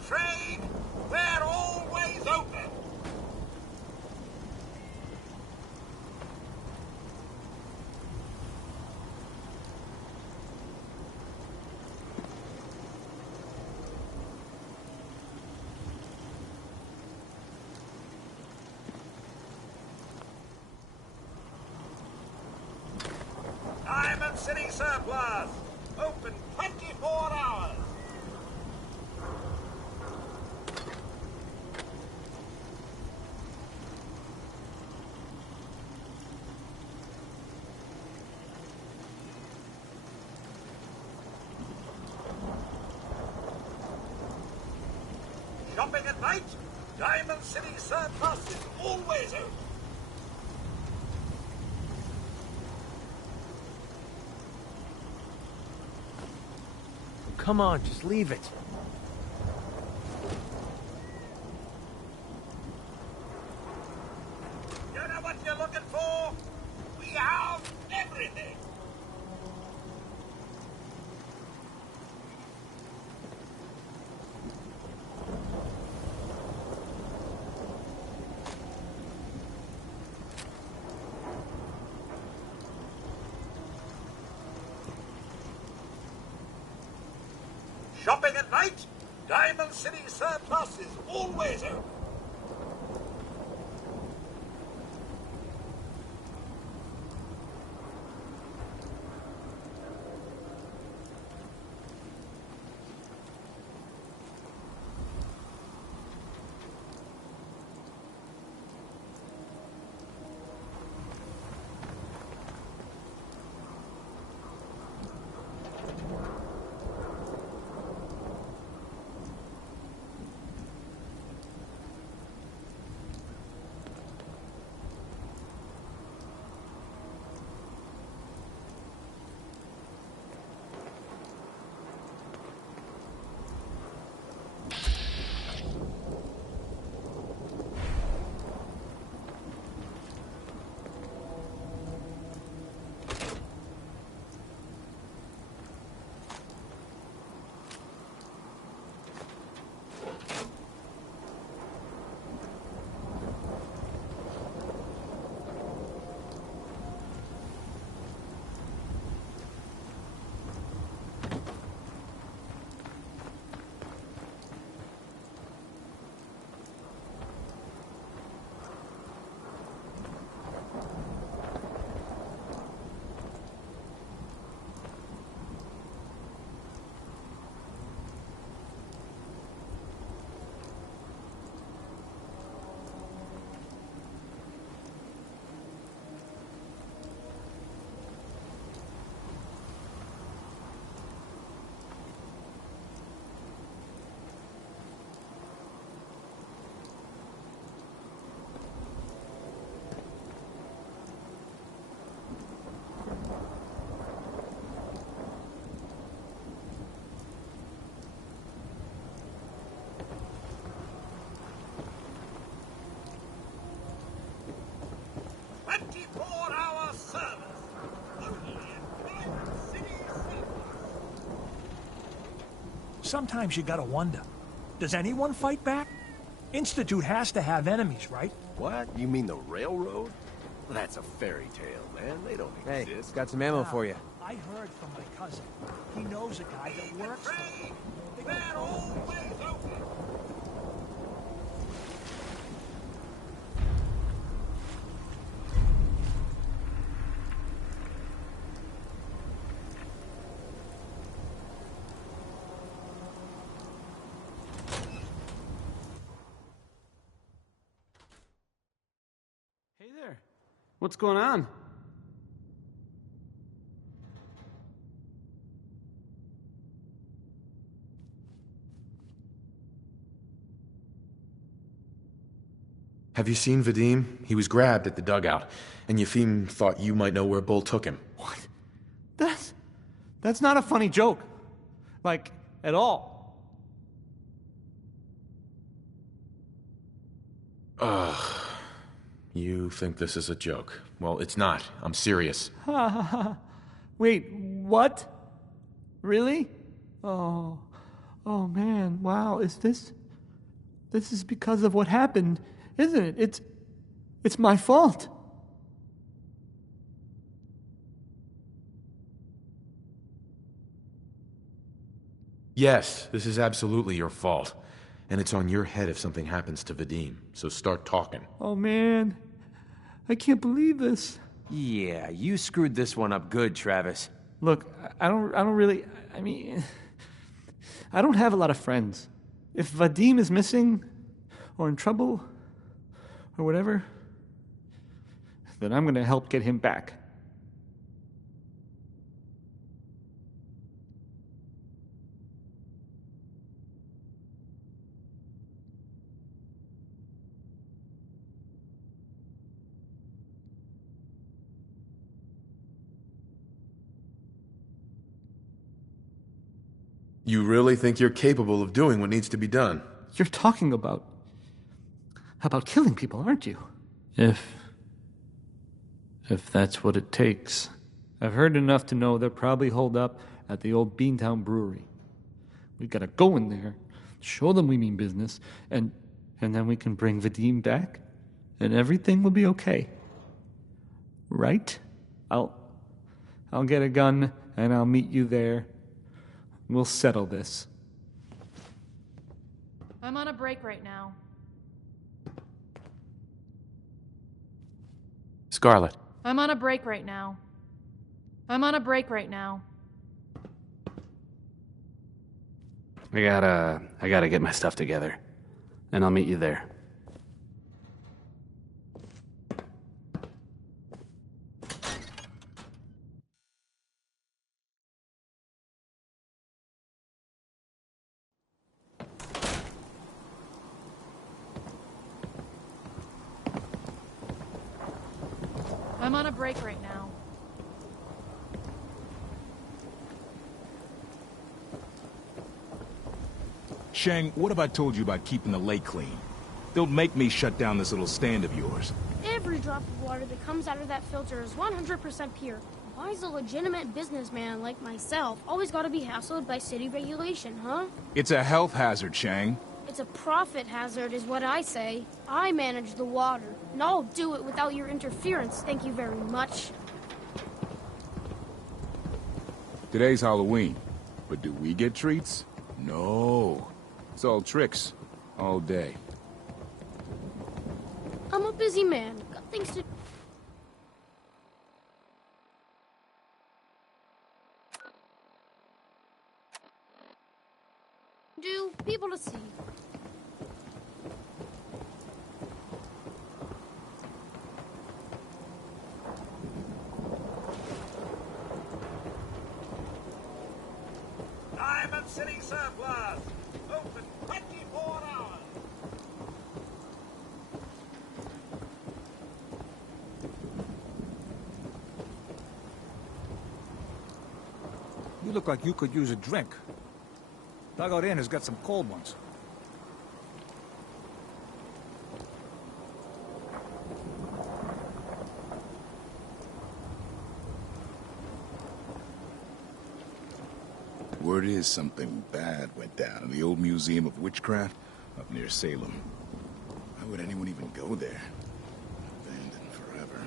Trade, we're always open. Diamond City Surplus, open 24 hours. Shopping at night? Diamond City Surplus is always open. Come on, just leave it. You know what you Shopping at night? Diamond City Surplus is always open. Sometimes you gotta wonder, does anyone fight back? Institute has to have enemies, right? What? You mean the railroad? That's a fairy tale, man. They don't exist. Hey, got some ammo for you. I heard from my cousin. He knows a guy that works for him. They're always open. Hey there. What's going on? Have you seen Vadim? He was grabbed at the dugout, and Yefim thought you might know where Bull took him. What? That's not a funny joke. Like, at all. Ugh. You think this is a joke. Well, it's not. I'm serious. Wait, what? Really? Oh man, wow, this is because of what happened, isn't it? It's my fault. Yes, this is absolutely your fault. And it's on your head if something happens to Vadim. So start talking. Oh man, I can't believe this. Yeah, you screwed this one up good, Travis. Look, I don't really, I mean, I don't have a lot of friends. If Vadim is missing, or in trouble, or whatever, then I'm gonna help get him back. You really think you're capable of doing what needs to be done? You're talking about killing people, aren't you? If that's what it takes. I've heard enough to know they're probably holed up at the old Beantown Brewery. We gotta go in there, show them we mean business, and then we can bring Vadim back, and everything will be okay. Right? I'll get a gun, and I'll meet you there. We'll settle this. I'm on a break right now. Scarlet. I'm on a break right now. I'm on a break right now. I gotta get my stuff together. And I'll meet you there. I'm on a break right now. Shang, what have I told you about keeping the lake clean? Don't make me shut down this little stand of yours. Every drop of water that comes out of that filter is 100% pure. Why's a legitimate businessman like myself always gotta be hassled by city regulation, huh? It's a health hazard, Shang. It's a profit hazard is what I say. I manage the water, and I'll do it without your interference, thank you very much. Today's Halloween, but do we get treats? No. It's all tricks, all day. I'm a busy man, got things to... do, people to see. Diamond City Surplus. Open 24 hours. You look like you could use a drink. Dugout Inn has got some cold ones. Word is something bad went down in the old Museum of Witchcraft up near Salem. Why would anyone even go there? Abandoned forever.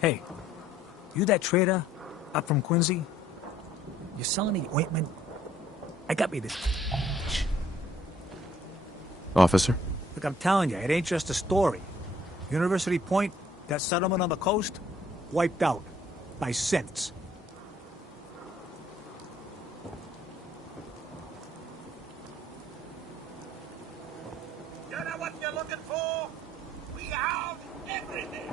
Hey, you that trader up from Quincy? You selling the ointment? I got me this. Officer? Look, I'm telling you, it ain't just a story. University Point, that settlement on the coast, wiped out by synths. You know what you're looking for? We have everything.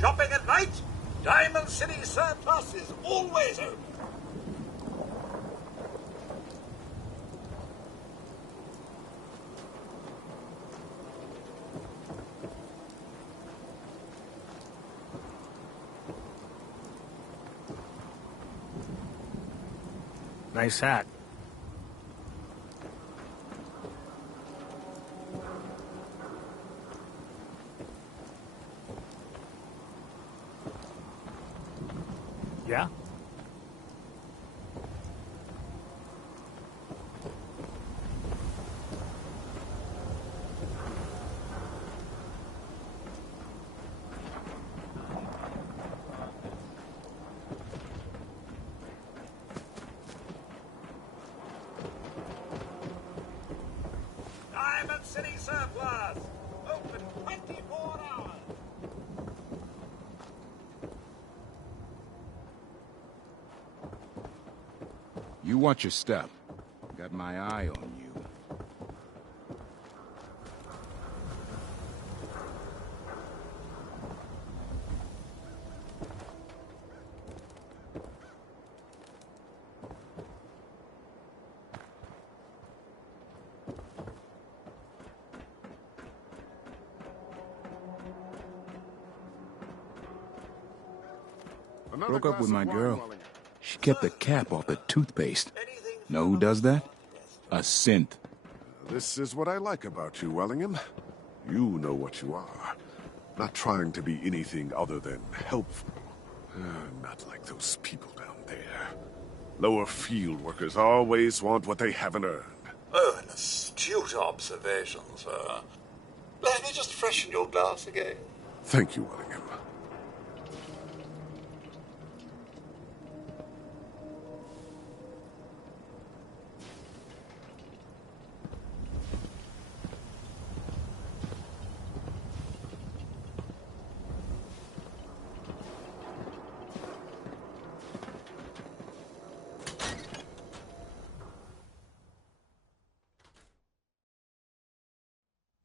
Shopping at night? Diamond City Surplus is always open. Nice hat. Yeah? Diamond City Surplus. Open 24 hours. You watch your step. Got my eye on you. Broke up with my girl. She kept the cap off the toothpaste. Know who does that? A synth. This is what I like about you, Wellingham. You know what you are. Not trying to be anything other than helpful. Not like those people down there. Lower field workers always want what they haven't earned. Oh, an astute observation, sir. Let me just freshen your glass again. Thank you, Willingham.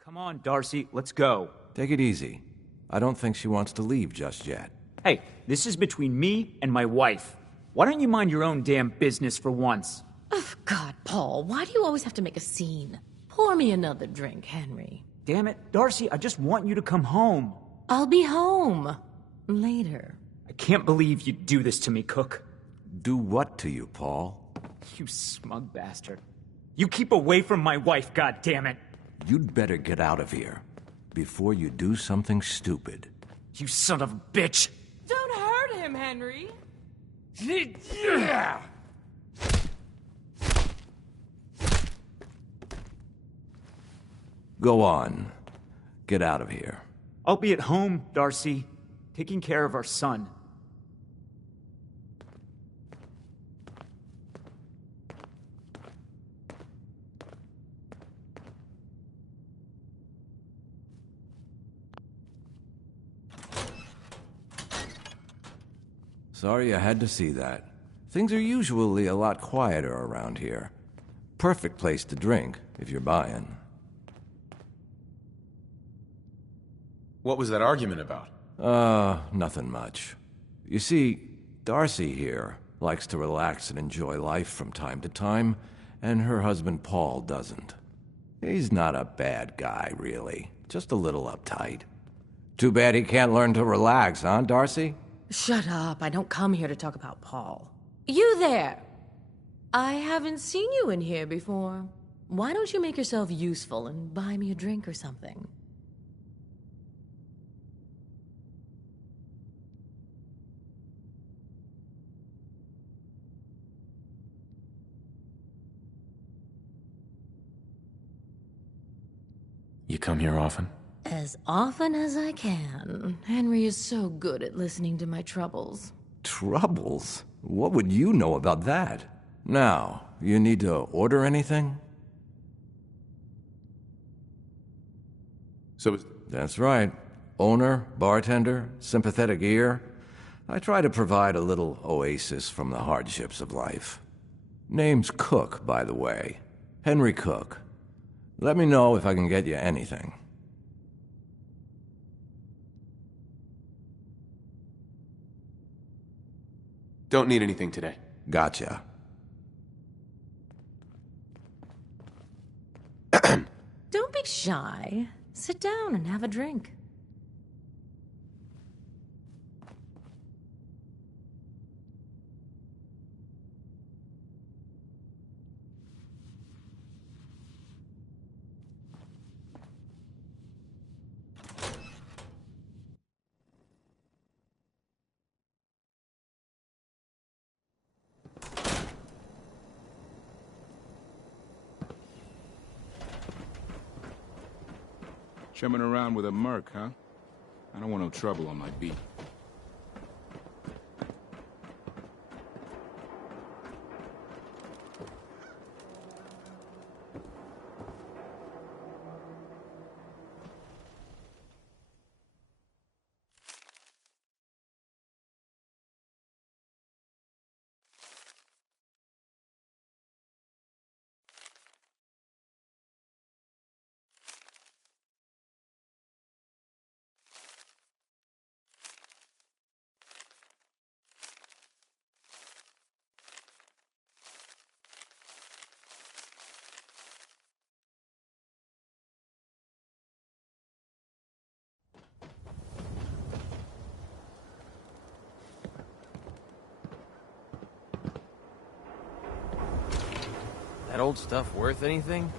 Come on, Darcy, let's go. Take it easy. I don't think she wants to leave just yet. Hey, this is between me and my wife. Why don't you mind your own damn business for once? Oh, God, Paul, why do you always have to make a scene? Pour me another drink, Henry. Damn it, Darcy, I just want you to come home. I'll be home. Later. I can't believe you'd do this to me, Cook. Do what to you, Paul? You smug bastard. You keep away from my wife, goddammit. You'd better get out of here before you do something stupid. You son of a bitch! Don't hurt him, Henry! Go on. Get out of here. I'll be at home, Darcy, taking care of our son. Sorry I had to see that. Things are usually a lot quieter around here. Perfect place to drink, if you're buying. What was that argument about? Nothing much. You see, Darcy here likes to relax and enjoy life from time to time, and her husband Paul doesn't. He's not a bad guy, really. Just a little uptight. Too bad he can't learn to relax, huh, Darcy? Shut up. I don't come here to talk about Paul. You there! I haven't seen you in here before. Why don't you make yourself useful and buy me a drink or something? You come here often? As often as I can. Henry is so good at listening to my troubles. Troubles? What would you know about that? Now, you need to order anything? So That's right. Owner, bartender, sympathetic ear. I try to provide a little oasis from the hardships of life. Name's Cook, by the way. Henry Cook. Let me know if I can get you anything. Don't need anything today. Gotcha. Don't be shy. Sit down and have a drink. Chumming around with a merc, huh? I don't want no trouble on my beat. That old stuff worth anything?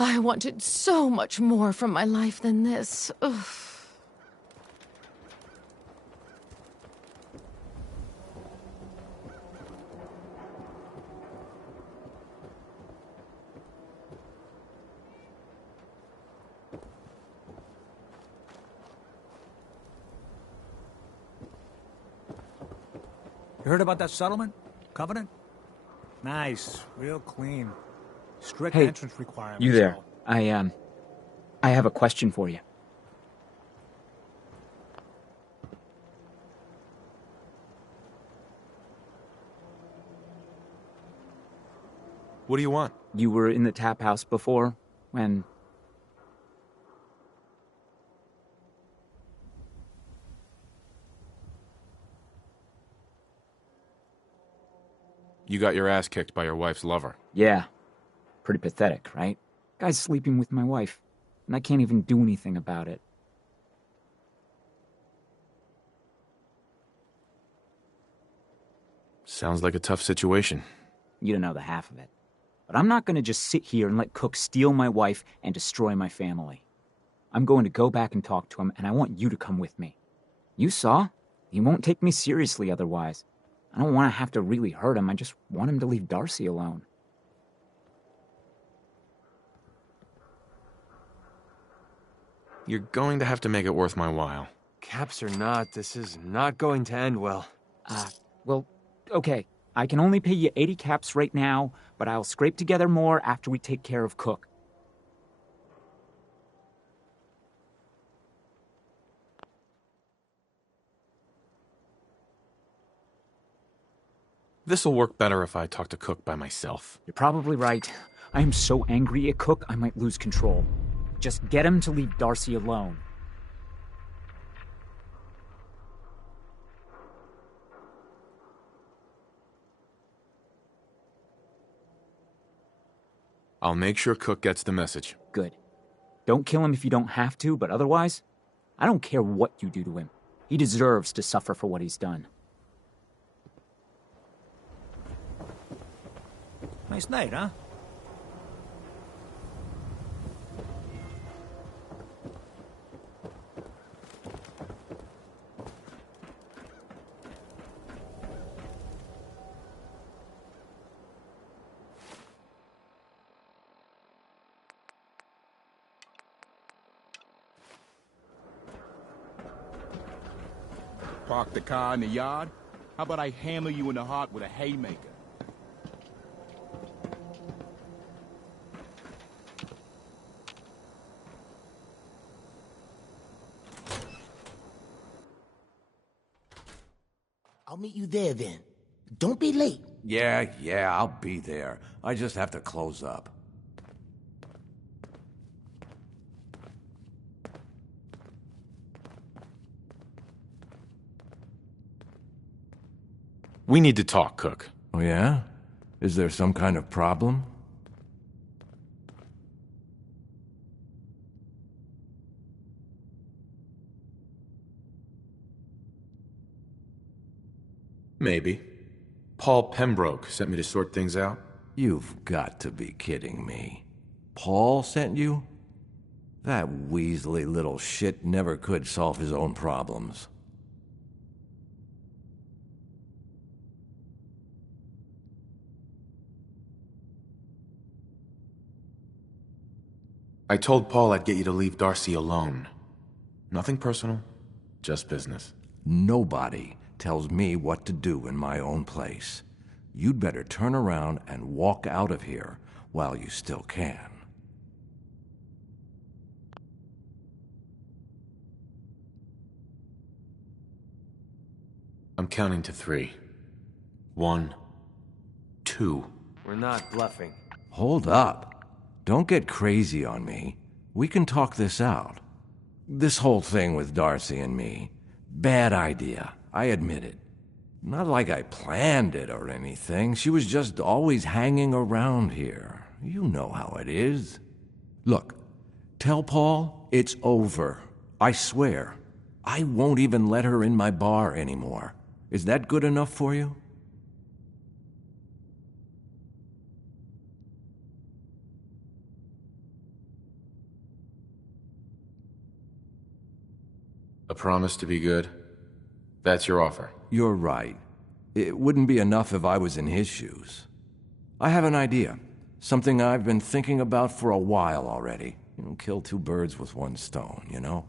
I wanted so much more from my life than this. Ugh. You heard about that settlement? Covenant? Nice. Real clean. Strict Hey, entrance requirements. you there? I have a question for you. What do you want? You were in the tap house before, when... You got your ass kicked by your wife's lover. Yeah. Pretty pathetic, right? Guy's sleeping with my wife, and I can't even do anything about it. Sounds like a tough situation. You don't know the half of it. But I'm not gonna just sit here and let Cook steal my wife and destroy my family. I'm going to go back and talk to him, and I want you to come with me. You saw? He won't take me seriously otherwise. I don't want to have to really hurt him. I just want him to leave Darcy alone. You're going to have to make it worth my while. Caps or not, this is not going to end well. Well, okay. I can only pay you 80 caps right now, but I'll scrape together more after we take care of Cook. This'll work better if I talk to Cook by myself. You're probably right. I am so angry at Cook, I might lose control. Just get him to leave Darcy alone. I'll make sure Cook gets the message. Good. Don't kill him if you don't have to, but otherwise, I don't care what you do to him. He deserves to suffer for what he's done. Nice night, huh? Park the car in the yard? How about I hammer you in the heart with a haymaker? I'll meet you there then. Don't be late. Yeah, I'll be there. I just have to close up. We need to talk, Cook. Oh, yeah? Is there some kind of problem? Maybe. Paul Pembroke sent me to sort things out. You've got to be kidding me. Paul sent you? That Weasley little shit never could solve his own problems. I told Paul I'd get you to leave Darcy alone. Nothing personal, just business. Nobody tells me what to do in my own place. You'd better turn around and walk out of here while you still can. I'm counting to 3. 1, 2. We're not bluffing. Hold up. Don't get crazy on me. We can talk this out. This whole thing with Darcy and me, bad idea. I admit it. Not like I planned it or anything. She was just always hanging around here. You know how it is. Look, tell Paul it's over. I swear. I won't even let her in my bar anymore. Is that good enough for you? A promise to be good? That's your offer? You're right. It wouldn't be enough if I was in his shoes. I have an idea. Something I've been thinking about for a while already. Kill two birds with one stone, you know?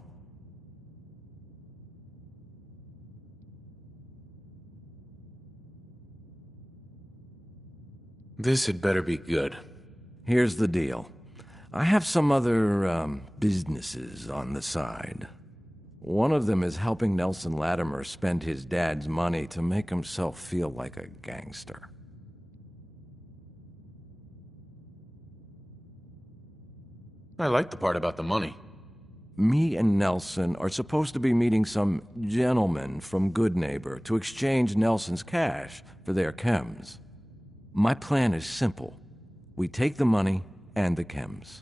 This had better be good. Here's the deal. I have some other, businesses on the side. One of them is helping Nelson Latimer spend his dad's money to make himself feel like a gangster. I like the part about the money. Me and Nelson are supposed to be meeting some gentleman from Goodneighbor to exchange Nelson's cash for their chems. My plan is simple. We take the money and the chems.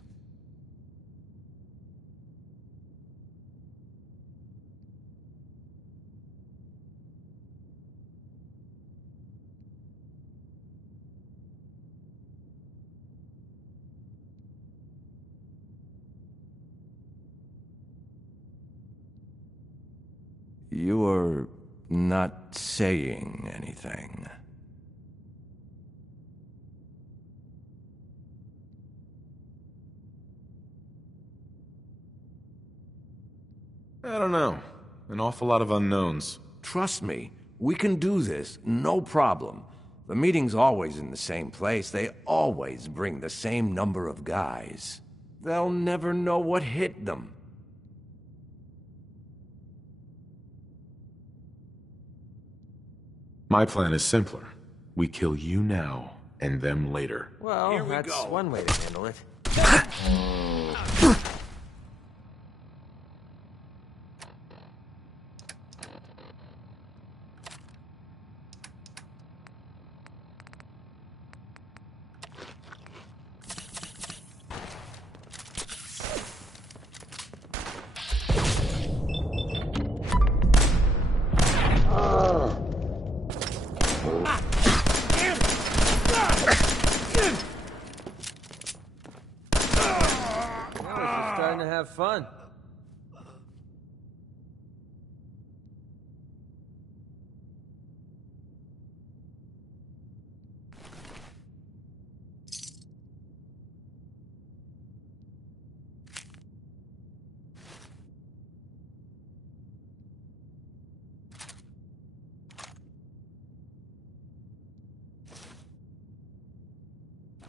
You're not saying anything. I don't know. An awful lot of unknowns. Trust me, we can do this, no problem. The meeting's always in the same place. They always bring the same number of guys. They'll never know what hit them. My plan is simpler. We kill you now, and them later. Well, that's one way to handle it. Starting to have fun.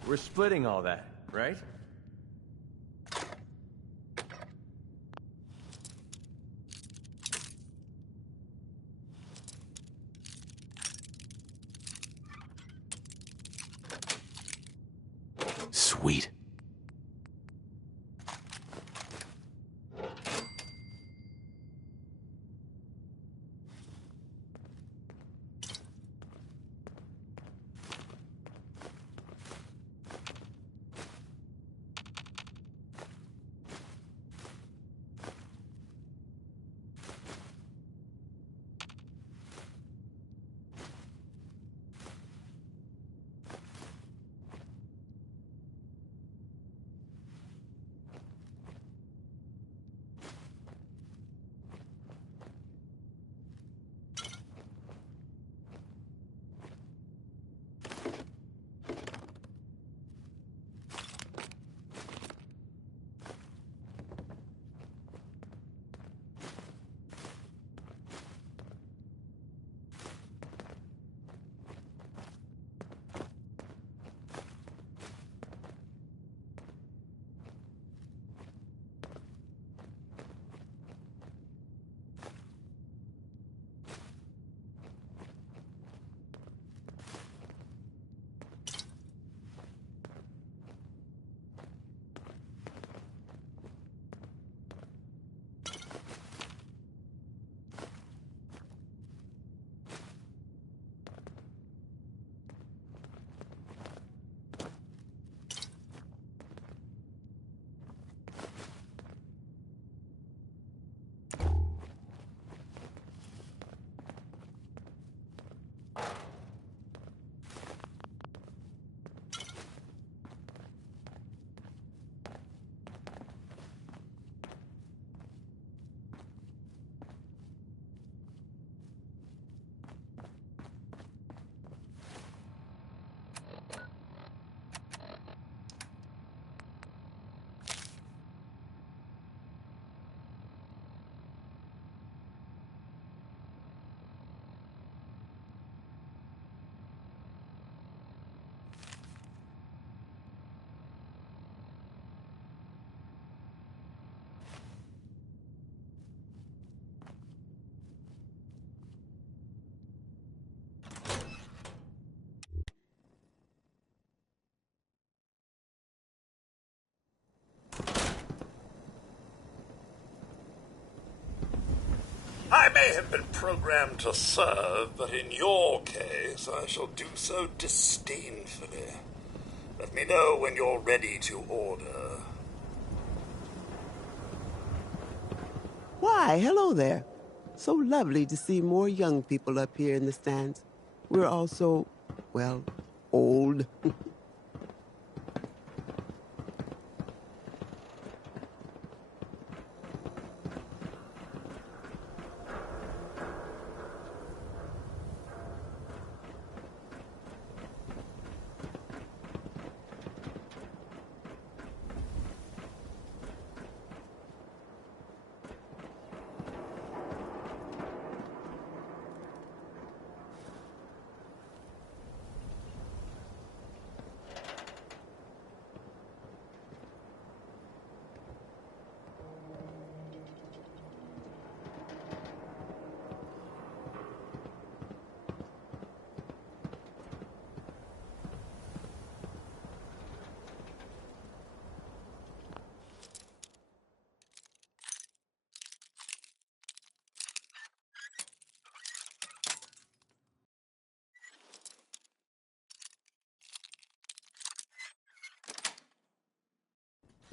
We're splitting all that, right? Sweet. I may have been programmed to serve, but in your case, I shall do so disdainfully. Let me know when you're ready to order. Why, hello there. So lovely to see more young people up here in the stands. We're all so, well, old.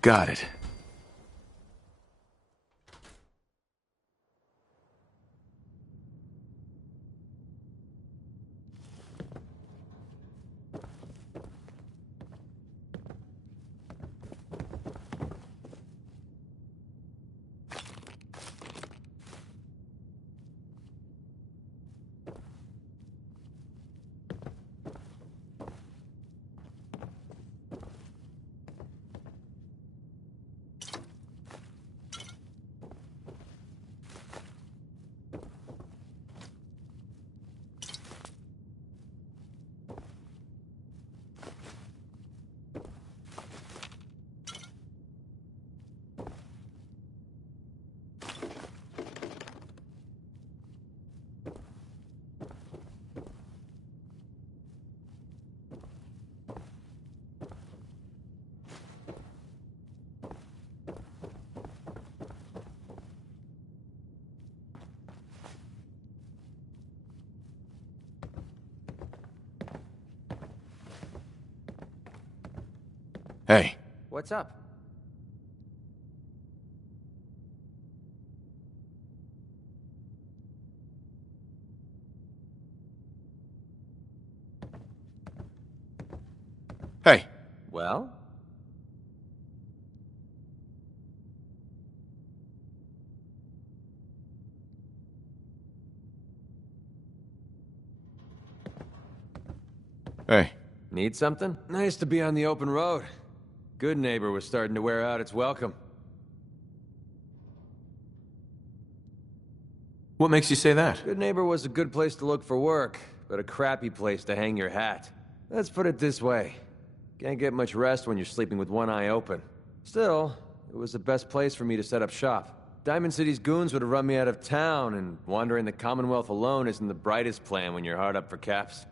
Got it. Hey. What's up? Hey. Well? Hey. Need something? Nice to be on the open road. Good Neighbor was starting to wear out its welcome. What makes you say that? Good Neighbor was a good place to look for work, but a crappy place to hang your hat. Let's put it this way. Can't get much rest when you're sleeping with one eye open. Still, it was the best place for me to set up shop. Diamond City's goons would have run me out of town, and wandering the Commonwealth alone isn't the brightest plan when you're hard up for caps.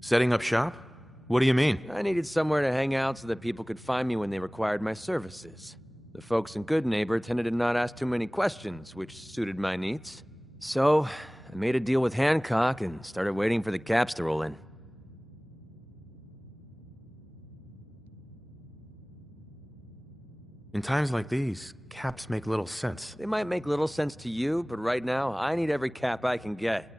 Setting up shop? What do you mean? I needed somewhere to hang out so that people could find me when they required my services. The folks in Good Neighbor tended to not ask too many questions, which suited my needs. So, I made a deal with Hancock and started waiting for the caps to roll in. In times like these, caps make little sense. They might make little sense to you, but right now, I need every cap I can get.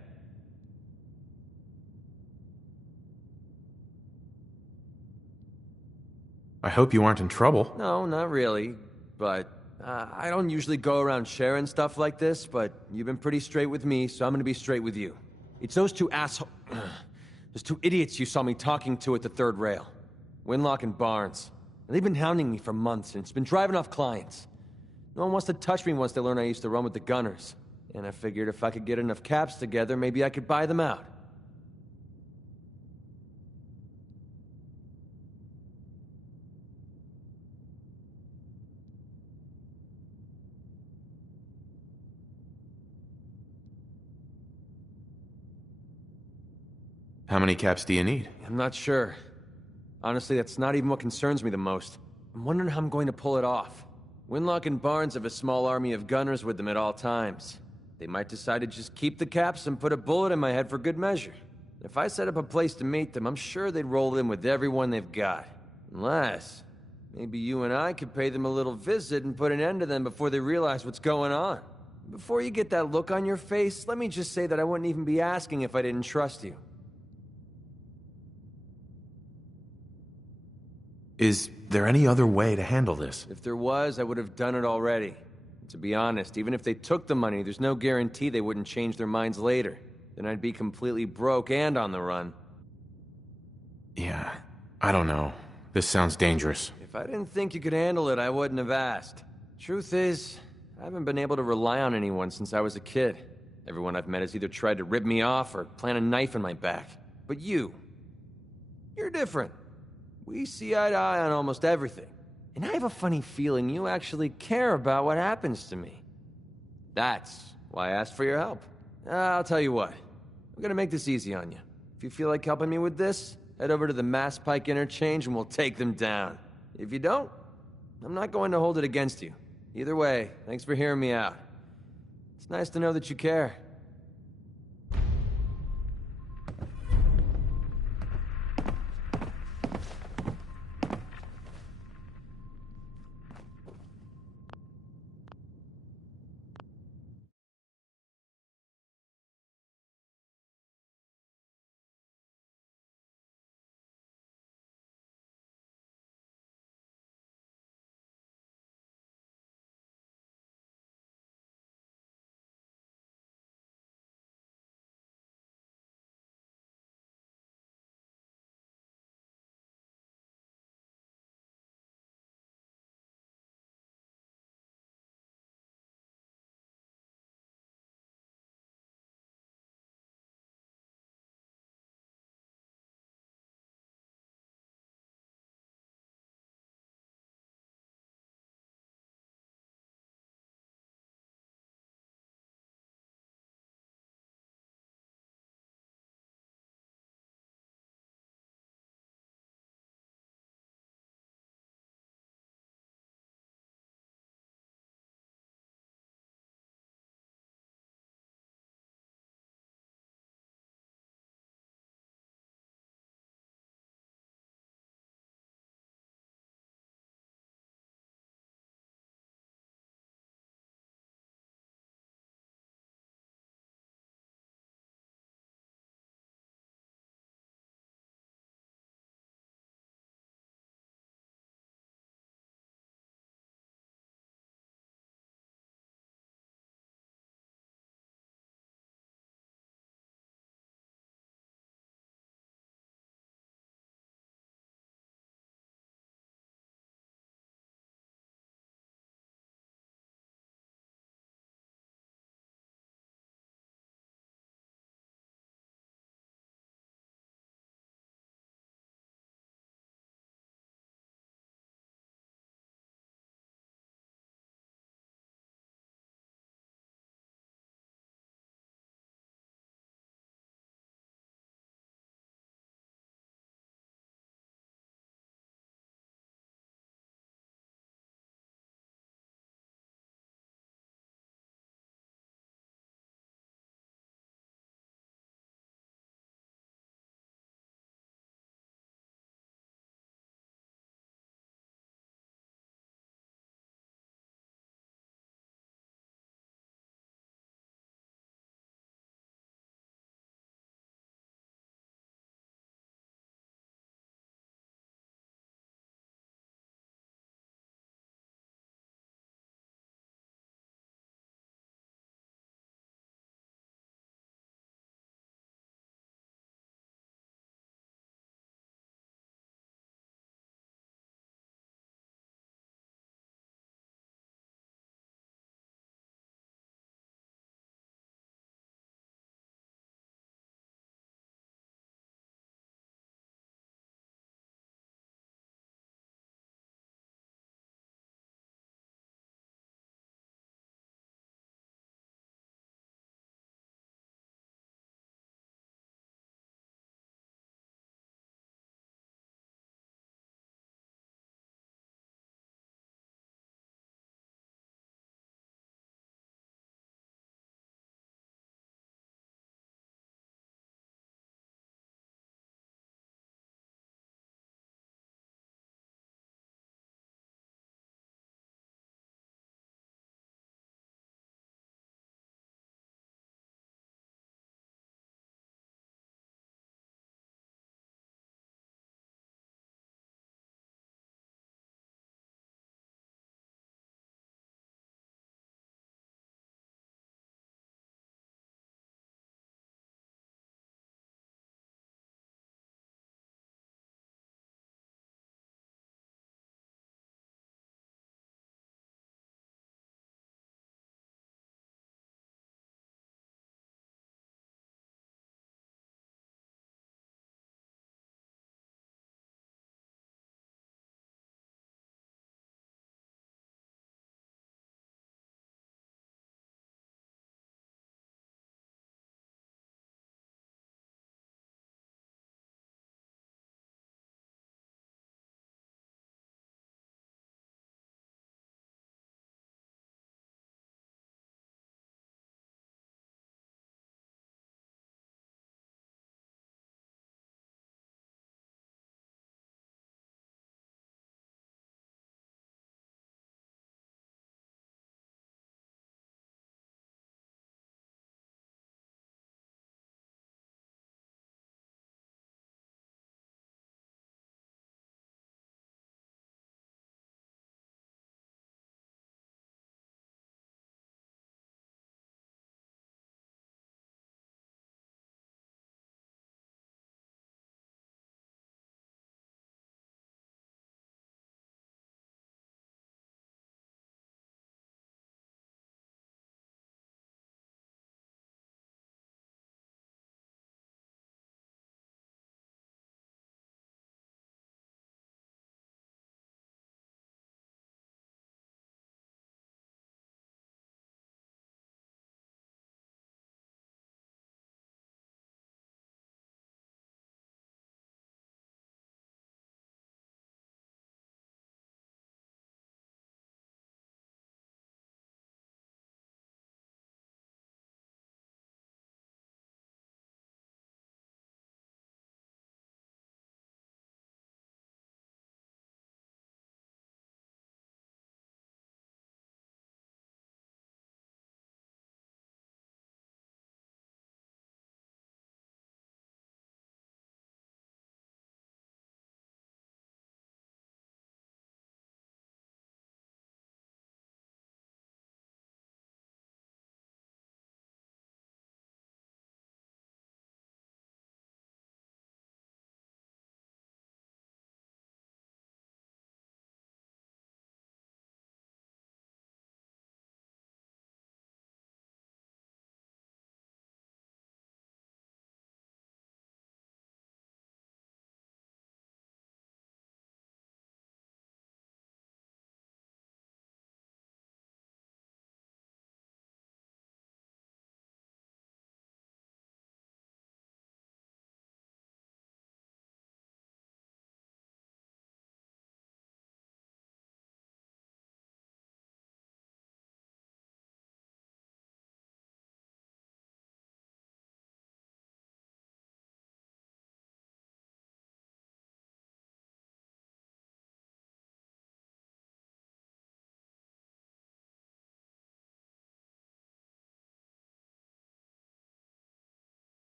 I hope you aren't in trouble. No, not really. But I don't usually go around sharing stuff like this, but you've been pretty straight with me, so I'm gonna be straight with you. It's those two those two idiots you saw me talking to at the third rail. Winlock and Barnes. They've been hounding me for months, and it's been driving off clients. No one wants to touch me once they learn I used to run with the Gunners. And I figured if I could get enough caps together, maybe I could buy them out. How many caps do you need? I'm not sure. Honestly, that's not even what concerns me the most. I'm wondering how I'm going to pull it off. Winlock and Barnes have a small army of gunners with them at all times. They might decide to just keep the caps and put a bullet in my head for good measure. If I set up a place to meet them, I'm sure they'd roll in with everyone they've got. Unless, maybe you and I could pay them a little visit and put an end to them before they realize what's going on. Before you get that look on your face, let me just say that I wouldn't even be asking if I didn't trust you. Is there any other way to handle this? If there was, I would have done it already. And to be honest, even if they took the money, there's no guarantee they wouldn't change their minds later. Then I'd be completely broke and on the run. Yeah, I don't know. This sounds dangerous. If I didn't think you could handle it, I wouldn't have asked. Truth is, I haven't been able to rely on anyone since I was a kid. Everyone I've met has either tried to rip me off or plant a knife in my back. But you're different. We see eye to eye on almost everything. And I have a funny feeling you actually care about what happens to me. That's why I asked for your help. I'll tell you what. I'm gonna make this easy on you. If you feel like helping me with this, head over to the Mass Pike interchange and we'll take them down. If you don't, I'm not going to hold it against you. Either way, thanks for hearing me out. It's nice to know that you care.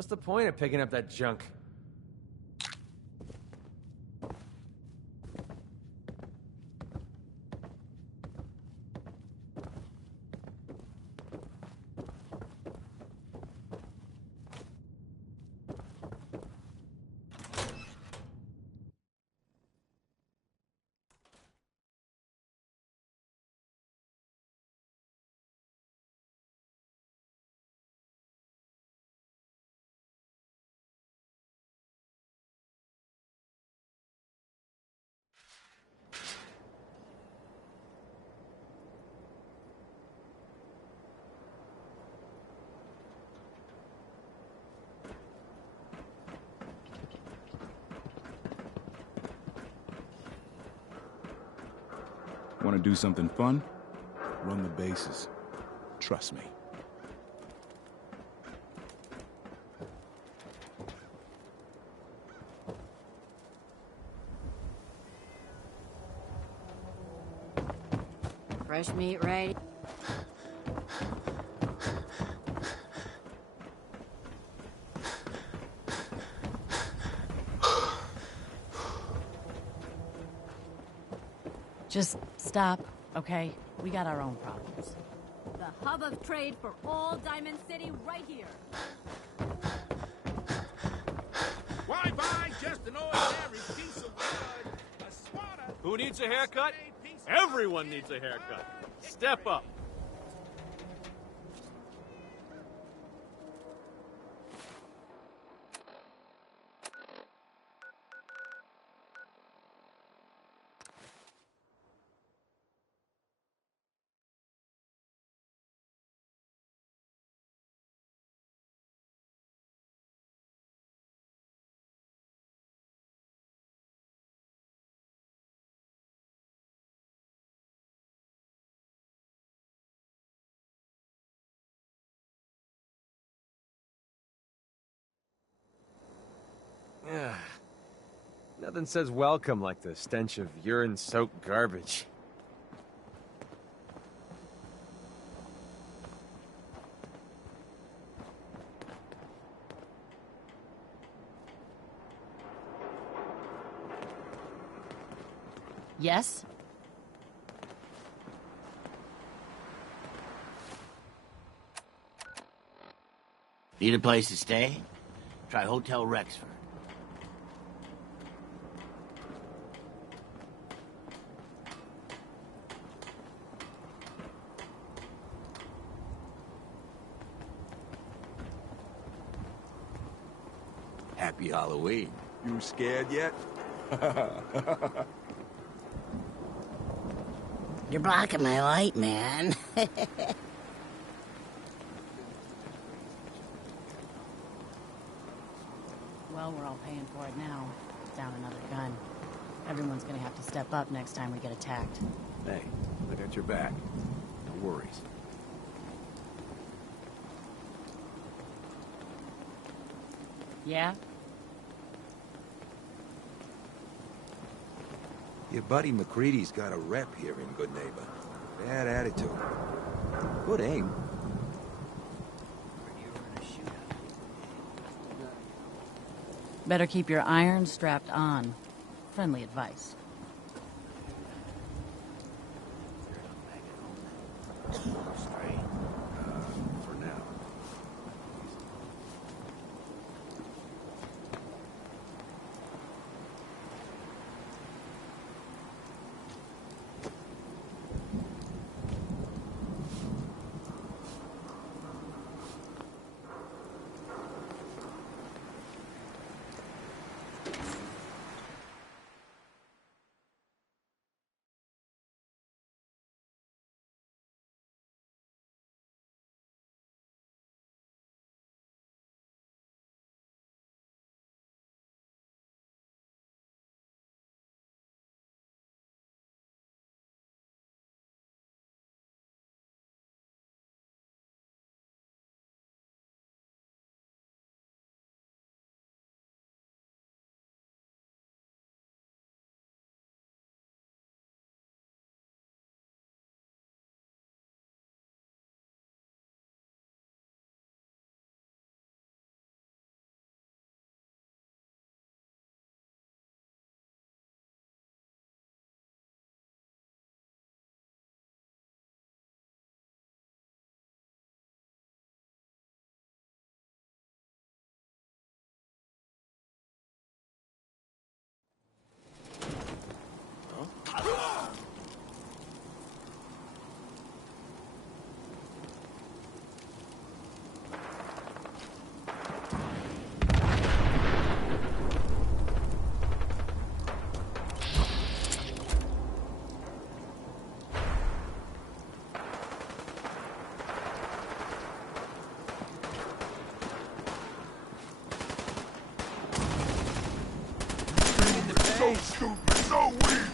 What's the point of picking up that junk? Want to do something fun? Run the bases. Trust me. Fresh meat ready. Just stop, okay? We got our own problems. The hub of trade for all Diamond City right here. Why buy just an ordinary piece of wood? A swatter. Who needs a haircut? Everyone needs a haircut. Step up. Nothing says welcome like the stench of urine-soaked garbage. Yes? Need a place to stay? Try Hotel Rexford. Happy Halloween. You scared yet? You're blocking my light, man. Well, we're all paying for it now. Down another gun. Everyone's gonna have to step up next time we get attacked. Hey, I got your back. No worries. Yeah? Your buddy McCready's got a rep here in Good Neighbor. Bad attitude. Good aim. Better keep your iron strapped on. Friendly advice. For now. face. So weak.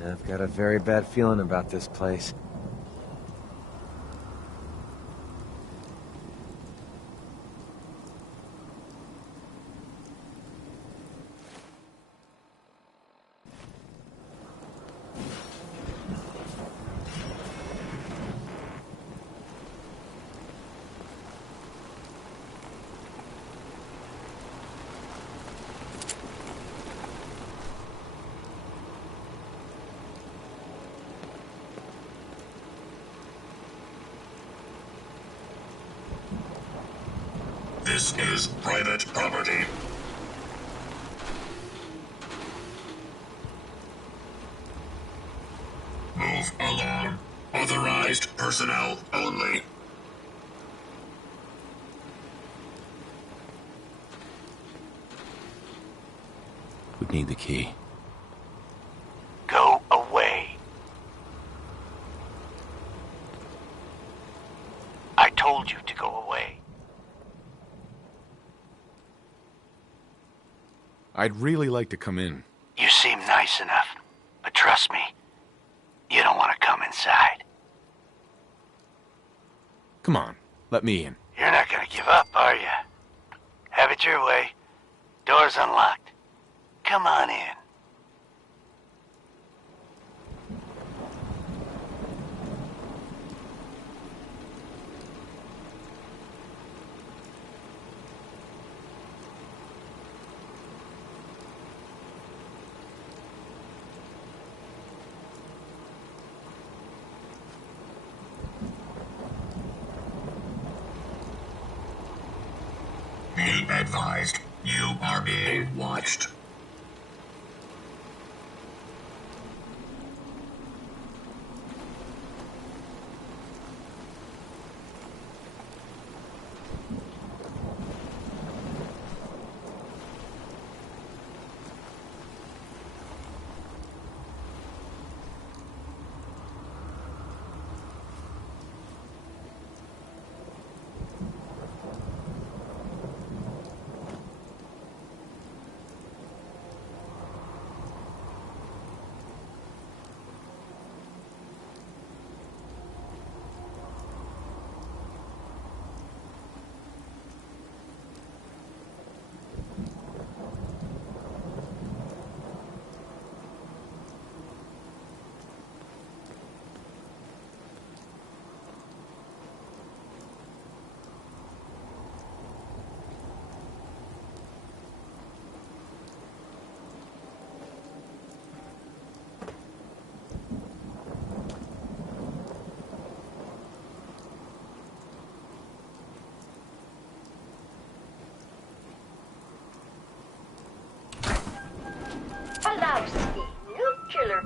Yeah, I've got a very bad feeling about this place. This is private property. Move along. Authorized personnel only. We need the key. Go away. I told you to go away. I'd really like to come in. You seem nice enough, but trust me, you don't want to come inside. Come on, let me in. You're not gonna give up, are you? Have it your way. Door's unlocked. Come on in. Be advised, you are being watched.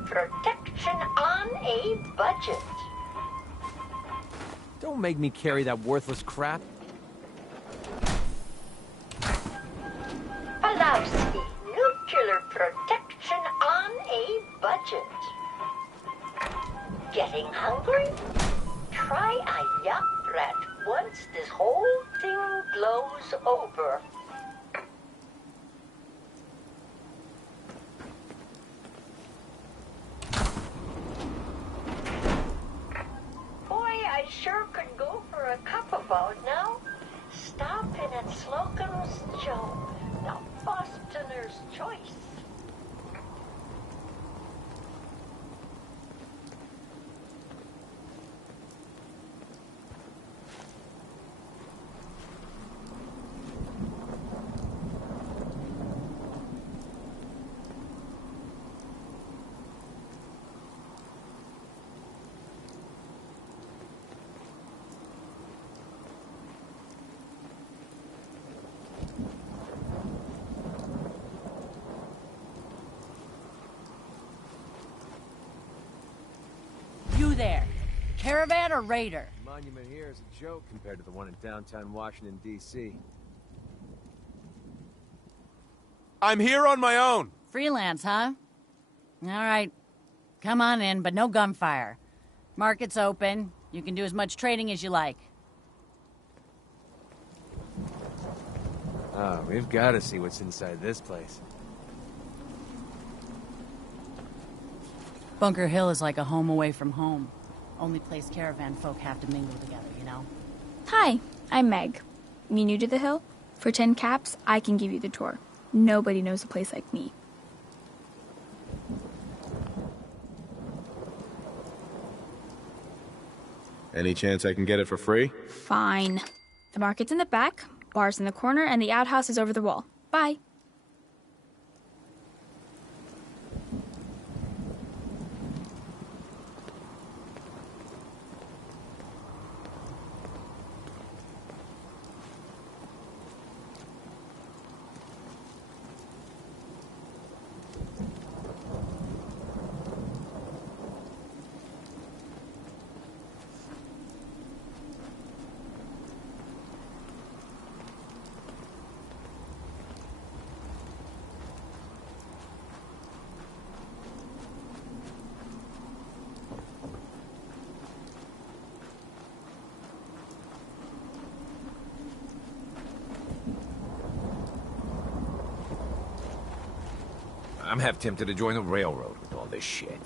protection on a budget. Don't make me carry that worthless crap. Pulowski, nuclear protection on a budget. Getting hungry? Try a yacht rat once this whole thing blows over. Boy, I sure could go for a cup of out now. Stop in at Slocum's Joe, the Bostoner's choice. You there. Caravan or raider? The monument here is a joke compared to the one in downtown Washington, D.C. I'm here on my own. Freelance, huh? All right. Come on in, but no gunfire. Market's open. You can do as much trading as you like. Oh, we've got to see what's inside this place. Bunker Hill is like a home away from home. Only place caravan folk have to mingle together, you know? Hi, I'm Meg. You new to the hill? For 10 caps, I can give you the tour. Nobody knows a place like me. Any chance I can get it for free? Fine. The market's in the back, bar's in the corner, and the outhouse is over the wall. Bye. I'm half tempted to join the railroad with all this shit.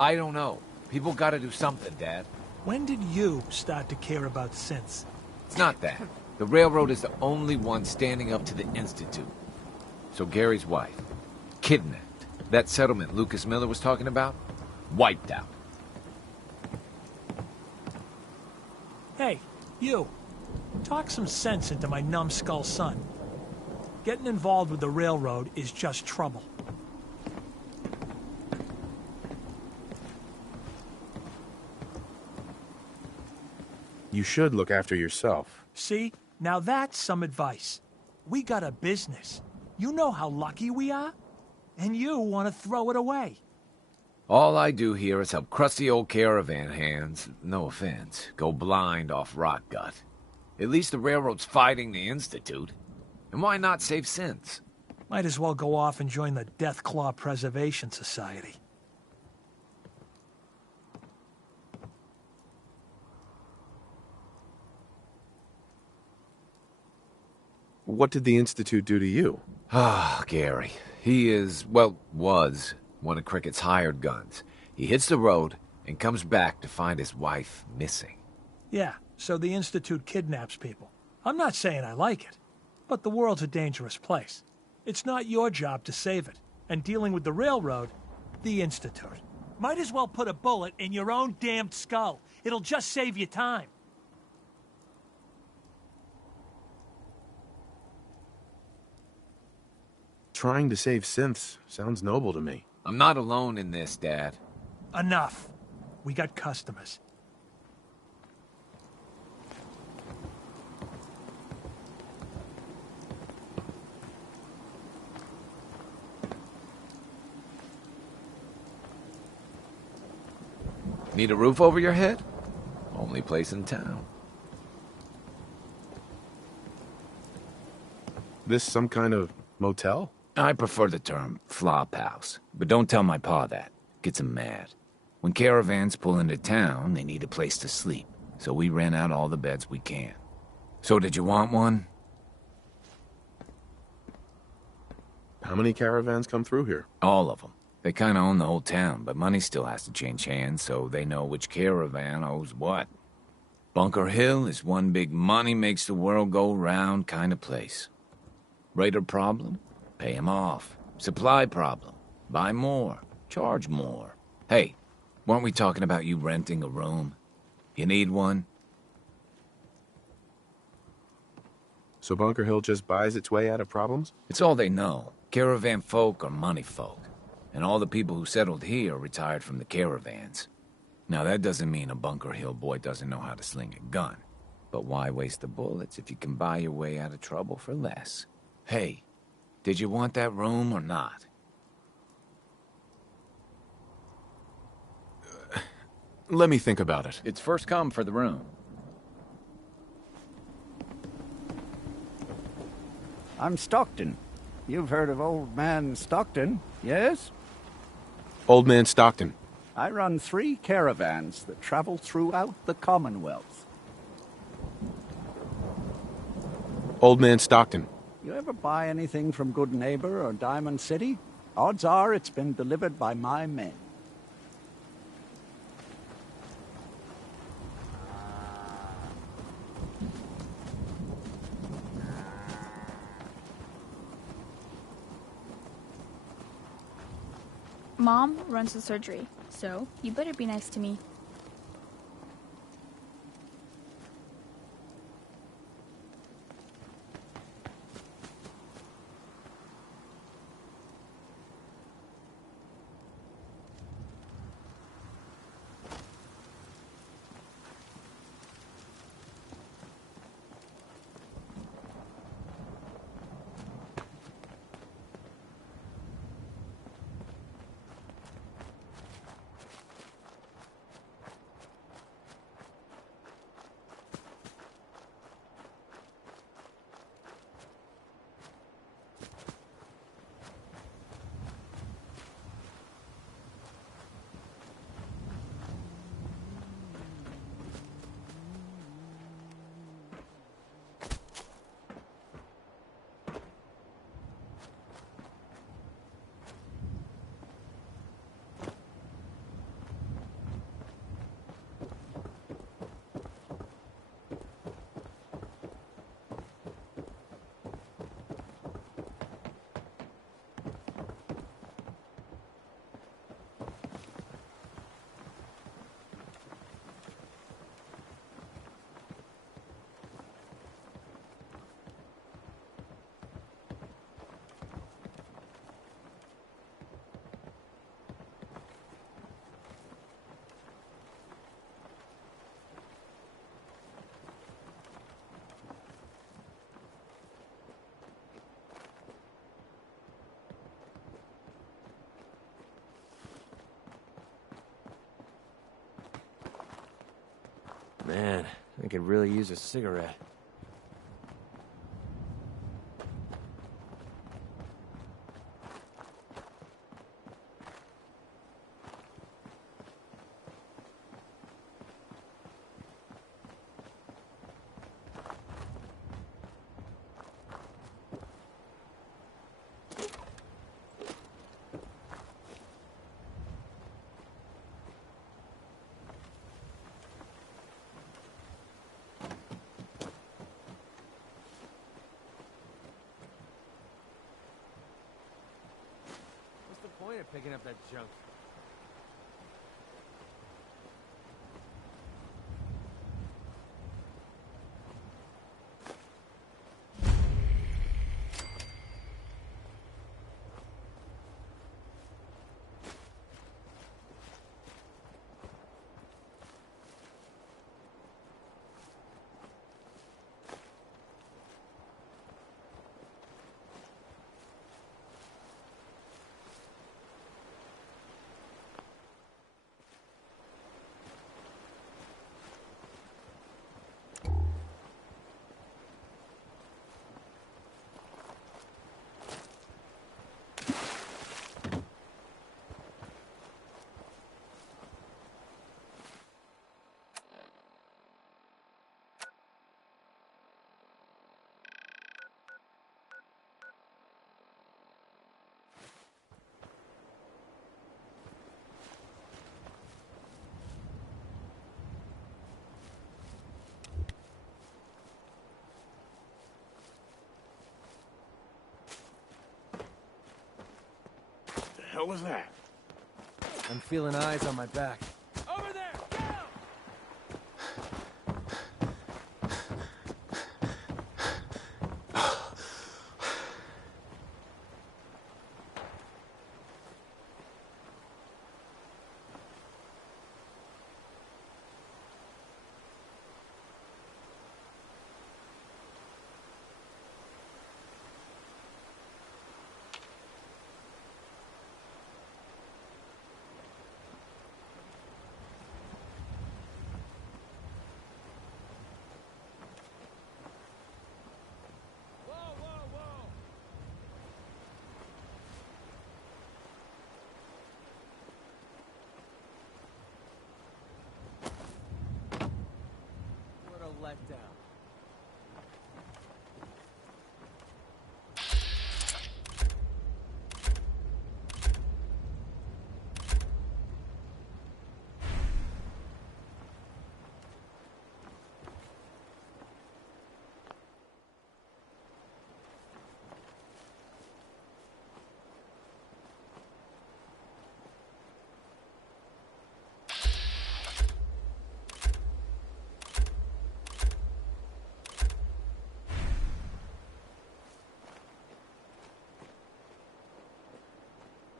I don't know. People gotta do something, Dad. When did you start to care about synths? It's not that. The railroad is the only one standing up to the Institute. So Gary's wife, kidnapped. That settlement Lucas Miller was talking about, wiped out. Hey, you. Talk some sense into my numbskull son. Getting involved with the railroad is just trouble. You should look after yourself. See? Now that's some advice. We got a business. You know how lucky we are? And you want to throw it away. All I do here is help crusty old caravan hands, no offense, go blind off rot gut. At least the railroad's fighting the Institute. And why not save synths? Might as well go off and join the Deathclaw Preservation Society. What did the Institute do to you? Ah, Gary. He is, well, was one of Crickett's hired guns. He hits the road and comes back to find his wife missing. Yeah, so the Institute kidnaps people. I'm not saying I like it, but the world's a dangerous place. It's not your job to save it. And dealing with the railroad, the Institute. Might as well put a bullet in your own damned skull. It'll just save you time. Trying to save synths sounds noble to me. I'm not alone in this, Dad. Enough. We got customers. Need a roof over your head? Only place in town. This some kind of motel? I prefer the term flop house, but don't tell my pa that. Gets him mad. When caravans pull into town, they need a place to sleep, so we rent out all the beds we can. So did you want one? How many caravans come through here? All of them. They kind of own the whole town, but money still has to change hands, so they know which caravan owes what. Bunker Hill is one big money makes the world go round kind of place. Raider problem? Pay him off. Supply problem? Buy more. Charge more. Hey, weren't we talking about you renting a room? You need one? So Bunker Hill just buys its way out of problems? It's all they know. Caravan folk are money folk. And all the people who settled here retired from the caravans. Now that doesn't mean a Bunker Hill boy doesn't know how to sling a gun. But why waste the bullets if you can buy your way out of trouble for less? Hey, did you want that room or not? Let me think about it. It's first come for the room. I'm Stockton. You've heard of Old Man Stockton, yes? Old Man Stockton. I run 3 caravans that travel throughout the Commonwealth. Old Man Stockton. You ever buy anything from Good Neighbor or Diamond City? Odds are it's been delivered by my men. Mom runs the surgery, so you better be nice to me. Man, I could really use a cigarette. Point of picking up that junk. hell was that? I'm feeling eyes on my back. Over there! What a letdown.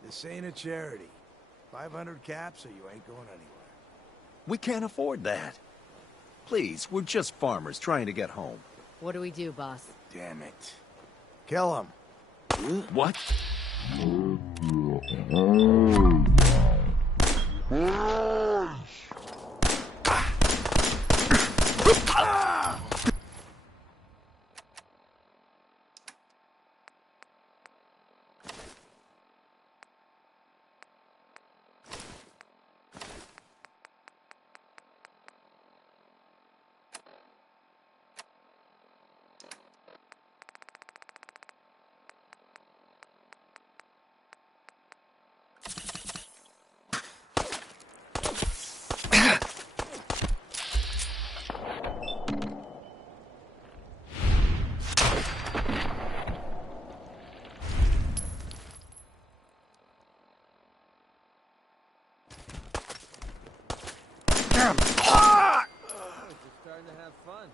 This ain't a charity. 500 caps or you ain't going anywhere. We can't afford that. Please, we're just farmers trying to get home. What do we do, boss? Damn it. Kill him. What? Just starting to have fun.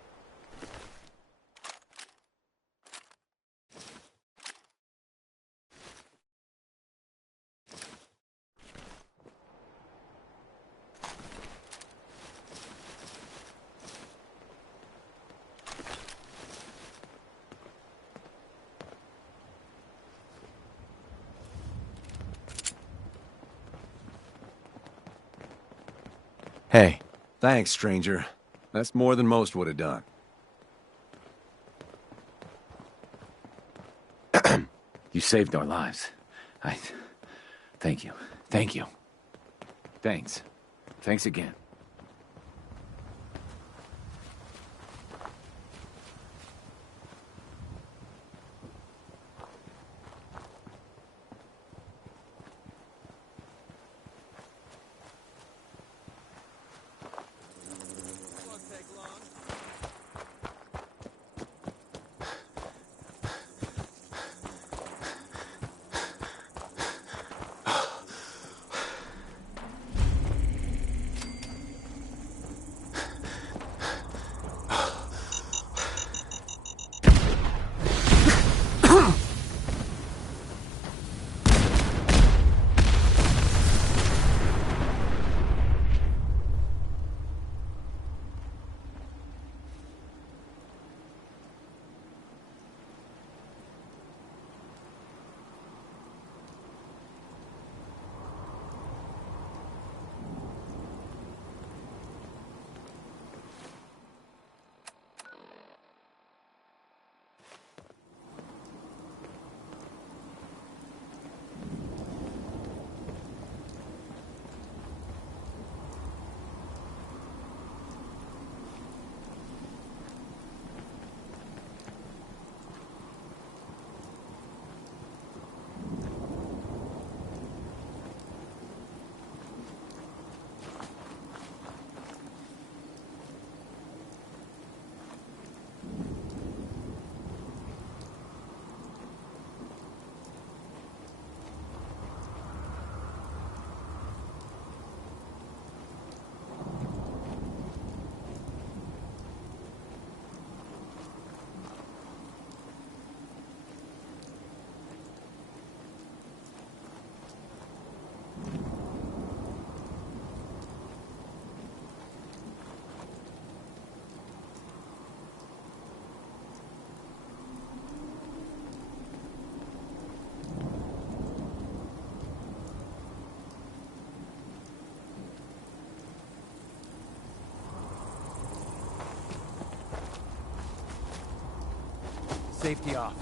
Hey, thanks, stranger. That's more than most would have done. You saved our lives. Thank you. Thank you. Thanks. Thanks again. safety off.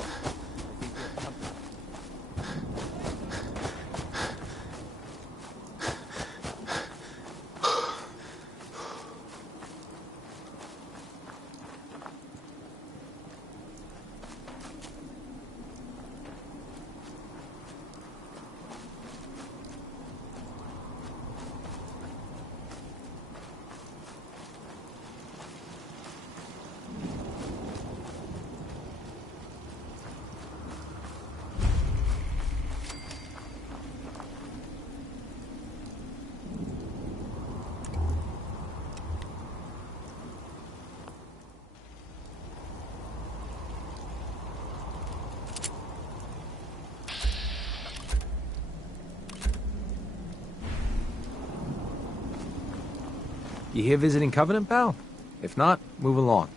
You here visiting Covenant, pal? If not, move along.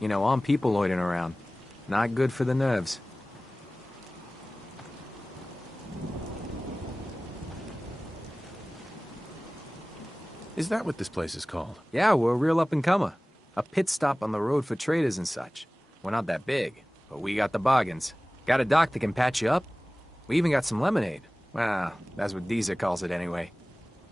You know, armed people loitering around. Not good for the nerves. Is that what this place is called? Yeah, we're a real up-and-comer. A pit stop on the road for traders and such. We're not that big, but we got the bargains. Got a dock that can patch you up. We even got some lemonade. Well, that's what Deezer calls it anyway.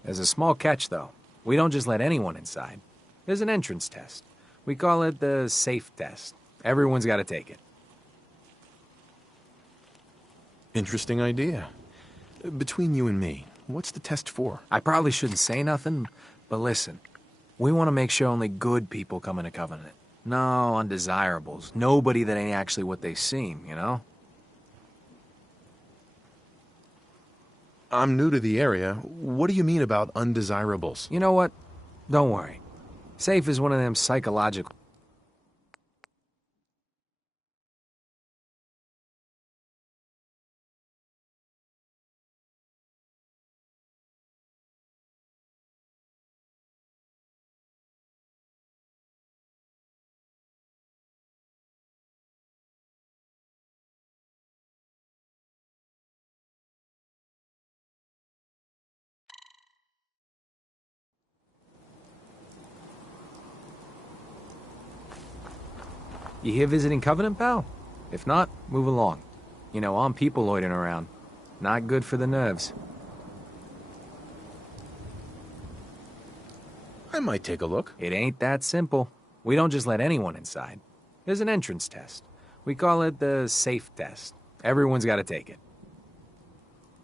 There's a small catch, though. We don't just let anyone inside. There's an entrance test. We call it the safe test. Everyone's got to take it. Interesting idea. Between you and me, what's the test for? I probably shouldn't say nothing, but listen. We want to make sure only good people come into Covenant. No undesirables. Nobody that ain't actually what they seem, you know? I'm new to the area. What do you mean about undesirables? You know what? Don't worry. Safe is one of them psychological... You here visiting Covenant, pal? If not, move along. You know, armed people loitering around. Not good for the nerves. I might take a look. It ain't that simple. We don't just let anyone inside. There's an entrance test. We call it the safe test. Everyone's got to take it.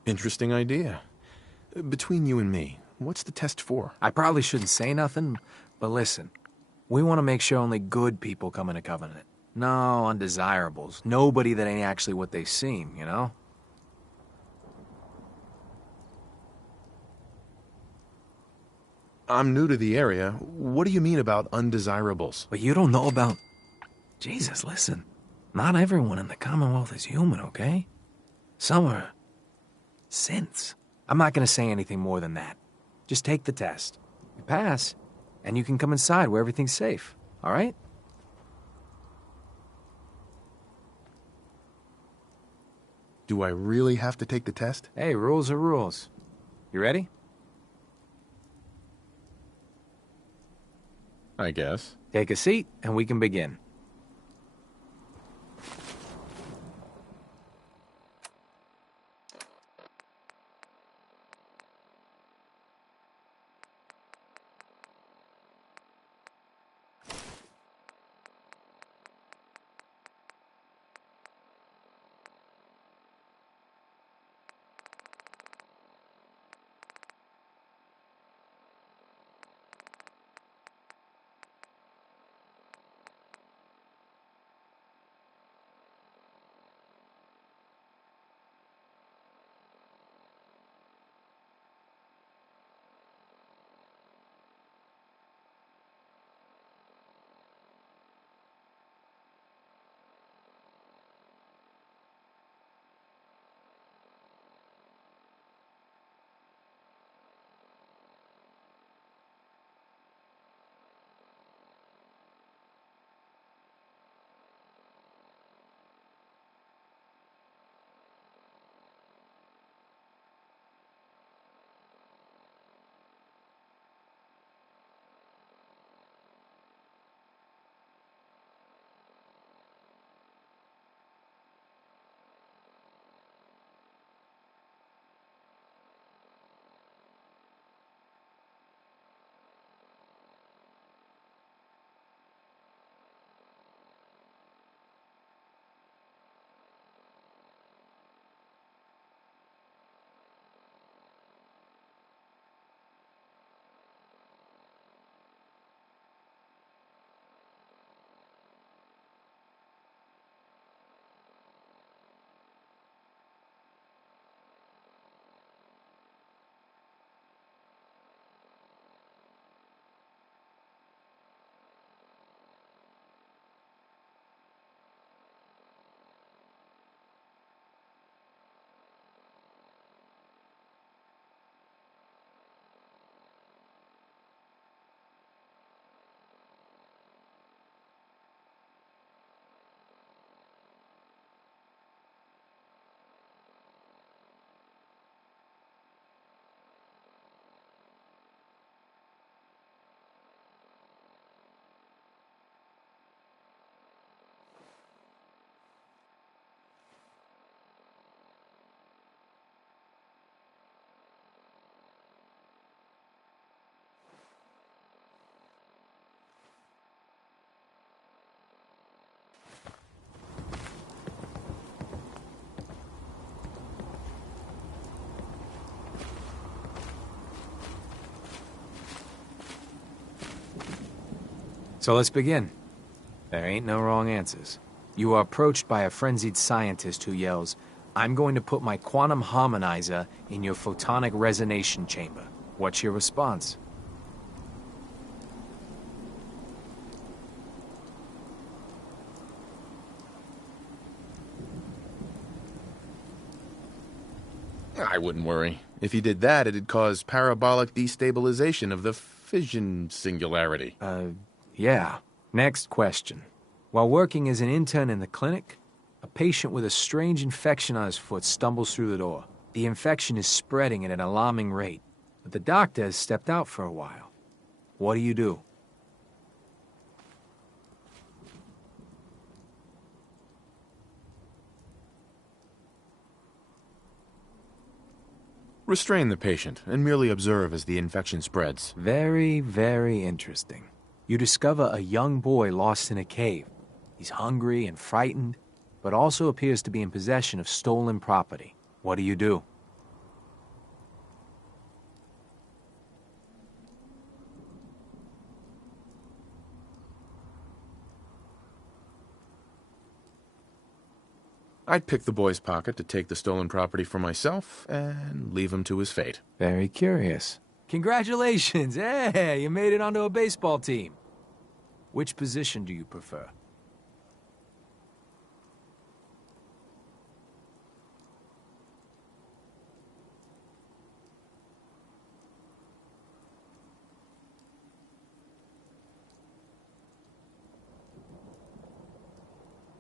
Interesting idea. Between you and me, what's the test for? I probably shouldn't say nothing, but listen. We want to make sure only good people come into Covenant. No undesirables. Nobody that ain't actually what they seem, you know? I'm new to the area. What do you mean about undesirables? But you don't know about... Jesus, listen. Not everyone in the Commonwealth is human, okay? Some are... synths. I'm not going to say anything more than that. Just take the test. You pass, and you can come inside where everything's safe, all right? Do I really have to take the test? Hey, rules are rules. You ready? I guess. Take a seat, and we can begin. So let's begin. There ain't no wrong answers. You are approached by a frenzied scientist who yells, "I'm going to put my quantum harmonizer in your photonic resonation chamber." What's your response? I wouldn't worry. If he did that, it'd cause parabolic destabilization of the fission singularity. Yeah. Next question. While working as an intern in the clinic, a patient with a strange infection on his foot stumbles through the door. The infection is spreading at an alarming rate, but the doctor has stepped out for a while. What do you do? Restrain the patient and merely observe as the infection spreads. Very, very interesting. You discover a young boy lost in a cave. He's hungry and frightened, but also appears to be in possession of stolen property. What do you do? I'd pick the boy's pocket to take the stolen property for myself and leave him to his fate. Very curious. Congratulations! Hey, you made it onto a baseball team. Which position do you prefer?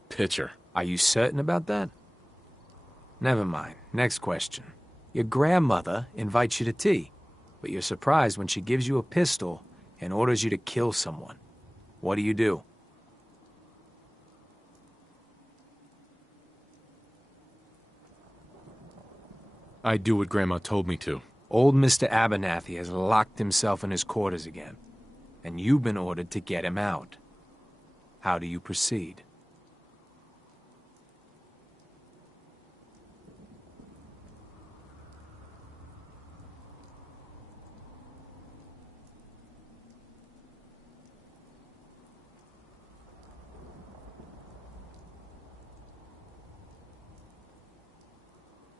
Pitcher. Are you certain about that? Never mind. Next question. Your grandmother invites you to tea, but you're surprised when she gives you a pistol and orders you to kill someone. What do you do? I do what Grandma told me to. Old Mr. Abernathy has locked himself in his quarters again, and you've been ordered to get him out. How do you proceed?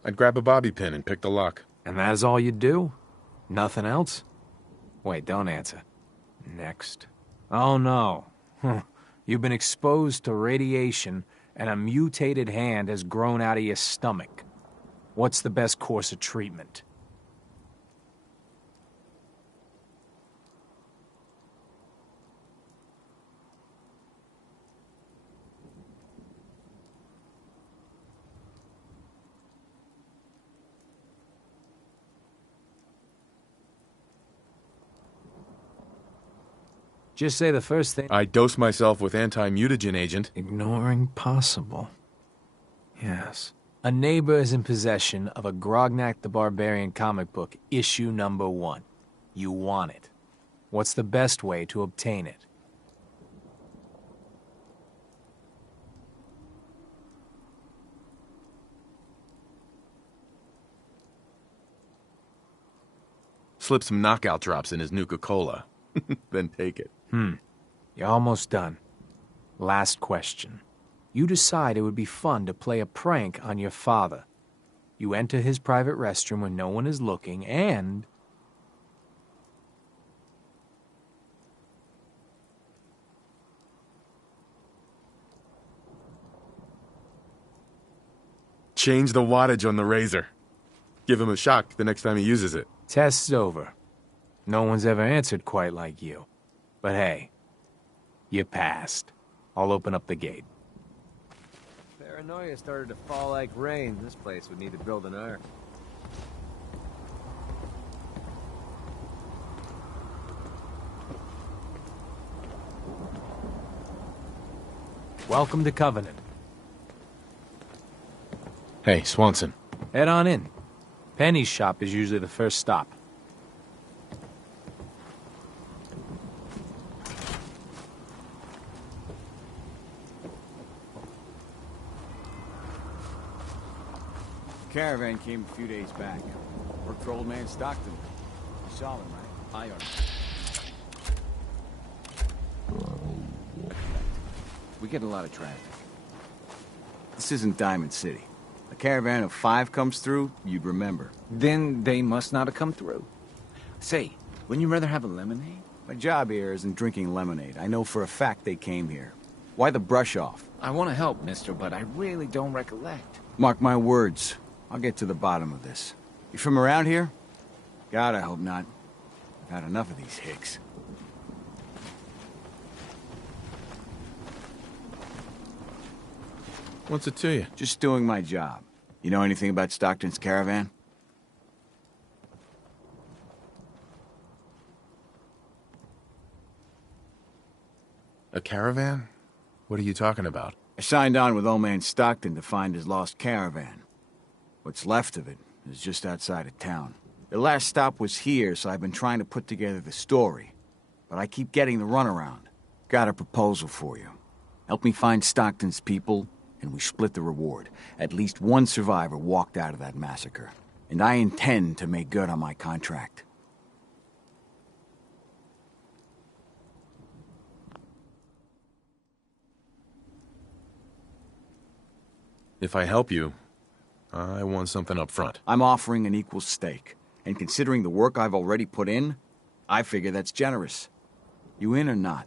I'd grab a bobby pin and pick the lock. And that is all you do? Nothing else? Wait, don't answer. Next. Oh no. You've been exposed to radiation and a mutated hand has grown out of your stomach. What's the best course of treatment? Just say the first thing. I dose myself with anti-mutagen agent. Ignoring possible. Yes. A neighbor is in possession of a Grognak the Barbarian comic book, issue number 1. You want it. What's the best way to obtain it? Slip some knockout drops in his Nuka-Cola. Then take it. You're almost done. Last question. You decide it would be fun to play a prank on your father. You enter his private restroom when no one is looking and... Change the wattage on the razor. Give him a shock the next time he uses it. Test's over. No one's ever answered quite like you. But hey, you passed. I'll open up the gate. Paranoia started to fall like rain. This place would need to build an ark. Welcome to Covenant. Hey, Swanson. Head on in. Penny's shop is usually the first stop. Caravan came a few days back. Worked for old man Stockton. You saw him, right? I We get a lot of traffic. This isn't Diamond City. A caravan of 5 comes through, you'd remember. Then they must not have come through. Say, wouldn't you rather have a lemonade? My job here isn't drinking lemonade. I know for a fact they came here. Why the brush off? I want to help, mister, but I really don't recollect. Mark my words. I'll get to the bottom of this. You from around here? God, I hope not. I've had enough of these hicks. What's it to you? Just doing my job. You know anything about Stockton's caravan? A caravan? What are you talking about? I signed on with old man Stockton to find his lost caravan. What's left of it is just outside of town. The last stop was here, so I've been trying to put together the story. But I keep getting the runaround. Got a proposal for you. Help me find Stockton's people, and we split the reward. At least one survivor walked out of that massacre. And I intend to make good on my contract. If I help you, I want something up front. I'm offering an equal stake. And considering the work I've already put in, I figure that's generous. You in or not?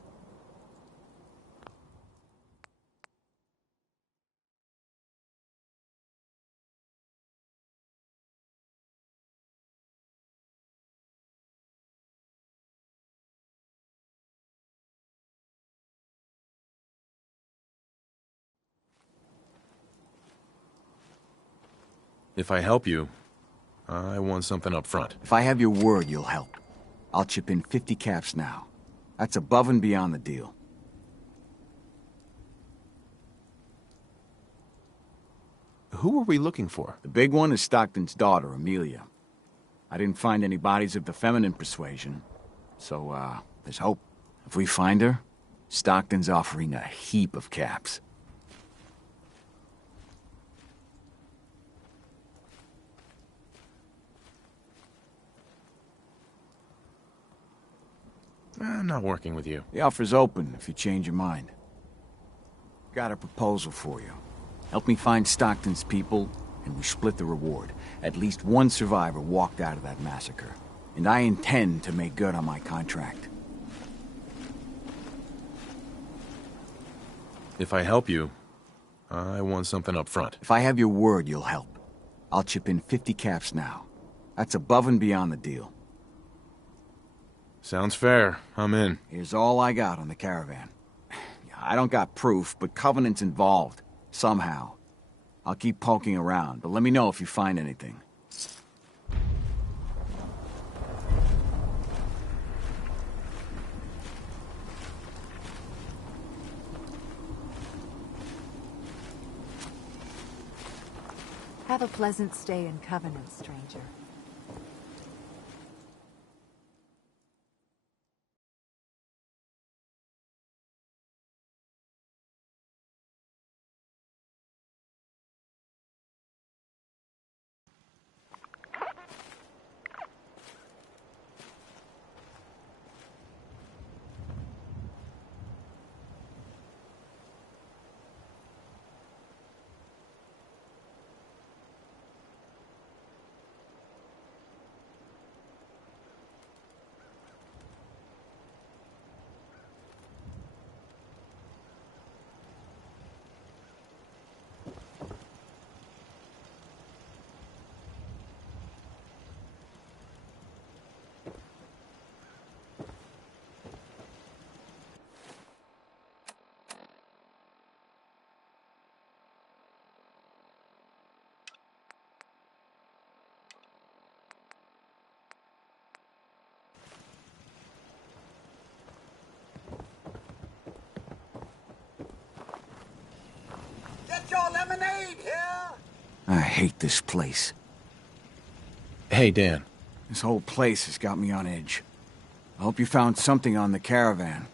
If I help you, I want something up front. If I have your word, you'll help. I'll chip in 50 caps now. That's above and beyond the deal. Who are we looking for? The big one is Stockton's daughter, Amelia. I didn't find any bodies of the feminine persuasion, so, there's hope. If we find her, Stockton's offering a heap of caps. I'm not working with you. The offer's open if you change your mind. Got a proposal for you. Help me find Stockton's people, and we split the reward. At least one survivor walked out of that massacre. And I intend to make good on my contract. If I help you, I want something up front. If I have your word, you'll help. I'll chip in 50 caps now. That's above and beyond the deal. Sounds fair. I'm in. Here's all I got on the caravan. I don't got proof, but Covenant's involved. Somehow. I'll keep poking around, but let me know if you find anything. Have a pleasant stay in Covenant, stranger. Get your lemonade here! I hate this place. Hey, Dan. This whole place has got me on edge. I hope you found something on the caravan.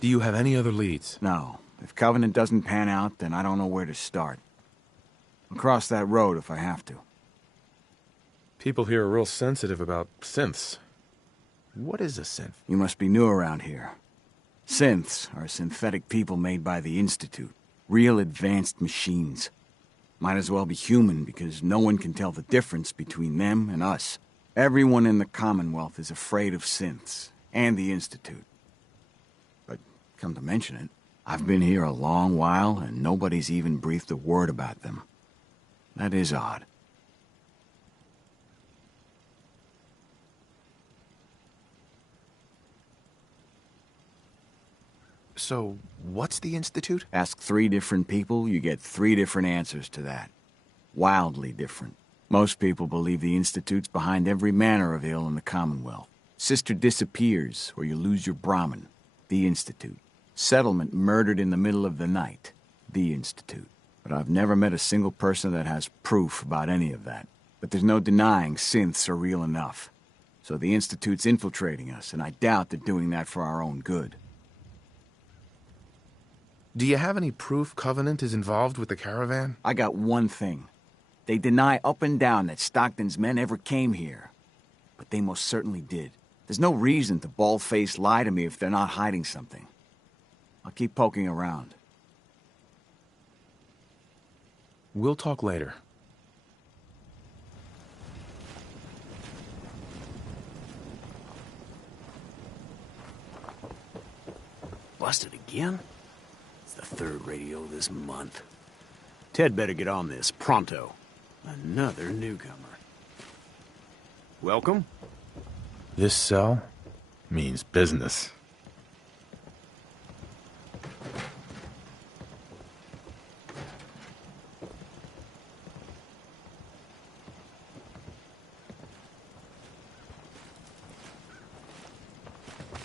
Do you have any other leads? No. If Covenant doesn't pan out, then I don't know where to start. I'll cross that road if I have to. People here are real sensitive about synths. What is a synth? You must be new around here. Synths are synthetic people made by the Institute. Real advanced machines. Might as well be human because no one can tell the difference between them and us. Everyone in the Commonwealth is afraid of synths and the Institute. But come to mention it, I've been here a long while and nobody's even breathed a word about them. That is odd. So, what's the Institute? Ask 3 different people, you get 3 different answers to that. Wildly different. Most people believe the Institute's behind every manner of ill in the Commonwealth. Sister disappears, or you lose your Brahmin. The Institute. Settlement murdered in the middle of the night. The Institute. But I've never met a single person that has proof about any of that. But there's no denying synths are real enough. So the Institute's infiltrating us, and I doubt they're doing that for our own good. Do you have any proof Covenant is involved with the caravan? I got one thing. They deny up and down that Stockton's men ever came here. But they most certainly did. There's no reason to bald-faced lie to me if they're not hiding something. I'll keep poking around. We'll talk later. Busted again? It's the 3rd radio this month. Ted better get on this, pronto. Another newcomer. Welcome. This cell means business.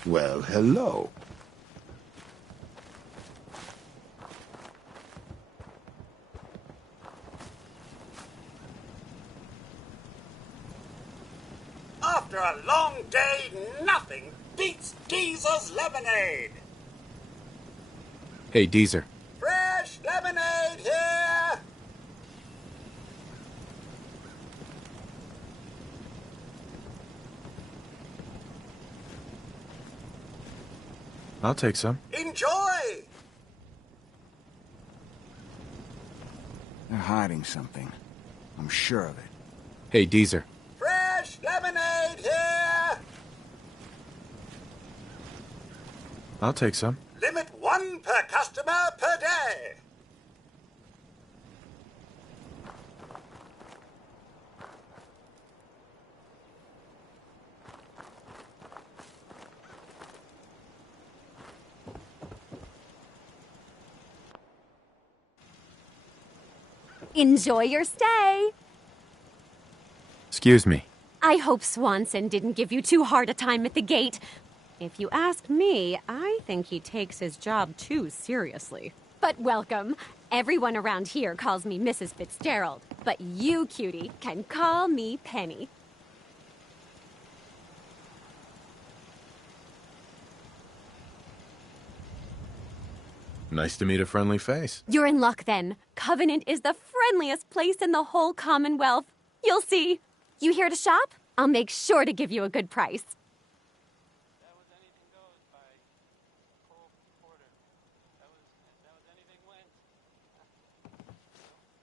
Well, hello. After a long day, nothing beats Deezer's lemonade. Hey, Deezer. Fresh lemonade here. I'll take some. Enjoy. They're hiding something. I'm sure of it. Hey, Deezer. Fresh lemonade here. I'll take some. Limit 1 per customer per day. Enjoy your stay. Excuse me. I hope Swanson didn't give you too hard a time at the gate. If you ask me, I think he takes his job too seriously. But welcome. Everyone around here calls me Mrs. Fitzgerald, but you, cutie, can call me Penny. Nice to meet a friendly face. You're in luck then. Covenant is the friendliest place in the whole Commonwealth. You'll see. You here to shop? I'll make sure to give you a good price.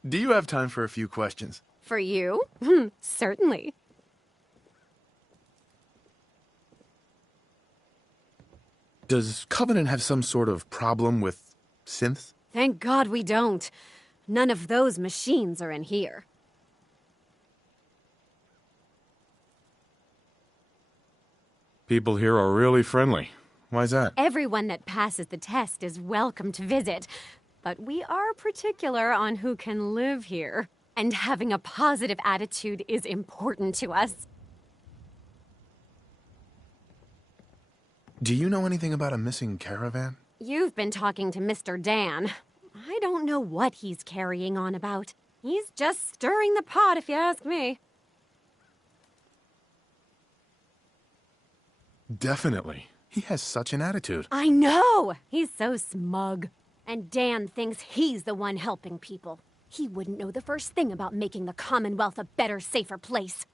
Do you have time for a few questions? For you? Certainly. Does Covenant have some sort of problem with synths? Thank God we don't. None of those machines are in here. People here are really friendly. Why's that? Everyone that passes the test is welcome to visit. But we are particular on who can live here. And having a positive attitude is important to us. Do you know anything about a missing caravan? You've been talking to Mr. Dan. I don't know what he's carrying on about. He's just stirring the pot, if you ask me. Definitely. He has such an attitude. I know! He's so smug. And Dan thinks he's the one helping people. He wouldn't know the first thing about making the Commonwealth a better, safer place.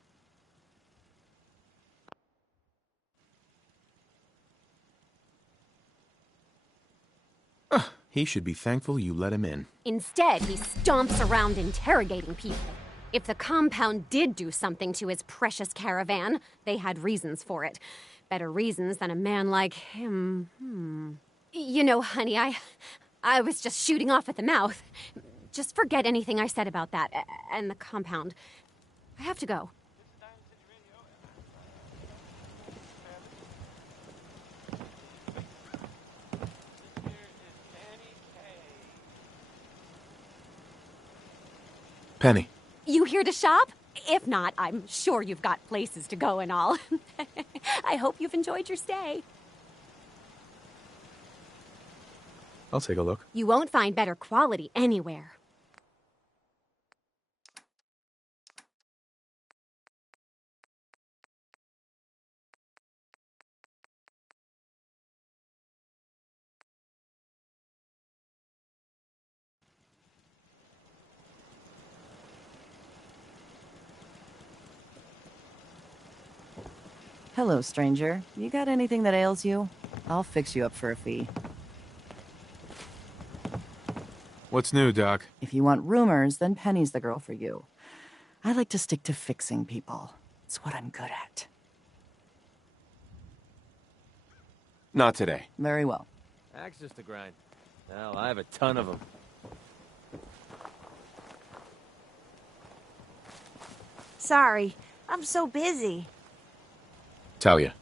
He should be thankful you let him in. Instead, he stomps around interrogating people. If the compound did do something to his precious caravan, they had reasons for it. Better reasons than a man like him. You know, honey, I was just shooting off at the mouth. Just forget anything I said about that and the compound. I have to go. Penny. You here to shop? If not, I'm sure you've got places to go and all. I hope you've enjoyed your stay. I'll take a look. You won't find better quality anywhere. Hello, stranger. You got anything that ails you? I'll fix you up for a fee. What's new, Doc? If you want rumors, then Penny's the girl for you. I like to stick to fixing people. It's what I'm good at. Not today. Very well. Axes to grind. Hell, I have a ton of them. Sorry, I'm so busy. Talia.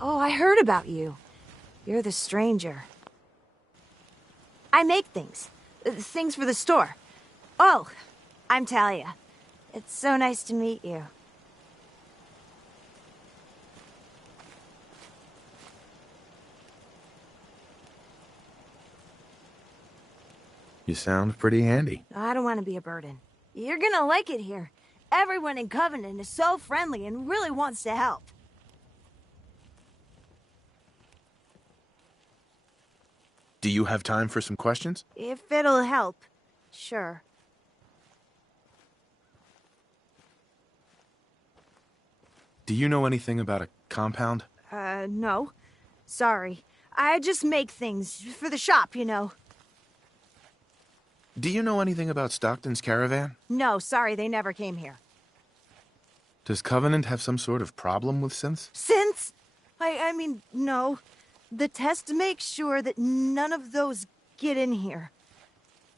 Oh, I heard about you. You're the stranger. I make things. Things for the store. Oh, I'm Talia. It's so nice to meet you. You sound pretty handy. I don't want to be a burden. You're gonna like it here. Everyone in Covenant is so friendly and really wants to help. Do you have time for some questions? If it'll help, sure. Do you know anything about a compound? No. Sorry. I just make things for the shop, you know. Do you know anything about Stockton's caravan? No, sorry, they never came here. Does Covenant have some sort of problem with synths? Since? I mean, no. The test makes sure that none of those get in here.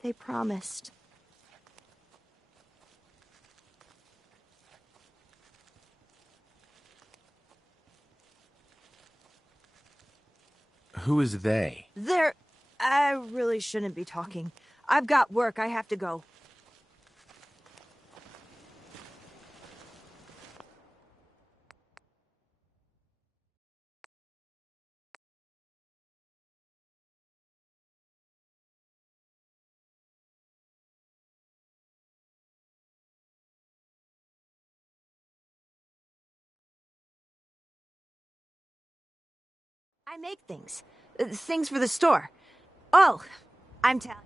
They promised. Who is they? I really shouldn't be talking. I've got work. I have to go. I make things. Things for the store. Oh, I'm Talia.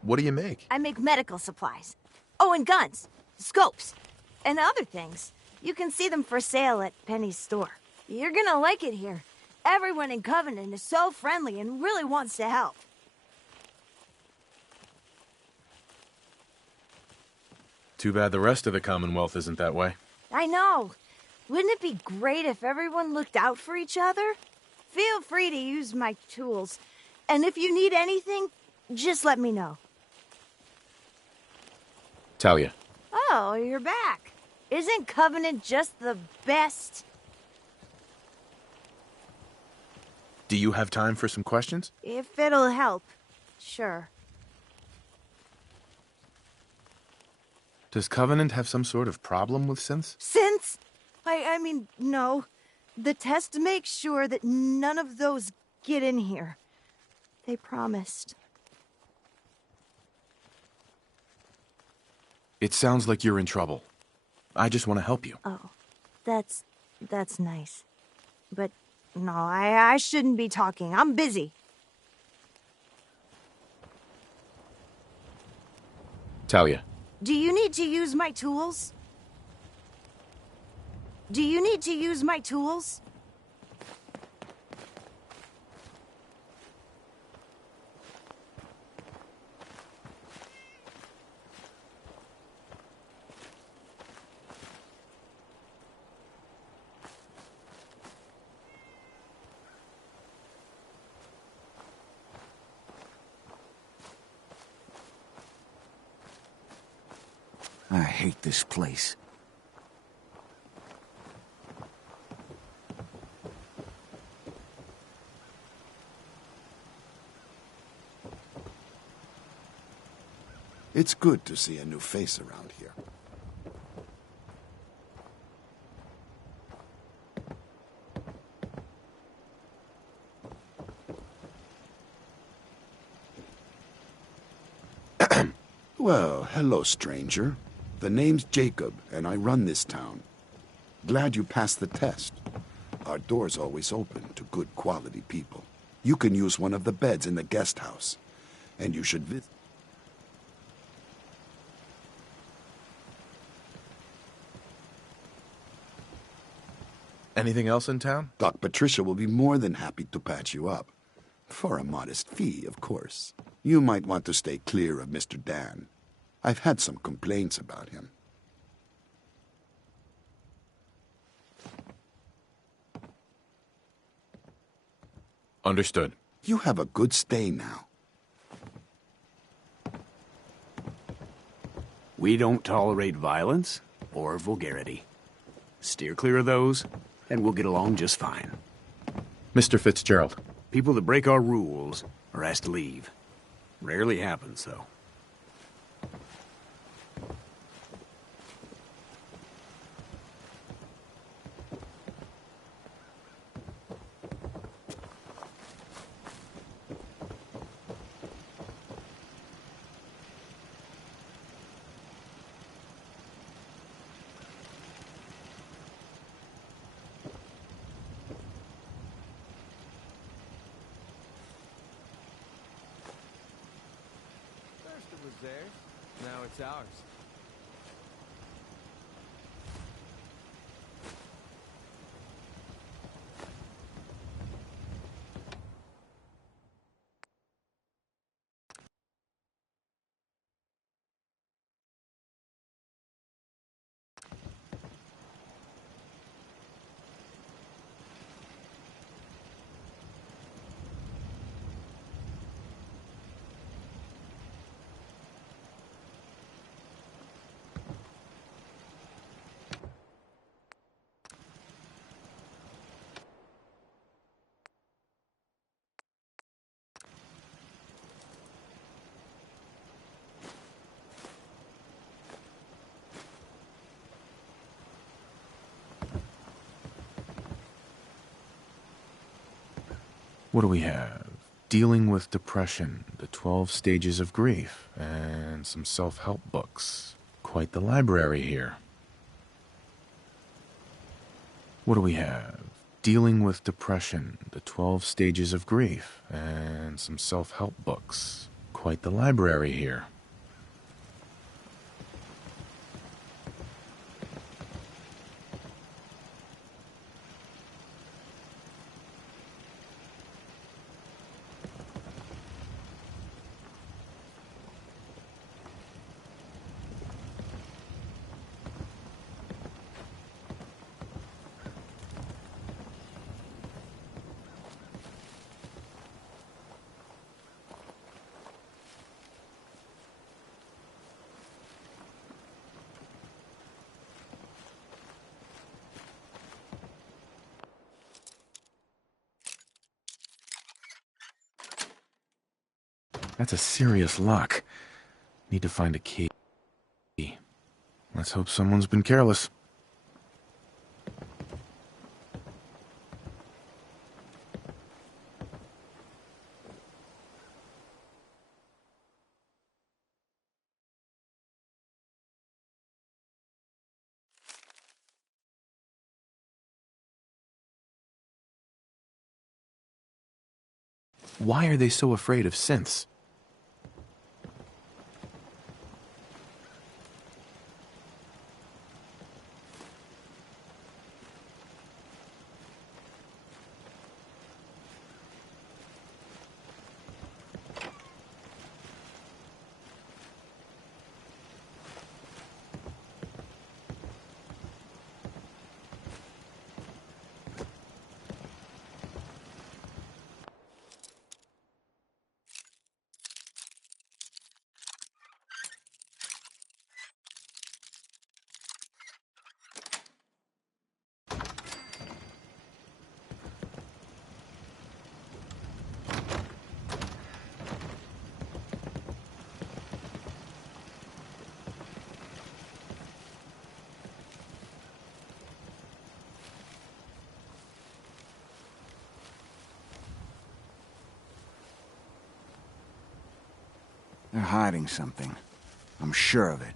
What do you make? I make medical supplies. Oh, and guns, scopes, and other things. You can see them for sale at Penny's store. You're gonna like it here. Everyone in Covenant is so friendly and really wants to help. Too bad the rest of the Commonwealth isn't that way. I know. Wouldn't it be great if everyone looked out for each other? Feel free to use my tools. And if you need anything, just let me know. Talia. Oh, you're back. Isn't Covenant just the best? Do you have time for some questions? If it'll help, sure. Does Covenant have some sort of problem with synths? Synths? I mean, no. The test makes sure that none of those get in here. They promised. It sounds like you're in trouble. I just want to help you. Oh, that's nice. But no, I shouldn't be talking. I'm busy. Talia. Do you need to use my tools? Do you need to use my tools? I hate this place. It's good to see a new face around here. Well, hello, stranger. The name's Jacob, and I run this town. Glad you passed the test. Our door's always open to good quality people. You can use one of the beds in the guest house, and you should visit. Anything else in town? Doc Patricia will be more than happy to patch you up. For a modest fee, of course. You might want to stay clear of Mr. Dan. I've had some complaints about him. Understood. You have a good stay now. We don't tolerate violence or vulgarity. Steer clear of those, and we'll get along just fine. Mr. Fitzgerald. People that break our rules are asked to leave. Rarely happens, though. Theirs. Now it's ours. What do we have? Dealing with Depression, the 12 Stages of Grief, and some self-help books. Quite the library here. What do we have? Dealing with Depression, the 12 Stages of Grief, and some self-help books. Quite the library here. That's a serious lock. Need to find a key. Let's hope someone's been careless. Why are they so afraid of synths? They're hiding something. I'm sure of it.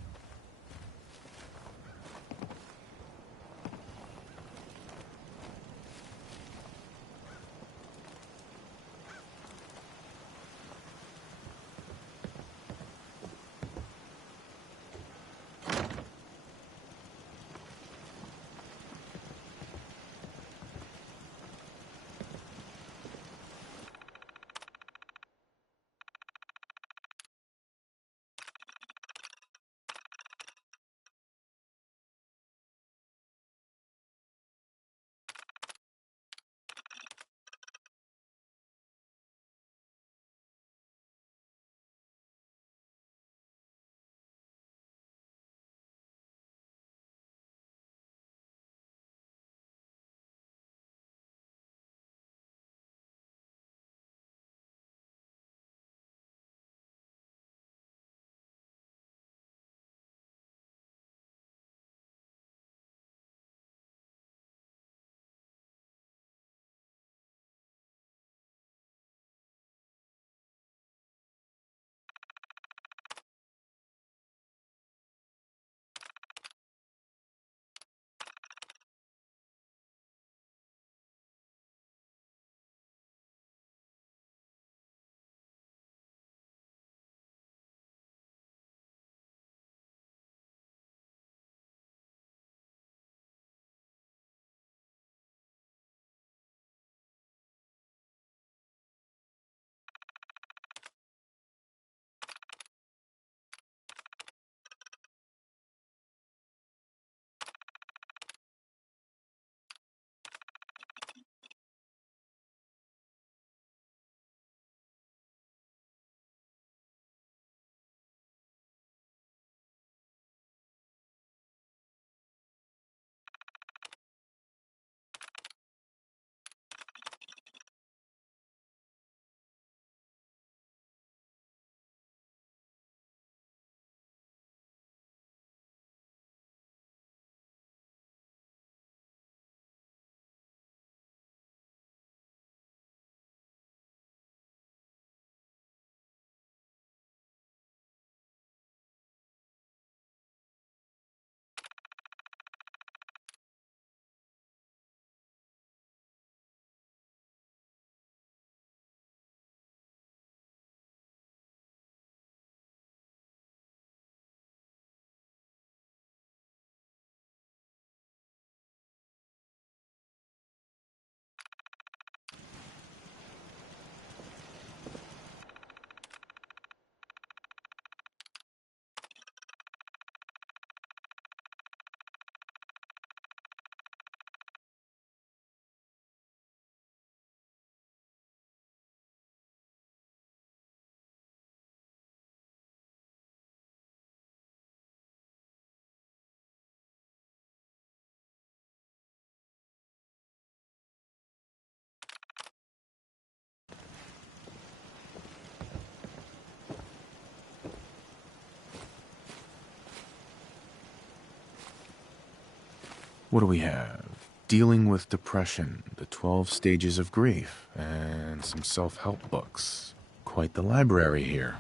What do we have? Dealing with Depression, the 12 Stages of Grief, and some self-help books. Quite the library here.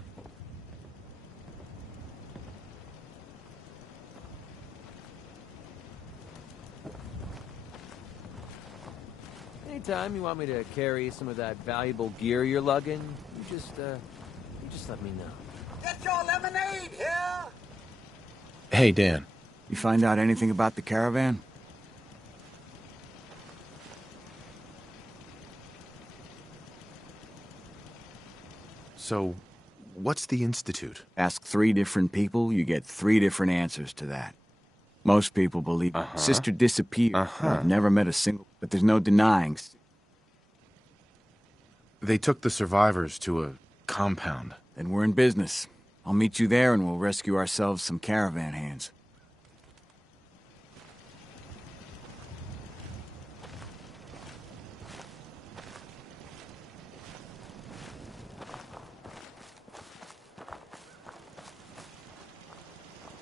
Anytime you want me to carry some of that valuable gear you're lugging, you just let me know. Get your lemonade here! Hey, Dan. You find out anything about the caravan? So, what's the Institute? Ask 3 different people, you get 3 different answers to that. Most people believe Sister disappeared. I've never met a single, but there's no denying. They took the survivors to a compound. Then we're in business. I'll meet you there and we'll rescue ourselves some caravan hands.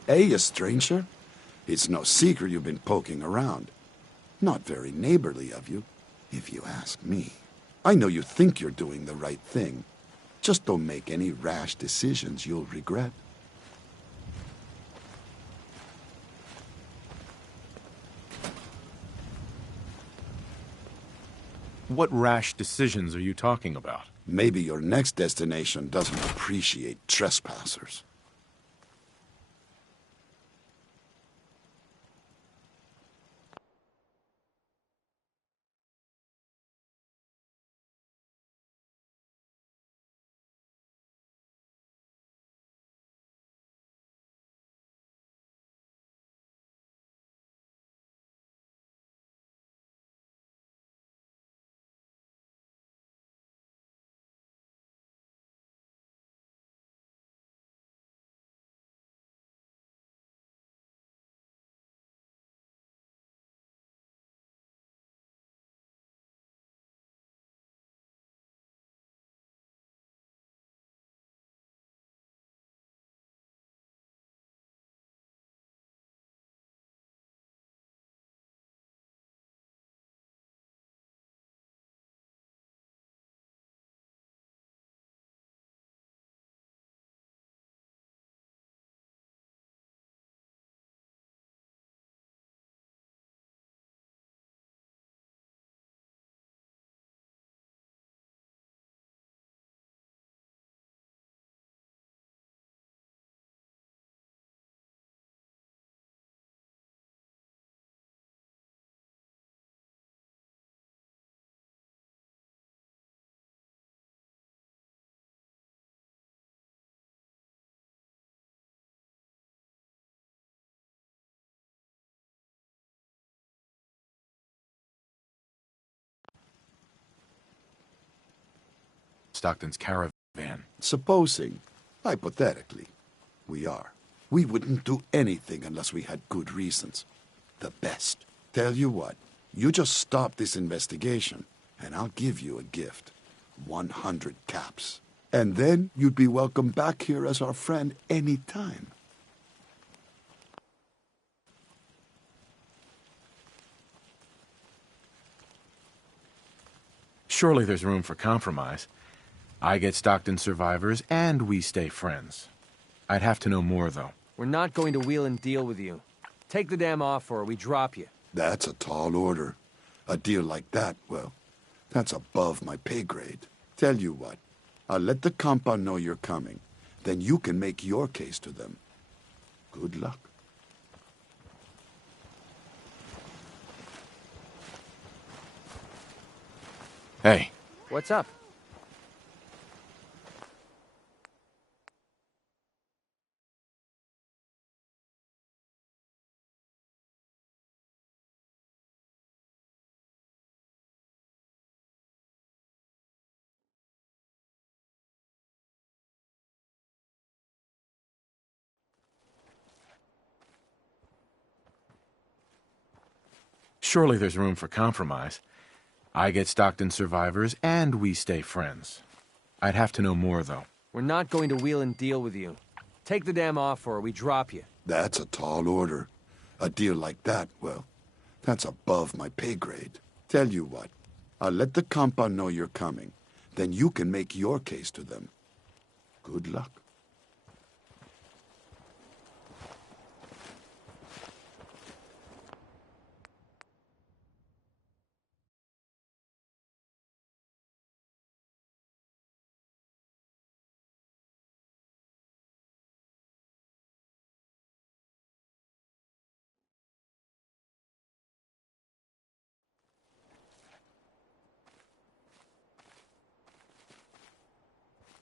Hey, you stranger. It's no secret you've been poking around. Not very neighborly of you, if you ask me. I know you think you're doing the right thing, Just don't make any rash decisions you'll regret. What rash decisions are you talking about? Maybe your next destination doesn't appreciate trespassers. Stockton's caravan. Supposing, hypothetically, we are. We wouldn't do anything unless we had good reasons. The best. Tell you what, you just stop this investigation, and I'll give you a gift. 100 caps. And then you'd be welcome back here as our friend any time. Surely there's room for compromise. I get Stockton survivors, and we stay friends. I'd have to know more, though. We're not going to wheel and deal with you. Take the damn offer or we drop you. That's a tall order. A deal like that, well, that's above my pay grade. Tell you what, I'll let the compound know you're coming. Then you can make your case to them. Good luck. Hey. What's up? Surely there's room for compromise. I get Stockton survivors, and we stay friends. I'd have to know more, though. We're not going to wheel and deal with you. Take the damn offer or we drop you. That's a tall order. A deal like that, well, that's above my pay grade. Tell you what, I'll let the compound know you're coming. Then you can make your case to them. Good luck.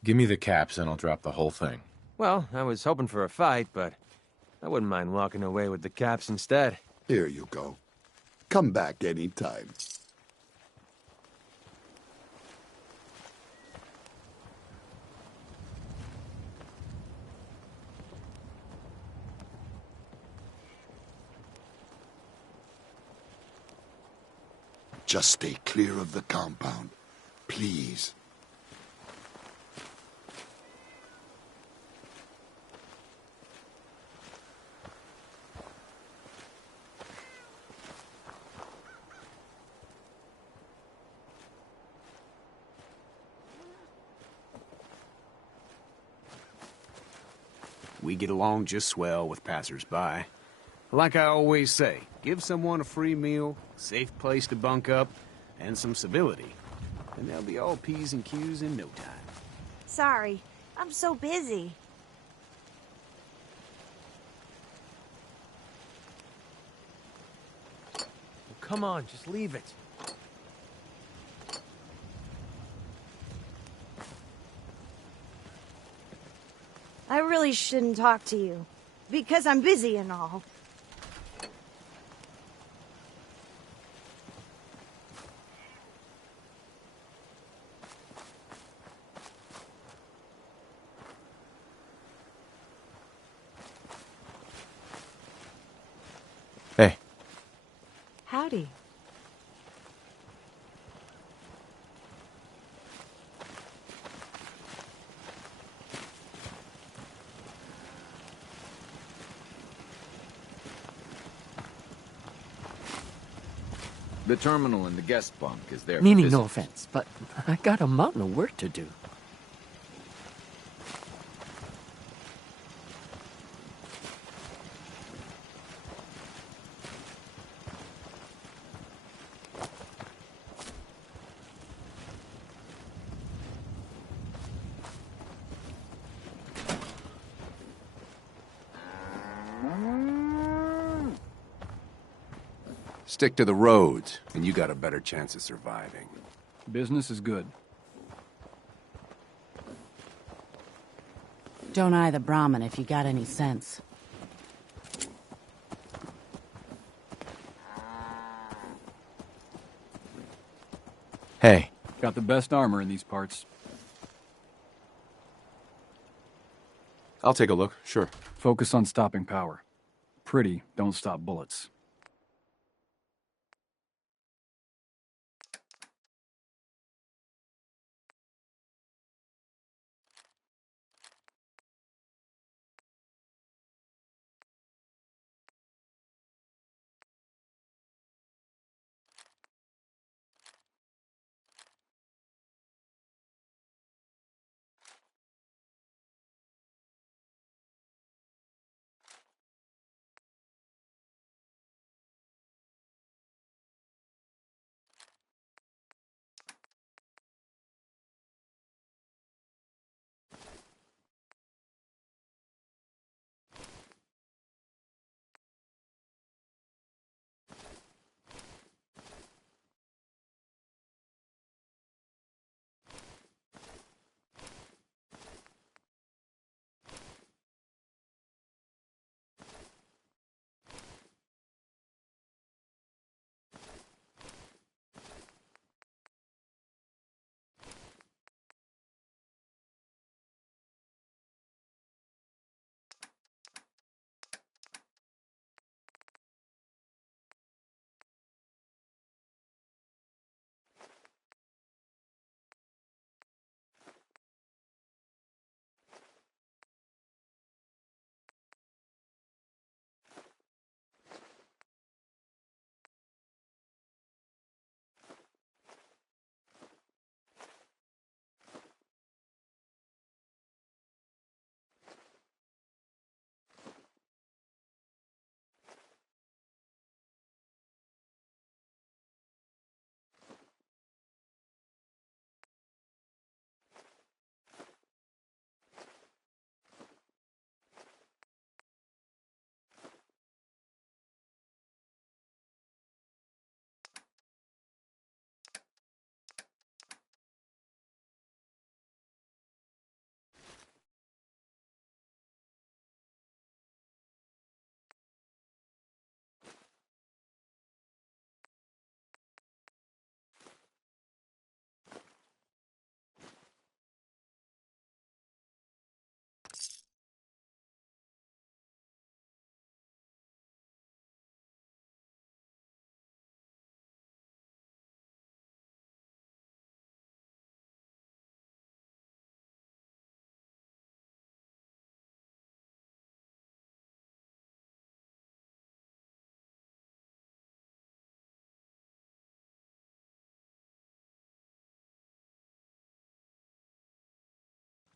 Give me the caps, and I'll drop the whole thing. Well, I was hoping for a fight, but I wouldn't mind walking away with the caps instead. Here you go. Come back anytime. Just stay clear of the compound, please. we get along just swell with passers-by. Like I always say, give someone a free meal, safe place to bunk up, and some civility, and they'll be all P's and Q's in no time. Sorry, I'm so busy. Come on, just leave it. I really shouldn't talk to you, because I'm busy and all. Hey. Howdy. The terminal and the guest bunk is there. Meaning no offense, but I got a mountain of work to do. Stick to the roads, and you got a better chance of surviving. Business is good. Don't eye the Brahmin if you got any sense. Hey. Got the best armor in these parts. I'll take a look, sure. Focus on stopping power. Pretty, don't stop bullets.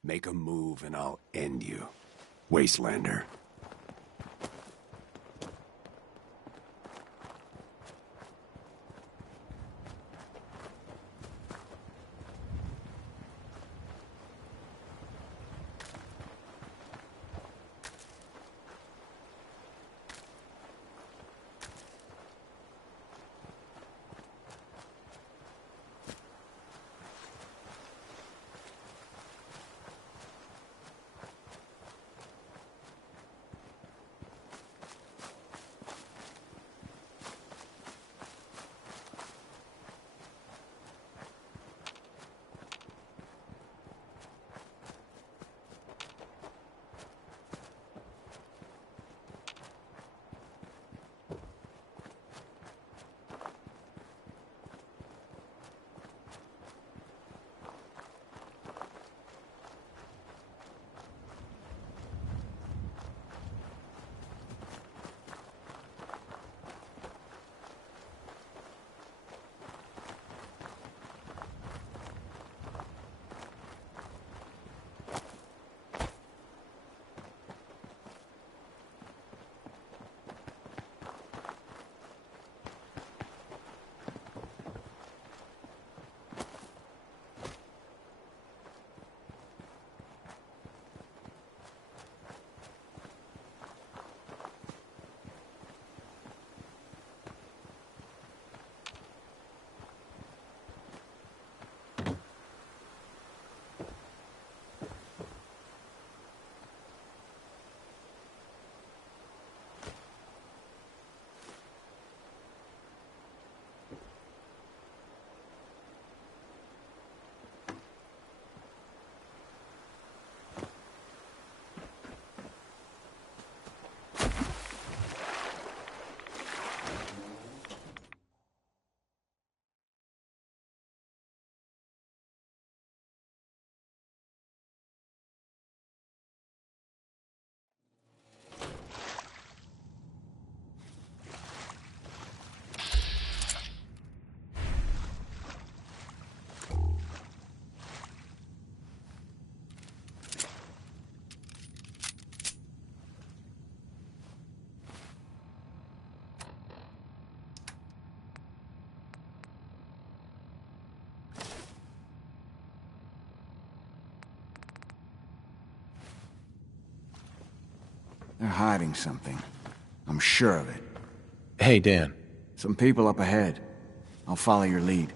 Make a move and I'll end you. Wastelander. They're hiding something. I'm sure of it. Hey, Dan. Some people up ahead. I'll follow your lead.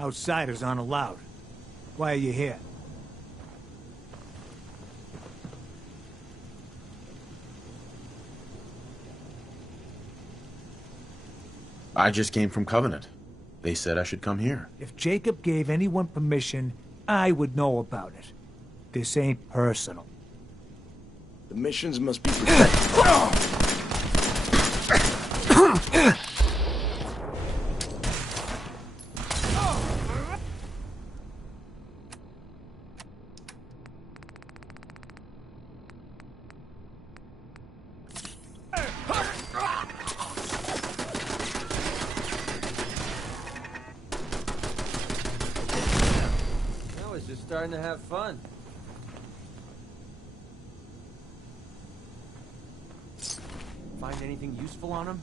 Outsiders aren't allowed. Why are you here? I just came from Covenant. They said I should come here. If Jacob gave anyone permission, I would know about it. This ain't personal. The missions must be protected. Starting to have fun. Find anything useful on him?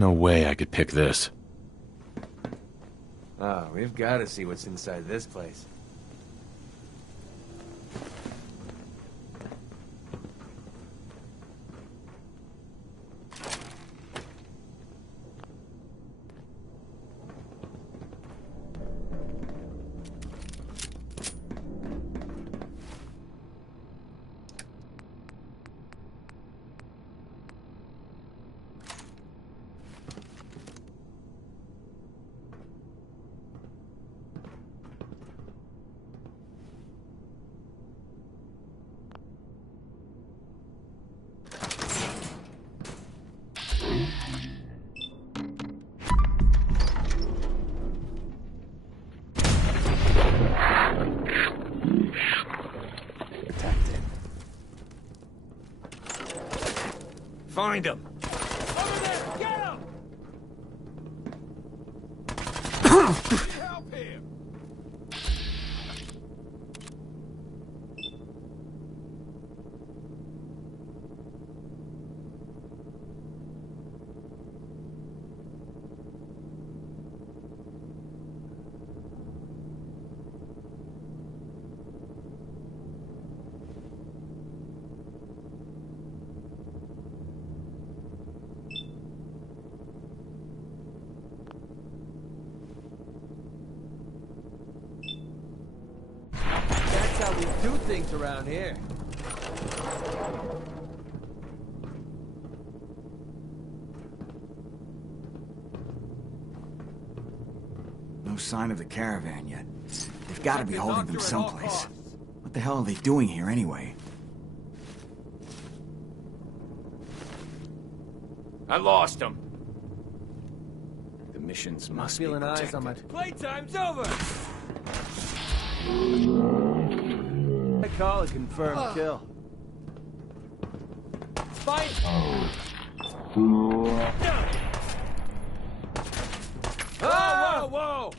No way I could pick this. Oh, we've got to see what's inside this place. Find him! Over there! Get him! Help him! How we do things around here. No sign of the caravan yet. They've got to be holding them someplace. What the hell are they doing here anyway? I lost him. The missions must be protected. eyes on my... Playtime's over! I call a confirmed kill. Fight! Whoa, whoa, whoa!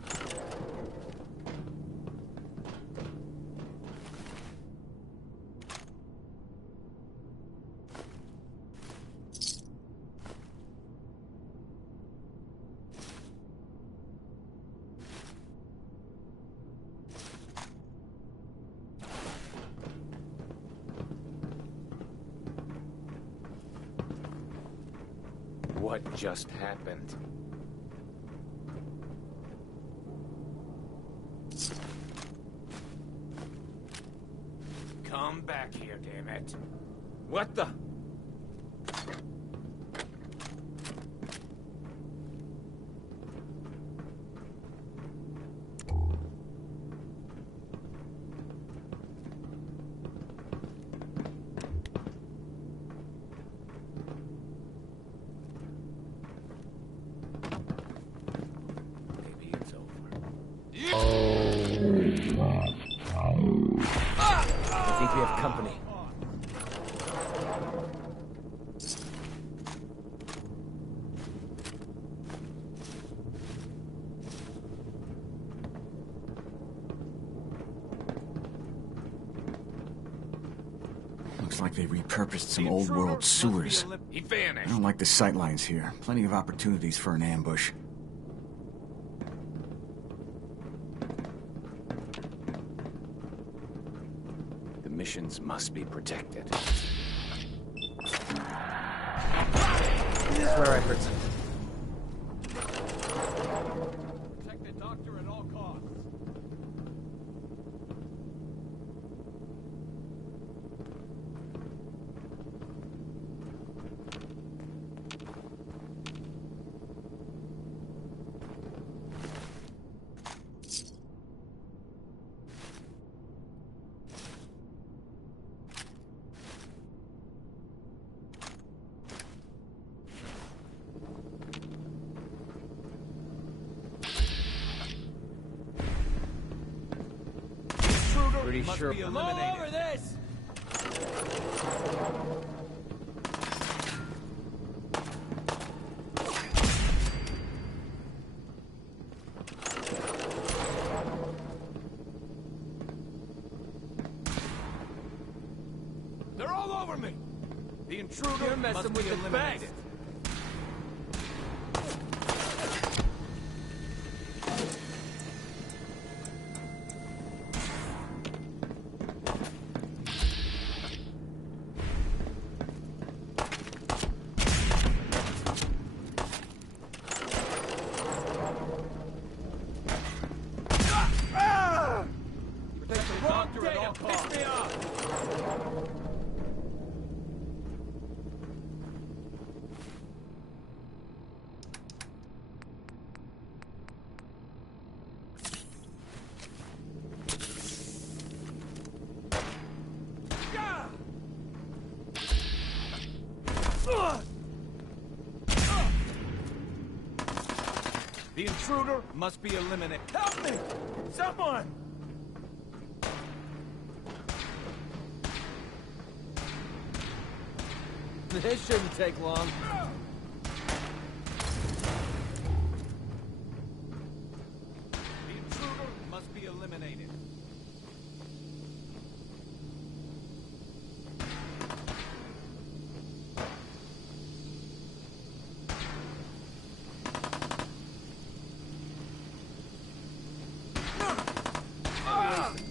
What just happened? Come back here, damn it. What the? I think we have company. Looks like they repurposed some old world sewers. He vanished. I don't like the sightlines here. Plenty of opportunities for an ambush. The missions must be protected. This is where I heard something. Protect the doctor at all costs. Pretty sure. I'm all over this! They're all over me! The intruder You're messing must with be the eliminated. best. The intruder must be eliminated. Help me! Someone! This shouldn't take long. The intruder must be eliminated.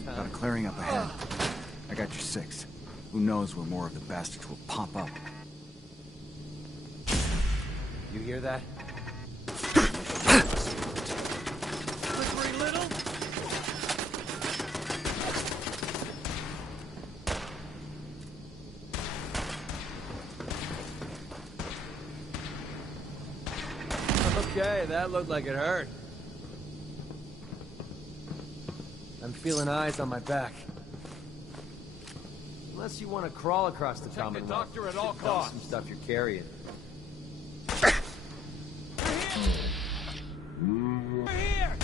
Got a clearing up ahead. I got your 6th. Who knows where more of the bastards will pop up. You hear that? Slippery little. Okay, that looked like it hurt. I'm feeling eyes on my back. Unless you want to crawl across the Commonwealth. the doctor at all Dump costs. some stuff you're carrying. We're here!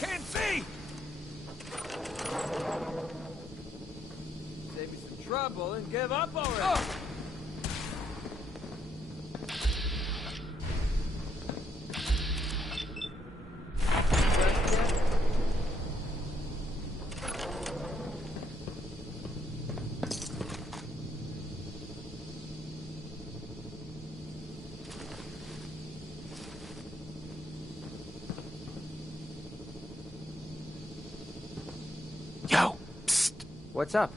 Can't see! Save me some trouble and give up already. Yo! Psst! What's up?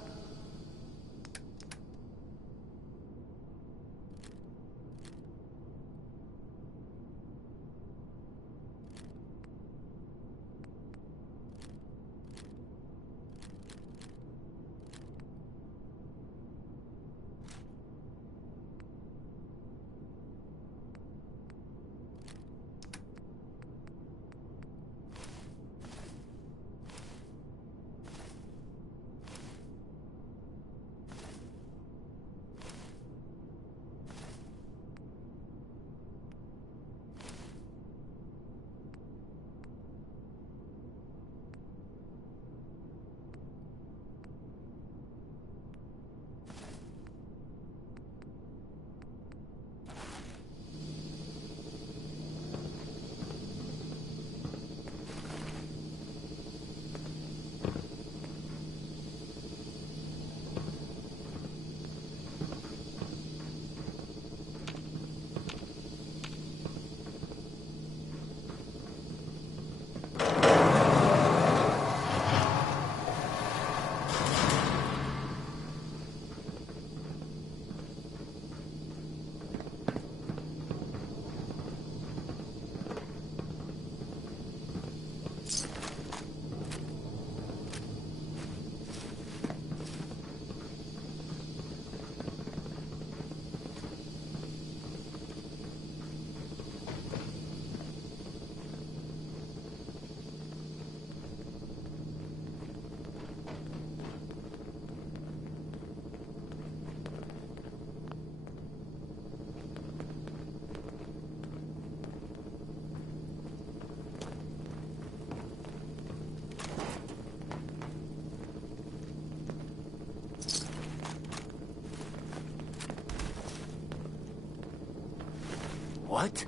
What?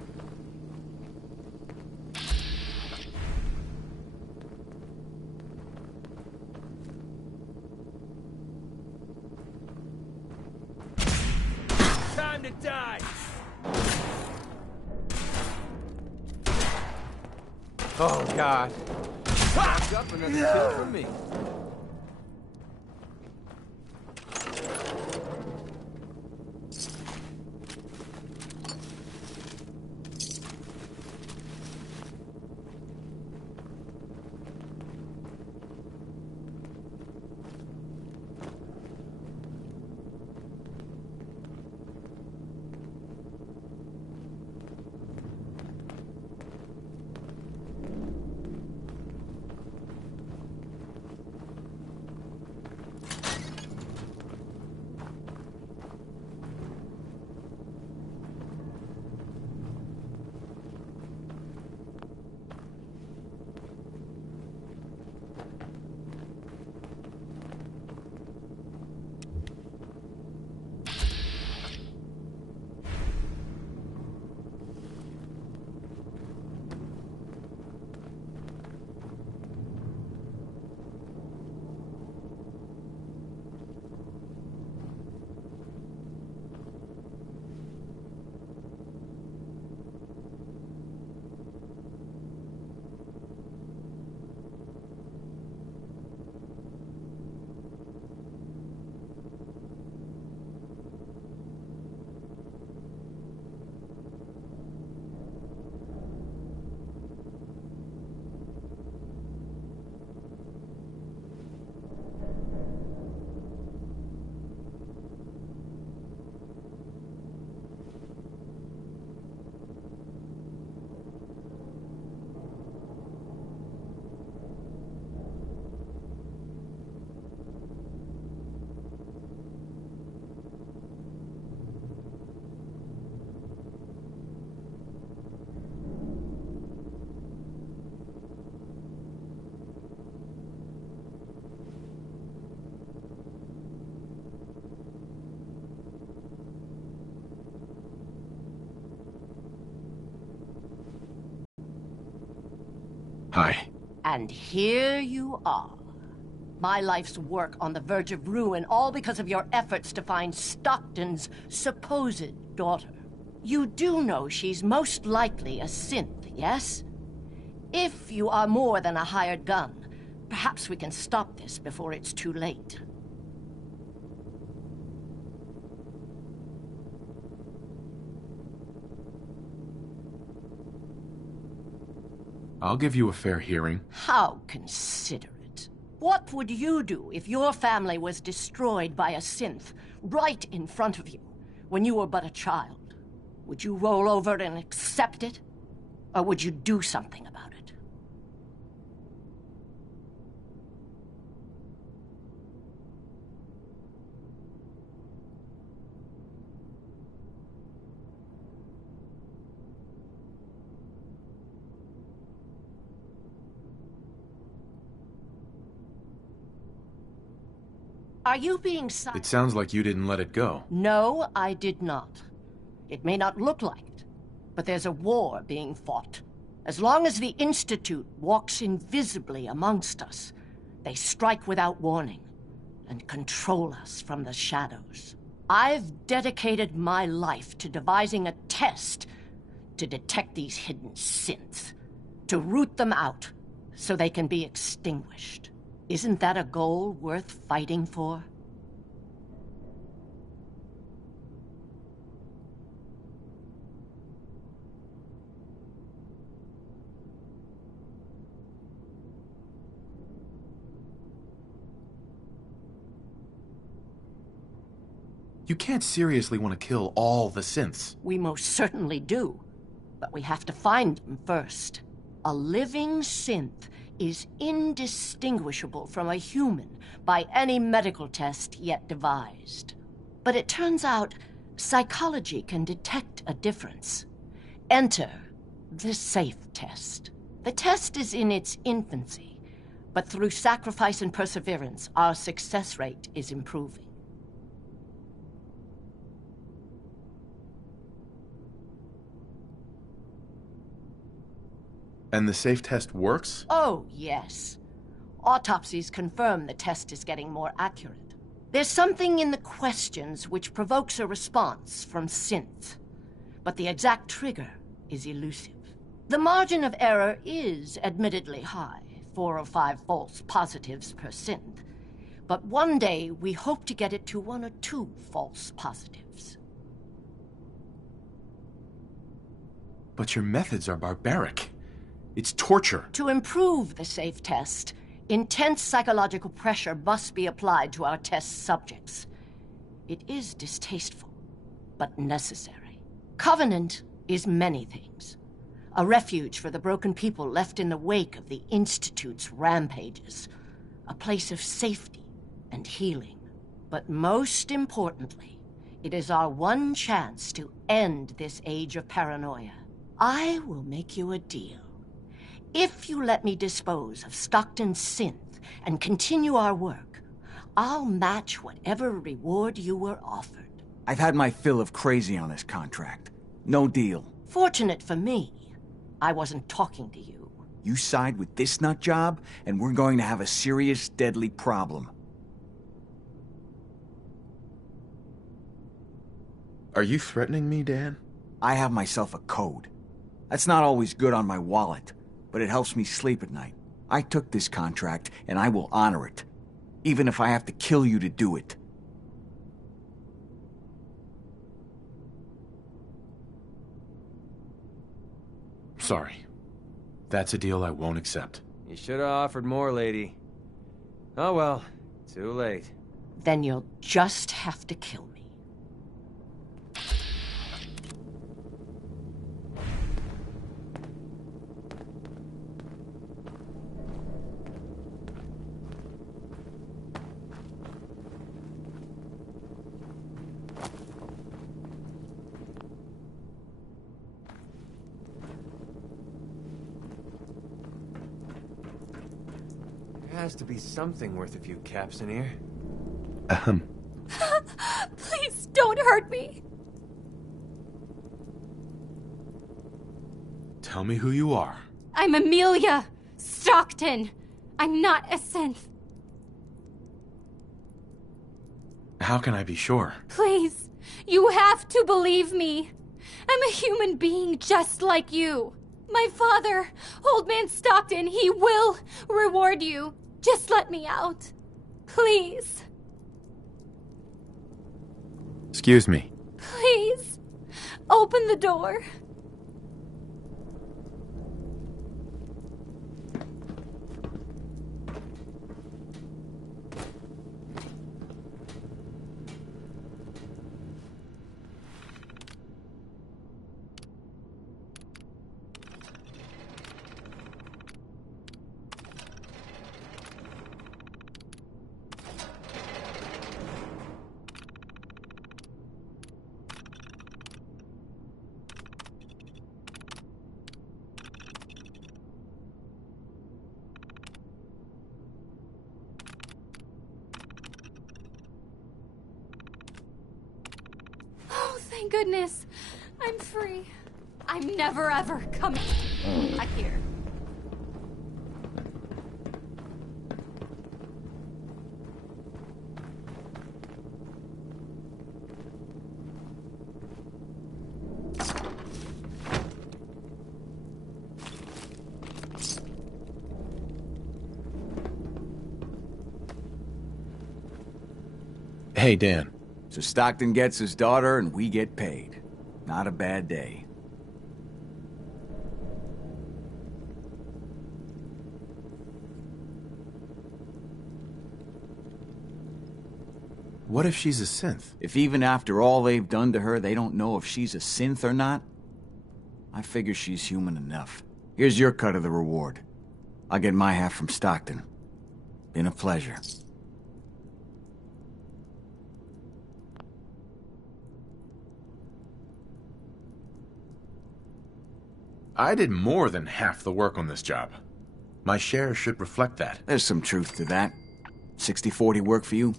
Time to die! Oh, God. Back up another kill for me. Hi. And here you are. My life's work on the verge of ruin, all because of your efforts to find Stockton's supposed daughter. You do know she's most likely a synth, yes? If you are more than a hired gun, perhaps we can stop this before it's too late. I'll give you a fair hearing. How considerate. What would you do if your family was destroyed by a synth right in front of you when you were but a child? Would you roll over and accept it? Or would you do something about it? Are you being It sounds like you didn't let it go. No, I did not. It may not look like it, but there's a war being fought. As long as the Institute walks invisibly amongst us, they strike without warning and control us from the shadows. I've dedicated my life to devising a test to detect these hidden synths, to root them out so they can be extinguished. Isn't that a goal worth fighting for? You can't seriously want to kill all the synths. We most certainly do, but we have to find them first. A living synth is indistinguishable from a human by any medical test yet devised. But it turns out psychology can detect a difference. Enter the SAFE test. The test is in its infancy, but through sacrifice and perseverance, our success rate is improving. And the SAFE test works? Oh, yes. Autopsies confirm the test is getting more accurate. There's something in the questions which provokes a response from synth, but the exact trigger is elusive. The margin of error is admittedly high, 4 or 5 false positives per synth, but one day we hope to get it to 1 or 2 false positives. But your methods are barbaric. It's torture. To improve the SAFE test, intense psychological pressure must be applied to our test subjects. It is distasteful, but necessary. Covenant is many things. A refuge for the broken people left in the wake of the Institute's rampages. A place of safety and healing. But most importantly, it is our one chance to end this age of paranoia. I will make you a deal. If you let me dispose of Stockton's synth and continue our work, I'll match whatever reward you were offered. I've had my fill of crazy on this contract. No deal. Fortunate for me, I wasn't talking to you. You side with this nut job, and we're going to have a serious, deadly problem. Are you threatening me, Dan? I have myself a code. That's not always good on my wallet, but it helps me sleep at night. I took this contract, and I will honor it, even if I have to kill you to do it. Sorry. That's a deal I won't accept. You should have offered more, lady. Oh well, too late. Then you'll just have to kill me. There has to be something worth a few caps in here. Please don't hurt me. Tell me who you are. I'm Amelia, Stockton! I'm not a synth. How can I be sure? Please, you have to believe me. I'm a human being just like you. My father, Old Man Stockton, he will reward you. Just let me out. Please. Excuse me. Please. Open the door. Thank goodness. I'm free. I'm never ever coming back here. Hey, Dan. So Stockton gets his daughter and we get paid. Not a bad day. What if she's a synth? If even after all they've done to her, they don't know if she's a synth or not, I figure she's human enough. Here's your cut of the reward. I'll get my half from Stockton. Been a pleasure. I did more than half the work on this job. My share should reflect that. There's some truth to that. 60-40 work for you?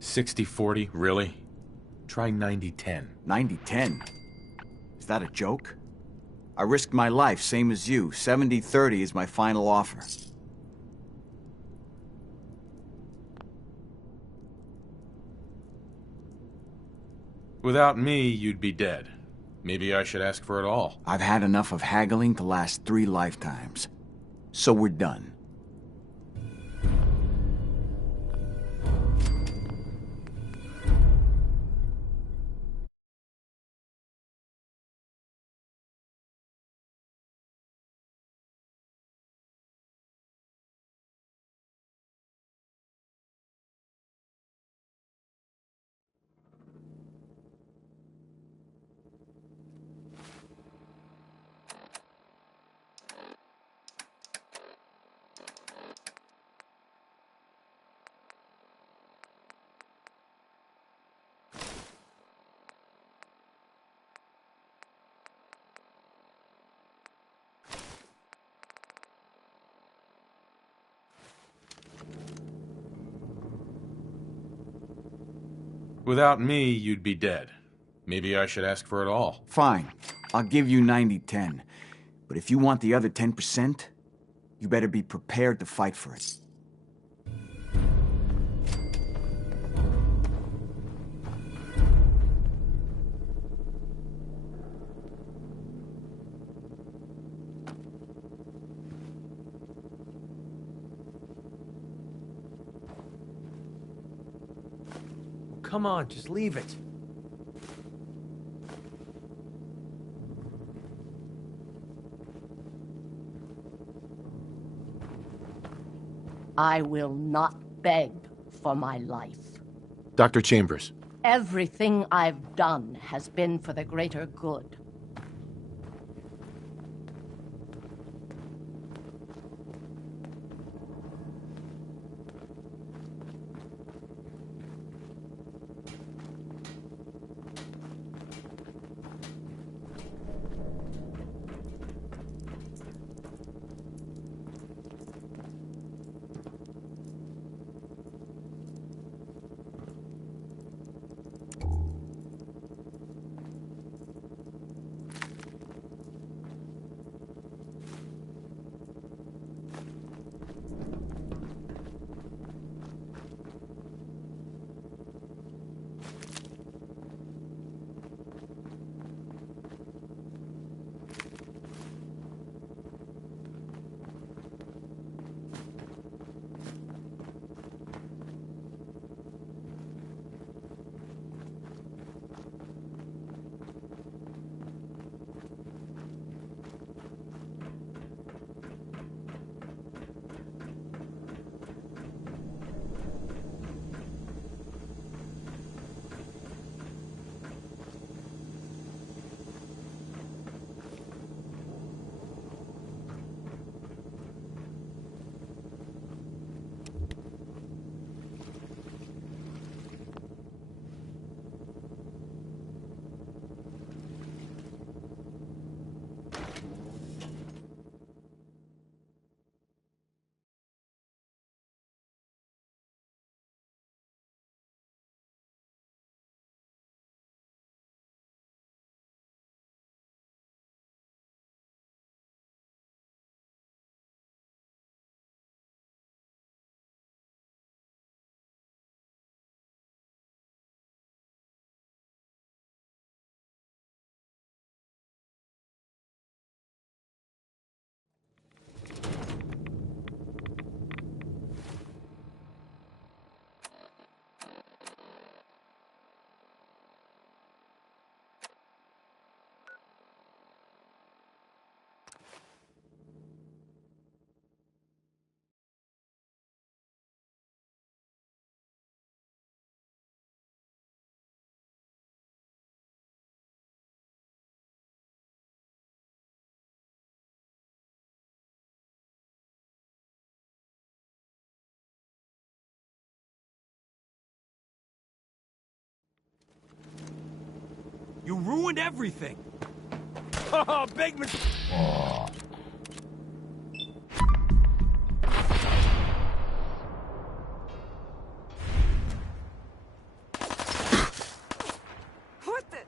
$60-40, really? Try 90-10. 90-10? Is that a joke? I risked my life, same as you. 70-30 is my final offer. Without me, you'd be dead. Maybe I should ask for it all. I've had enough of haggling to last 3 lifetimes. So we're done. Without me, you'd be dead. Maybe I should ask for it all. Fine. I'll give you 90-10. But if you want the other 10%, you better be prepared to fight for it. Come on, just leave it. I will not beg for my life. Dr. Chambers. Everything I've done has been for the greater good. You ruined everything. Oh, big mistake. What the?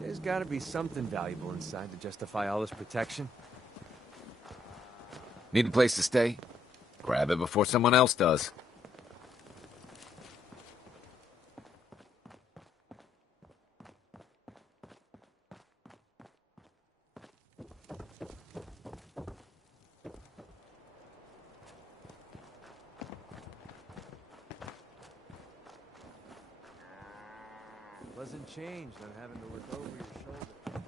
There's gotta be something valuable inside to justify all this protection. Need a place to stay? Grab it before someone else does. Pleasant change not having to look over your shoulder.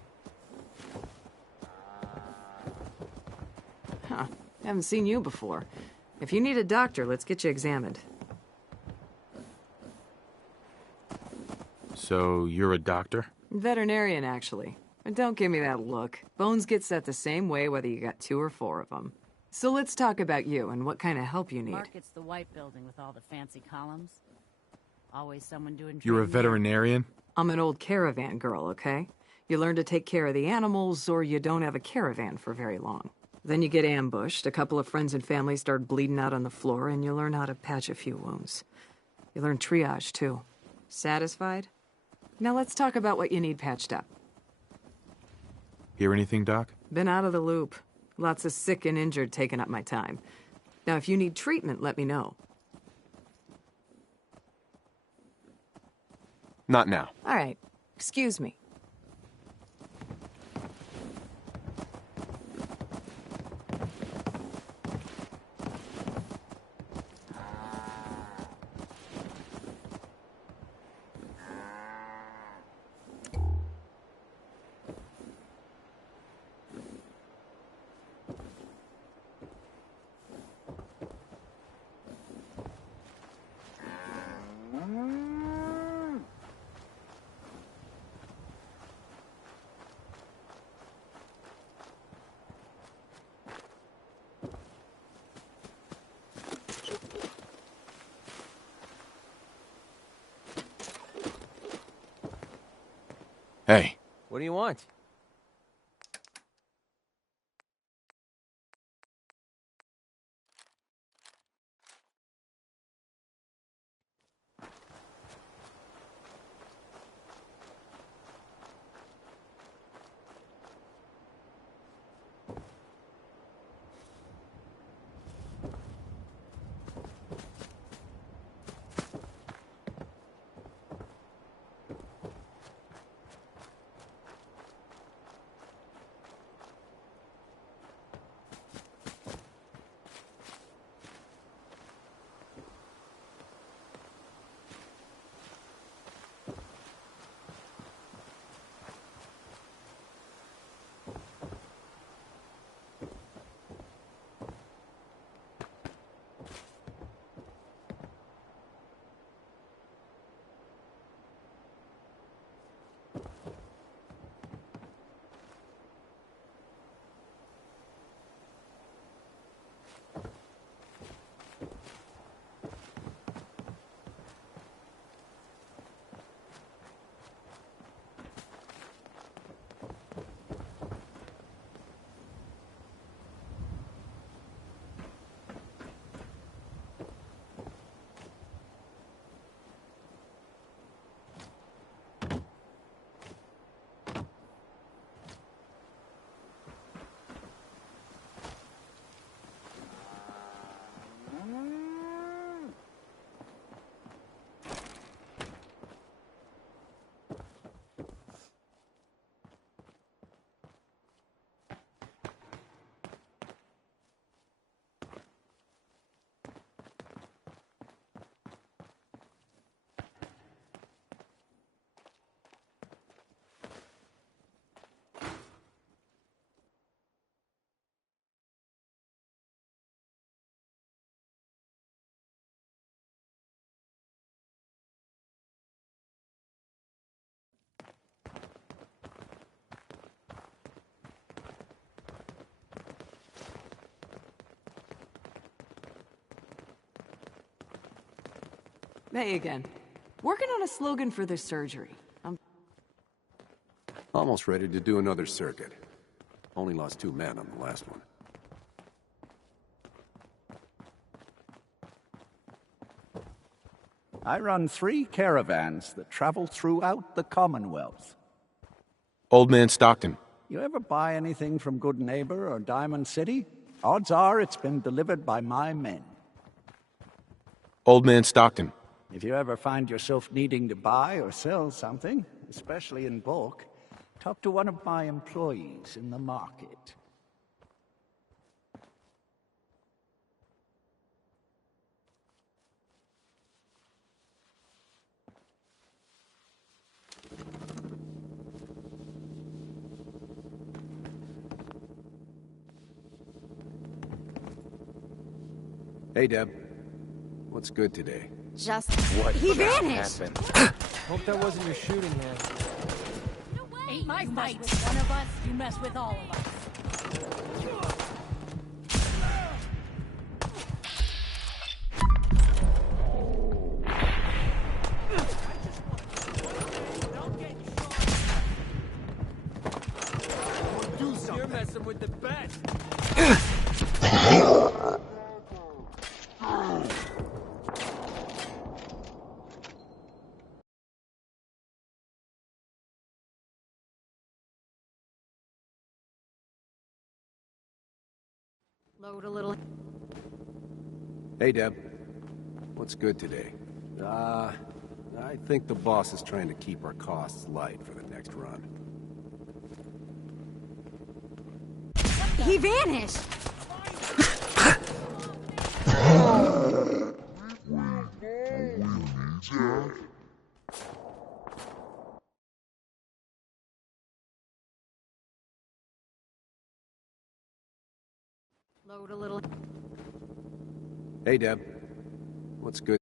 Huh. Haven't seen you before. If you need a doctor, let's get you examined. So, you're a doctor? Veterinarian, actually. But don't give me that look. Bones get set the same way whether you got 2 or 4 of them. So let's talk about you and what kind of help you need. Market's the white building with all the fancy columns. Always someone doing You're a trading there. veterinarian? I'm an old caravan girl, okay? You learn to take care of the animals, or you don't have a caravan for very long. Then you get ambushed, a couple of friends and family start bleeding out on the floor, and you learn how to patch a few wounds. You learn triage, too. Satisfied? Now let's talk about what you need patched up. Hear anything, Doc? Been out of the loop. Lots of sick and injured taking up my time. Now, if you need treatment, let me know. Not now. All right. Excuse me. Hey. What do you want? Hey again. Working on a slogan for this surgery. Almost ready to do another circuit. Only lost 2 men on the last one. I run 3 caravans that travel throughout the Commonwealth. Old Man Stockton. You ever buy anything from Good Neighbor or Diamond City? Odds are it's been delivered by my men. Old Man Stockton. If you ever find yourself needing to buy or sell something, especially in bulk, talk to one of my employees in the market. Hey, Deb. What's good today? Just... He vanished! Hope that wasn't your shooting hand. Ain't my fight. With one of us, you mess with all of us. You're messing with the best. Load a little. Hey, Deb. What's good today? I think the boss is trying to keep our costs light for the next run. He vanished! Load a little. Hey, Deb. What's good?